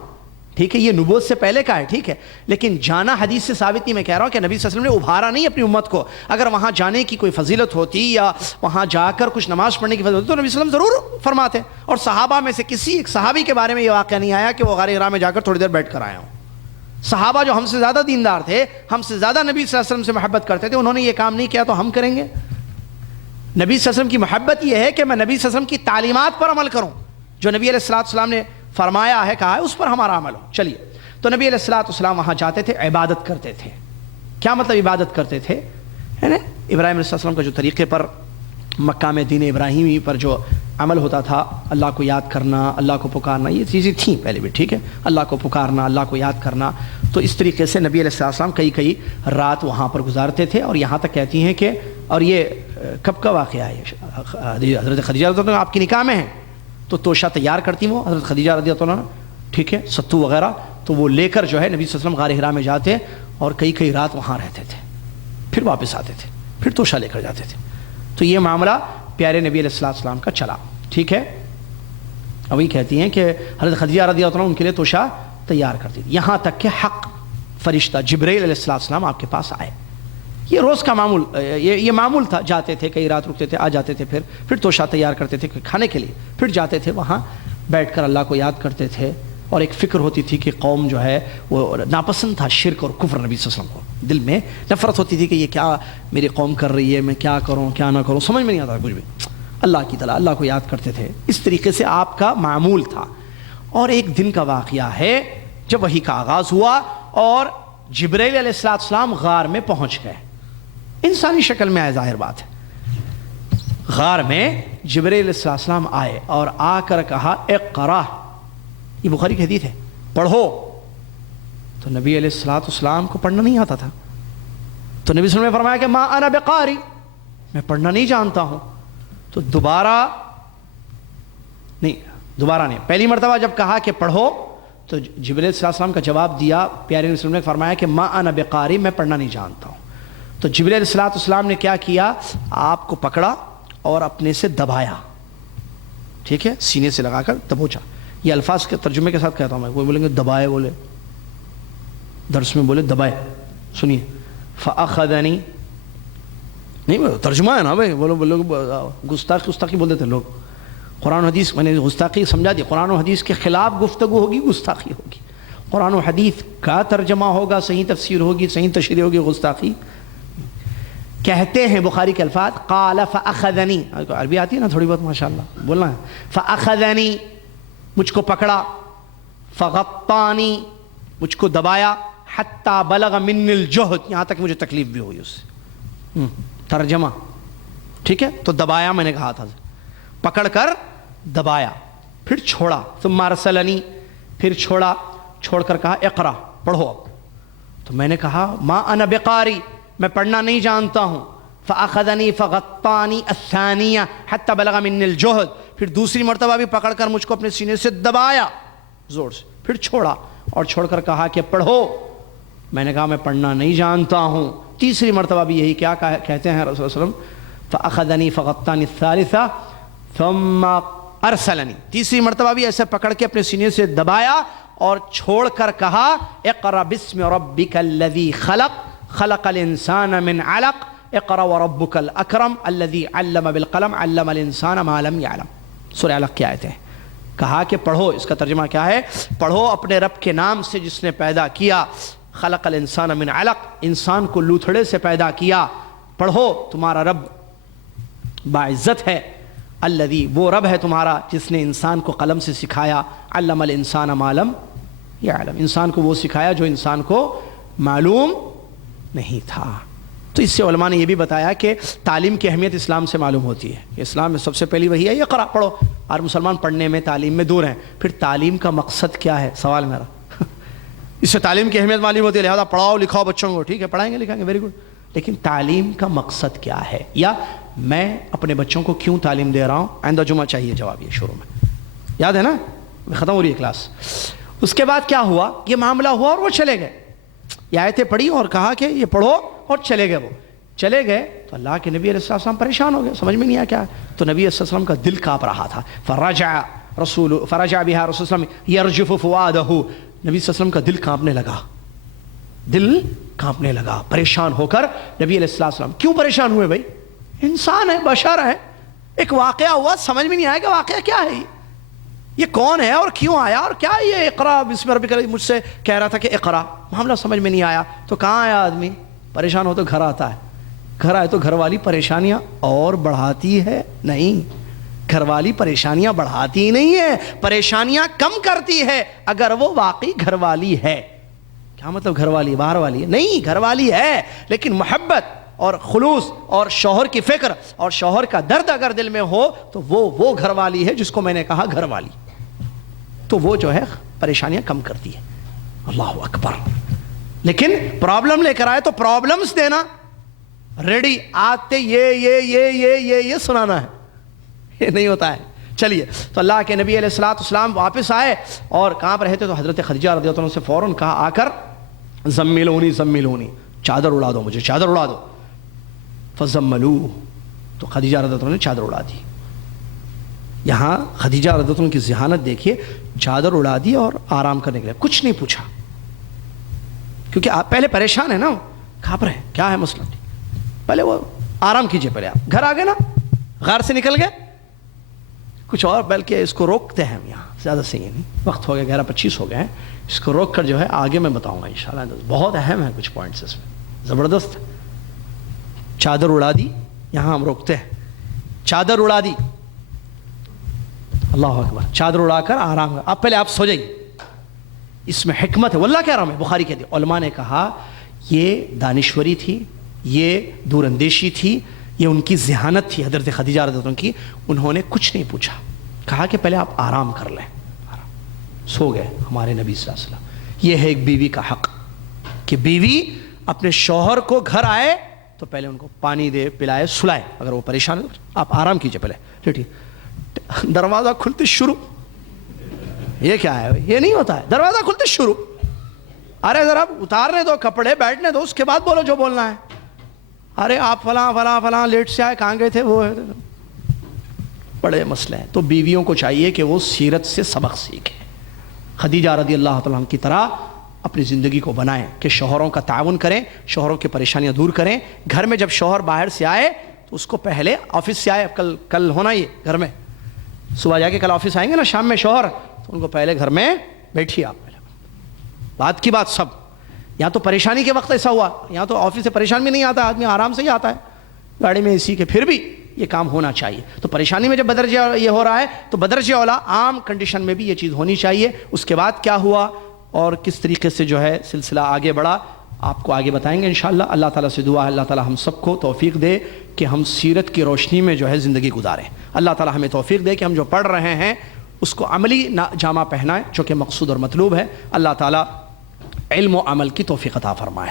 ٹھیک ہے، یہ نبوت سے پہلے کا ہے، ٹھیک ہے، لیکن جانا حدیث سے ثابت نہیں۔ میں کہہ رہا ہوں کہ نبی صلی اللہ علیہ وسلم نے ابھارا نہیں اپنی امت کو، اگر وہاں جانے کی کوئی فضیلت ہوتی یا وہاں جا کر کچھ نماز پڑھنے کی فضیلت ہوتی تو نبی صلی اللہ علیہ وسلم ضرور فرماتے، اور صحابہ میں سے کسی ایک صحابی کے بارے میں یہ واقعہ نہیں آیا کہ وہ غار حرا میں جا کر تھوڑی دیر بیٹھ کر آیا ہوں۔ صحابہ جو ہم سے زیادہ دیندار تھے، ہم سے زیادہ نبی صلی اللہ علیہ وسلم سے محبت کرتے تھے، انہوں نے یہ کام نہیں کیا تو ہم کریں گے؟ نبی صلی اللہ علیہ وسلم کی محبت یہ ہے کہ میں نبی صلی اللہ علیہ وسلم کی تعلیمات پر عمل کروں، جو نبی علیہ السلام نے فرمایا ہے، کہا ہے، اس پر ہمارا عمل ہو۔ چلیے، تو نبی علیہ السلام وہاں جاتے تھے، عبادت کرتے تھے۔ کیا مطلب عبادت کرتے تھے؟ ہے نا، ابراہیم علیہ السلام کا جو طریقے پر مکہ میں دین ابراہیمی پر جو عمل ہوتا تھا، اللہ کو یاد کرنا، اللہ کو پکارنا، یہ چیزیں تھیں پہلے بھی، ٹھیک ہے، اللہ کو پکارنا، اللہ کو یاد کرنا، تو اس طریقے سے نبی علیہ السلام کئی رات وہاں پر گزارتے تھے، اور یہاں تک کہتی ہیں کہ، اور یہ کب کا واقعہ ہے؟ حضرت خدیجہ رضی اللہ عنہ آپ کی نکاح میں ہیں تو توشہ تیار کرتی وہ حضرت خدیجہ رضی اللہ عنہ، ٹھیک ہے، ستو وغیرہ، تو وہ لے کر جو ہے نبی صلی اللہ علیہ وسلم غار حرا میں جاتے اور کئی رات وہاں رہتے تھے، پھر واپس آتے تھے، پھر توشہ لے کر جاتے تھے۔ تو یہ معاملہ پیارے نبی علیہ السلام کا چلا، ٹھیک ہے۔ ابھی کہتی ہیں کہ حضرت خدیجہ رضی اللہ عنہ ان کے لیے توشہ تیار کرتی تھی، یہاں تک کہ حق فرشتہ جبرائیل علیہ السلام آپ کے پاس آئے۔ یہ روز کا معمول، یہ معمول تھا، جاتے تھے، کئی رات رکتے تھے، آ جاتے تھے، پھر توشہ تیار کرتے تھے کھانے کے لیے، پھر جاتے تھے وہاں بیٹھ کر اللہ کو یاد کرتے تھے، اور ایک فکر ہوتی تھی کہ قوم جو ہے وہ ناپسند تھا شرک اور کفر، نبی صلی اللہ علیہ وسلم کو دل میں نفرت ہوتی تھی کہ یہ کیا میری قوم کر رہی ہے، میں کیا کروں کیا نہ کروں، سمجھ میں نہیں آتا کچھ بھی، اللہ کی طرح اللہ کو یاد کرتے تھے۔ اس طریقے سے آپ کا معمول تھا۔ اور ایک دن کا واقعہ ہے جب وحی کا آغاز ہوا اور جبرائیل علیہ السلام غار میں پہنچ گئے، انسانی شکل میں آئے، ظاہر بات ہے، غار میں جبرائیل علیہ السلام آئے اور آ کر کہا اقرا، یہ بخاری کی حدیث ہے، پڑھو۔ تو نبی علیہ السلام کو پڑھنا نہیں آتا تھا، تو نبی صلی اللہ علیہ وسلم نے فرمایا کہ ما انا بقاری، میں پڑھنا نہیں جانتا ہوں۔ تو دوبارہ نہیں، پہلی مرتبہ جب کہا کہ پڑھو تو جبرائیل علیہ السلام کا جواب دیا، پیارے نبی صلی اللہ علیہ وسلم نے فرمایا کہ ما انا بقاری، میں پڑھنا نہیں جانتا ہوں۔ تو جبرائیل علیہ السلام نے کیا کیا، آپ کو پکڑا اور اپنے سے دبایا، ٹھیک ہے، سینے سے لگا کر دبوچا۔ یہ الفاظ کے ترجمے کے ساتھ کہتا ہوں میں، کوئی بولیں گے دبائے، بولے درس میں بولے دبائے، سنیے، فأخذنی، نہیں ترجمہ ہے نا بھائی، بولو گستاخی بول دیتے لوگ، قرآن و حدیث، میں نے گستاخی سمجھا دی، قرآن و حدیث کے خلاف گفتگو ہوگی، گستاخی ہوگی، قرآن و حدیث کا ترجمہ ہوگا، صحیح تفسیر ہوگی، صحیح تشریح ہوگی، گستاخی کہتے ہیں بخاری کے الفاظ، قال فأخذنی، عربی آتی ہے نا تھوڑی بہت ماشاءاللہ بولنا ہے، فأخذنی، مجھ کو پکڑا، فغطانی، مجھ کو دبایا، حتی بلغ من الجہد، یہاں تک مجھے تکلیف بھی ہوئی اس سے، ترجمہ، ٹھیک ہے، تو دبایا میں نے کہا تھا، پکڑ کر دبایا، پھر چھوڑا، ثم ارسلنی، پھر چھوڑ کر کہا اقرا، پڑھو اب۔ تو میں نے کہا ما انا بقاری، میں پڑھنا نہیں جانتا ہوں۔ فأخذنی فغطانی الثانیہ حتی بلغ من الجہد، پھر دوسری مرتبہ بھی پکڑ کر مجھ کو اپنے سینے سے دبایا زور سے، پھر چھوڑا اور چھوڑ کر کہا کہ پڑھو۔ میں نے کہا میں پڑھنا نہیں جانتا ہوں۔ تیسری مرتبہ بھی یہی کیا کہتے ہیں رسول اللہ صلی اللہ علیہ وسلم، فأخذنی فغطانی الثالثہ ثم ارسلنی، تیسری مرتبہ بھی ایسے پکڑ کے اپنے سینے سے دبایا اور چھوڑ کر کہا اقرأ باسم ربک الذی خلق، خلق الانسان من علق، اقرأ وربک الاکرم الذی علم بالقلم، علم الانسان ما لم یعلم۔ سورہ علق کی آیتیں، کہا کہ پڑھو، اس کا ترجمہ کیا ہے، پڑھو اپنے رب کے نام سے جس نے پیدا کیا، خلق الانسان من علق، انسان کو لوتھڑے سے پیدا کیا، پڑھو تمہارا رب باعزت ہے، الذی وہ رب ہے تمہارا جس نے انسان کو قلم سے سکھایا، علم الانسان ما لم یعلم، انسان کو وہ سکھایا جو انسان کو معلوم نہیں تھا۔ تو اس سے علماء نے یہ بھی بتایا کہ تعلیم کی اہمیت اسلام سے معلوم ہوتی ہے کہ اسلام میں سب سے پہلی وہی ہے اقرا، پڑھو، اور مسلمان پڑھنے میں تعلیم میں دور ہیں۔ پھر تعلیم کا مقصد کیا ہے، سوال میرا اس سے تعلیم کی اہمیت معلوم ہوتی ہے، لہذا پڑھاؤ لکھاؤ بچوں کو، ٹھیک ہے پڑھائیں گے لکھائیں گے، ویری گڈ، لیکن تعلیم کا مقصد کیا ہے، یا میں اپنے بچوں کو کیوں تعلیم دے رہا ہوں؟ آئندہ جمعہ چاہیے جواب یہ شروع میں، یاد ہے نا، ختم ہو رہی ہے کلاس۔ اس کے بعد کیا ہوا، یہ معاملہ ہوا اور وہ چلے گئے، یہ آیتیں پڑھی اور کہا کہ یہ پڑھو اور چلے گئے، وہ چلے گئے تو اللہ کے نبی علیہ السلام پریشان ہو گئے، سمجھ میں نہیں آیا کیا، تو نبی علیہ السلام کا دل کانپ رہا تھا، فرجع بها رسول وسلم یرجف فؤادہ، نبی صلی اللہ علیہ وسلم کا دل کانپنے لگا، دل کانپنے لگا، پریشان ہو کر نبی علیہ السلام، کیوں پریشان ہوئے بھائی، انسان ہے، بشر ہے، ایک واقعہ ہوا، سمجھ میں نہیں آیا کہ واقعہ کیا ہے، یہ کون ہے اور کیوں آیا اور کیا یہ اقرا بسم ربک، مجھ سے کہہ رہا تھا کہ اقرا، معاملہ سمجھ میں نہیں آیا، تو کہاں آیا آدمی، پریشان ہو تو گھر آتا ہے، گھر آئے تو گھر والی پریشانیاں اور بڑھاتی ہے نہیں، گھر والی پریشانیاں بڑھاتی نہیں ہے، پریشانیاں کم کرتی ہے اگر وہ واقعی گھر والی ہے۔ کیا مطلب گھر والی باہر والی ہے؟ نہیں، گھر والی ہے، لیکن محبت اور خلوص اور شوہر کی فکر اور شوہر کا درد اگر دل میں ہو تو وہ گھر والی ہے جس کو میں نے کہا گھر والی، تو وہ جو ہے پریشانیاں کم کرتی ہے۔ اللہ اکبر۔ لیکن پرابلم لے کر آئے تو پرابلمز دینا ریڈی، آتے یہ سنانا ہے، یہ نہیں ہوتا ہے۔ چلیے، تو اللہ کے نبی علیہ الصلوۃ والسلام واپس آئے اور کہاں پر رہتے، تو حضرت خدیجہ رضی اللہ عنہ سے فوراً کہا آ کر زملونی، چادر اڑا دو، مجھے چادر اڑا دو، فزملوہ، تو خدیجہ رضی اللہ عنہ نے چادر اڑا دی۔ یہاں خدیجہ رضی اللہ عنہ کی ذہانت دیکھیے، چادر اڑا دی اور آرام کرنے کے لیے کچھ نہیں پوچھا، کیونکہ آپ پہلے پریشان ہیں نا، کھاپ رہے ہیں کیا ہے مسئلہ، پہلے وہ آرام کیجئے، پہلے آپ گھر آ گئے نا، غار سے نکل گئے، کچھ اور بلکہ اس کو روکتے ہیں ہم یہاں، زیادہ صحیح نہیں، وقت ہو گیا 11:25 ہو گئے ہیں، اس کو روک کر جو ہے آگے میں بتاؤں گا انشاءاللہ، بہت اہم ہے کچھ پوائنٹس اس میں، زبردست۔ چادر اڑا دی، یہاں ہم روکتے ہیں، چادر اڑا دی، اللہ اکبر، چادر اڑا کر آرام کر، آپ پہلے آپ سو جائیے، اس میں حکمت ہے، واللہ کہہ رہا ہوں میں، بخاری کہتے ہیں، علماء نے کہا یہ دانشوری تھی، یہ دور اندیشی تھی، یہ ان کی ذہانت تھی حضرت خدیجہ رضی اللہ عنہ کی، انہوں نے کچھ نہیں پوچھا، کہا کہ پہلے آپ آرام کر لیں، سو گئے ہمارے نبی صلی اللہ علیہ وسلم۔ یہ ہے ایک بیوی کا حق کہ بیوی اپنے شوہر کو گھر آئے تو پہلے ان کو پانی دے، پلائے، سلائے، اگر وہ پریشان ہے آپ آرام کیجئے پہلے، ٹھیک، دروازہ کھلتے شروع، یہ کیا ہے، یہ نہیں ہوتا ہے، دروازہ کھلتے شروع، ارے ذرا اتارنے دو کپڑے، بیٹھنے دو، اس کے بعد بولو جو بولنا ہے، ارے آپ فلاں لیٹ سے آئے، کہاں گئے تھے، وہ بڑے مسئلے ہیں۔ تو بیویوں کو چاہیے کہ وہ سیرت سے سبق سیکھیں، خدیجہ رضی اللہ تعالیٰ عنہ کی طرح اپنی زندگی کو بنائیں کہ شوہروں کا تعاون کریں، شوہروں کی پریشانیاں دور کریں، گھر میں جب شوہر باہر سے آئے تو اس کو پہلے آفس سے آئے، کل ہونا یہ گھر میں، صبح جا کے کل آفس آئیں گے نا شام میں شوہر، تو ان کو پہلے گھر میں بیٹھیے آپ، پہلے بات کی بات سب، یہاں تو پریشانی کے وقت ایسا ہوا، یہاں تو آفس سے پریشان بھی نہیں آتا، آدمی آرام سے ہی آتا ہے گاڑی میں اسی کے، پھر بھی یہ کام ہونا چاہیے۔ تو پریشانی میں جب بدرجہ یہ ہو رہا ہے تو بدرجہ اولا عام کنڈیشن میں بھی یہ چیز ہونی چاہیے۔ اس کے بعد کیا ہوا اور کس طریقے سے جو ہے سلسلہ آگے بڑھا، آپ کو آگے بتائیں گے انشاءاللہ۔ اللہ تعالیٰ سے دعا ہے اللہ تعالیٰ ہم سب کو توفیق دے کہ ہم سیرت کی روشنی میں جو ہے زندگی گزاریں، اللہ تعالیٰ ہمیں توفیق دے کہ ہم جو پڑھ رہے ہیں اس کو عملی جامہ پہنائیں جو کہ مقصود اور مطلوب ہے۔ اللہ تعالیٰ علم و عمل کی توفیق عطا فرمائے۔